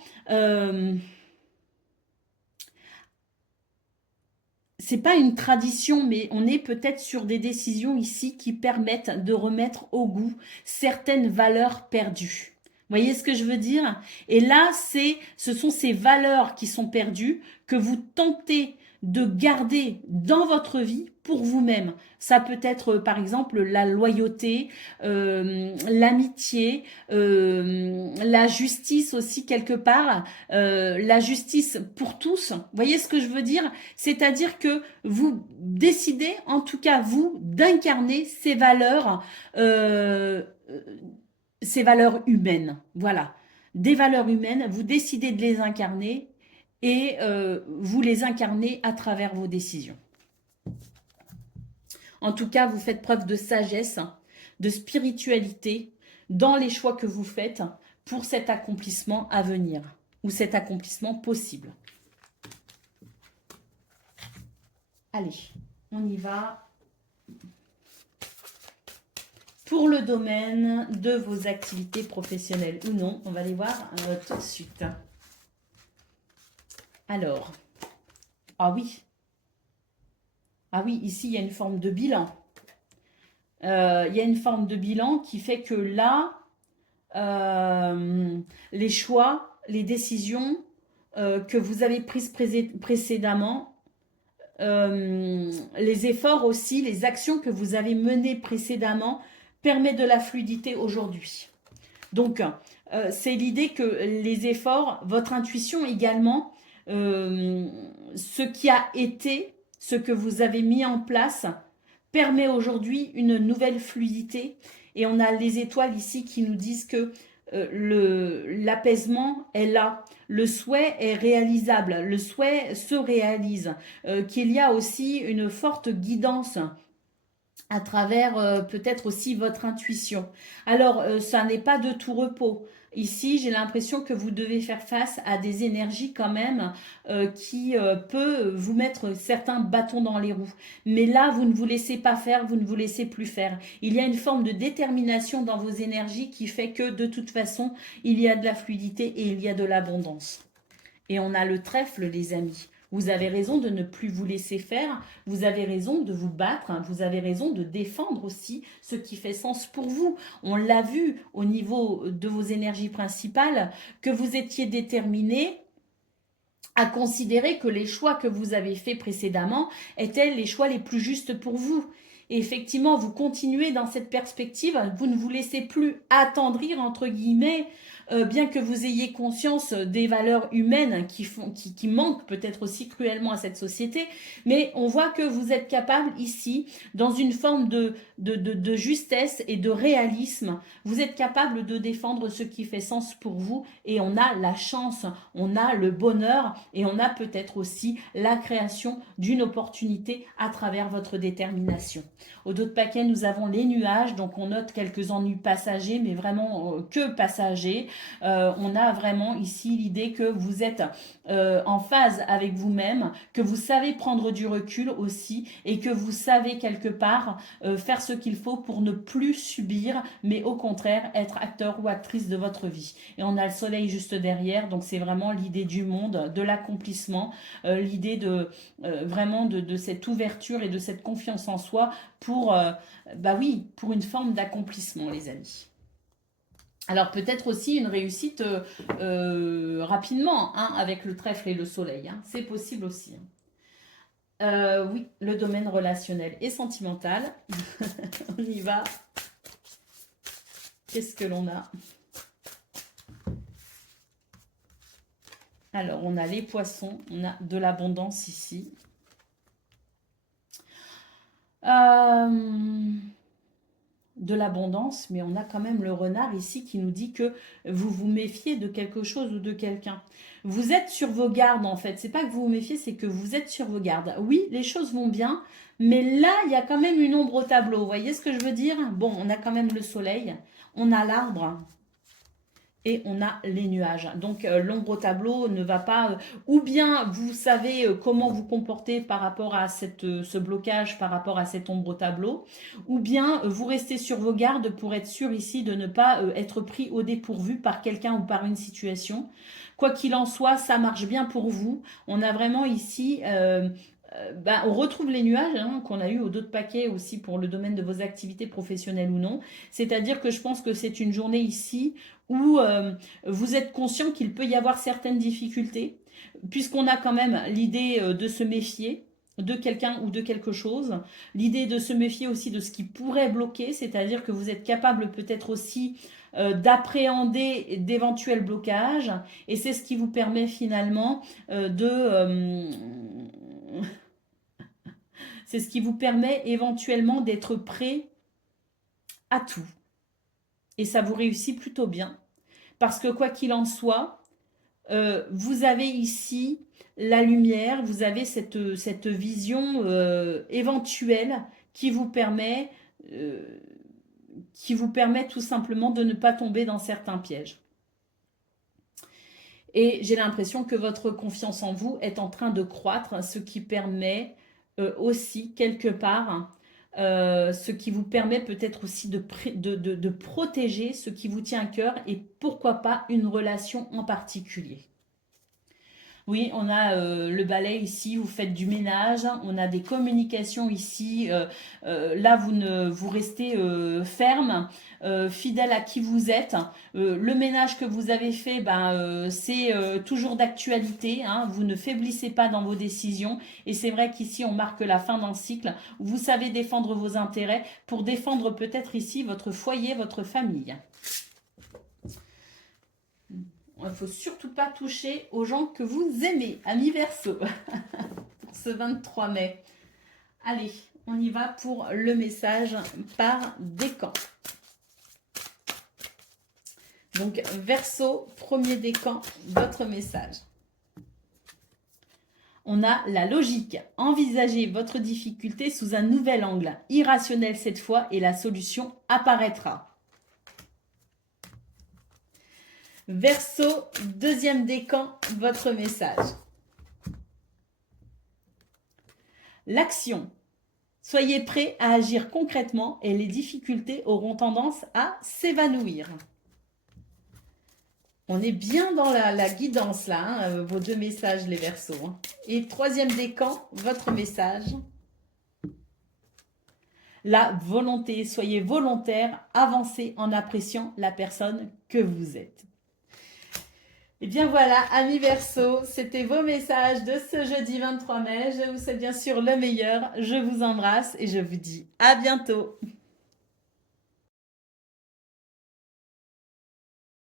c'est pas une tradition, mais on est peut-être sur des décisions ici qui permettent de remettre au goût certaines valeurs perdues. Vous voyez ce que je veux dire? Et là, ce sont ces valeurs qui sont perdues que vous tentez de garder dans votre vie pour vous-même. Ça peut être par exemple la loyauté, l'amitié, la justice aussi quelque part, la justice pour tous. Vous voyez ce que je veux dire? C'est-à-dire que vous décidez, en tout cas vous, d'incarner ces valeurs humaines. Voilà, des valeurs humaines. Vous décidez de les incarner et vous les incarnez à travers vos décisions. En tout cas, vous faites preuve de sagesse, de spiritualité dans les choix que vous faites pour cet accomplissement à venir ou cet accomplissement possible. Allez, on y va. Pour le domaine de vos activités professionnelles ou non, on va les voir tout de suite. Alors, ah oui, ici il y a une forme de bilan. Il y a une forme de bilan qui fait que là, les choix, les décisions que vous avez prises précédemment, les efforts aussi, les actions que vous avez menées précédemment permettent de la fluidité aujourd'hui. Donc, c'est l'idée que les efforts, votre intuition également, ce qui a été, ce que vous avez mis en place, permet aujourd'hui une nouvelle fluidité. Et on a les étoiles ici qui nous disent que l'apaisement est là, le souhait est réalisable, le souhait se réalise, qu'il y a aussi une forte guidance à travers peut-être aussi votre intuition. Alors, ça n'est pas de tout repos. Ici, j'ai l'impression que vous devez faire face à des énergies quand même qui peut vous mettre certains bâtons dans les roues. Mais là, vous ne vous laissez pas faire, vous ne vous laissez plus faire. Il y a une forme de détermination dans vos énergies qui fait que de toute façon, il y a de la fluidité et il y a de l'abondance. Et on a le trèfle, les amis. Vous avez raison de ne plus vous laisser faire, vous avez raison de vous battre, hein, vous avez raison de défendre aussi ce qui fait sens pour vous. On l'a vu au niveau de vos énergies principales, que vous étiez déterminé à considérer que les choix que vous avez faits précédemment étaient les choix les plus justes pour vous. Et effectivement, vous continuez dans cette perspective, vous ne vous laissez plus attendrir, entre guillemets, bien que vous ayez conscience des valeurs humaines qui manquent peut-être aussi cruellement à cette société, mais on voit que vous êtes capable ici, dans une forme de justesse et de réalisme, vous êtes capable de défendre ce qui fait sens pour vous, et on a la chance, on a le bonheur, et on a peut-être aussi la création d'une opportunité à travers votre détermination. Au dos de paquet, nous avons les nuages, donc on note quelques ennuis passagers, mais vraiment que passagers. On a vraiment ici l'idée que vous êtes en phase avec vous-même, que vous savez prendre du recul aussi, et que vous savez quelque part faire ce qu'il faut pour ne plus subir, mais au contraire être acteur ou actrice de votre vie. Et on a le soleil juste derrière, donc c'est vraiment l'idée du monde, de l'accomplissement, l'idée de vraiment de cette ouverture et de cette confiance en soi pour, pour une forme d'accomplissement, les amis. Alors peut-être aussi une réussite rapidement, hein, avec le trèfle et le soleil, hein. C'est possible aussi. Oui, le domaine relationnel et sentimental. On y va. Qu'est-ce que l'on a? Alors, on a les poissons, on a de l'abondance ici. De l'abondance, mais on a quand même le renard ici qui nous dit que vous vous méfiez de quelque chose ou de quelqu'un. Vous êtes sur vos gardes en fait. C'est pas que vous vous méfiez, c'est que vous êtes sur vos gardes. Oui, les choses vont bien, mais là, il y a quand même une ombre au tableau. Vous voyez ce que je veux dire? Bon, on a quand même le soleil, on a l'arbre et on a les nuages. Donc l'ombre au tableau ne va pas, ou bien vous savez comment vous comporter par rapport à ce blocage, par rapport à cette ombre au tableau, ou bien vous restez sur vos gardes pour être sûr ici de ne pas être pris au dépourvu par quelqu'un ou par une situation. Quoi qu'il en soit, ça marche bien pour vous. On a vraiment ici... on retrouve les nuages hein, qu'on a eu au dos de paquet aussi pour le domaine de vos activités professionnelles ou non. C'est-à-dire que je pense que c'est une journée ici où vous êtes conscient qu'il peut y avoir certaines difficultés, puisqu'on a quand même l'idée de se méfier de quelqu'un ou de quelque chose, l'idée de se méfier aussi de ce qui pourrait bloquer, c'est-à-dire que vous êtes capable peut-être aussi d'appréhender d'éventuels blocages, et c'est ce qui vous permet finalement c'est ce qui vous permet éventuellement d'être prêt à tout. Et ça vous réussit plutôt bien. Parce que quoi qu'il en soit, vous avez ici la lumière, vous avez cette vision éventuelle euh, qui vous permet tout simplement de ne pas tomber dans certains pièges. Et j'ai l'impression que votre confiance en vous est en train de croître, ce qui permet aussi quelque part, ce qui vous permet peut-être aussi de protéger ce qui vous tient à cœur et pourquoi pas une relation en particulier. Oui, on a le balai ici, vous faites du ménage, on a des communications ici, là vous restez ferme, fidèle à qui vous êtes. Le ménage que vous avez fait, c'est toujours d'actualité, hein, vous ne faiblissez pas dans vos décisions et c'est vrai qu'ici on marque la fin d'un cycle où vous savez défendre vos intérêts pour défendre peut-être ici votre foyer, votre famille. Il ne faut surtout pas toucher aux gens que vous aimez, amis Verseau, pour ce 23 mai. Allez, on y va pour le message par décan. Donc, Verseau, premier décan, votre message. On a la logique. Envisagez votre difficulté sous un nouvel angle, irrationnel cette fois, et la solution apparaîtra. Verseau, deuxième décan, votre message. L'action. Soyez prêts à agir concrètement et les difficultés auront tendance à s'évanouir. On est bien dans la guidance là, hein, vos deux messages les Verseaux. Hein. Et troisième décan, votre message. La volonté. Soyez volontaire, avancez en appréciant la personne que vous êtes. Et bien voilà, amis Verseau, c'était vos messages de ce jeudi 23 mai. Je vous souhaite bien sûr le meilleur. Je vous embrasse et je vous dis à bientôt.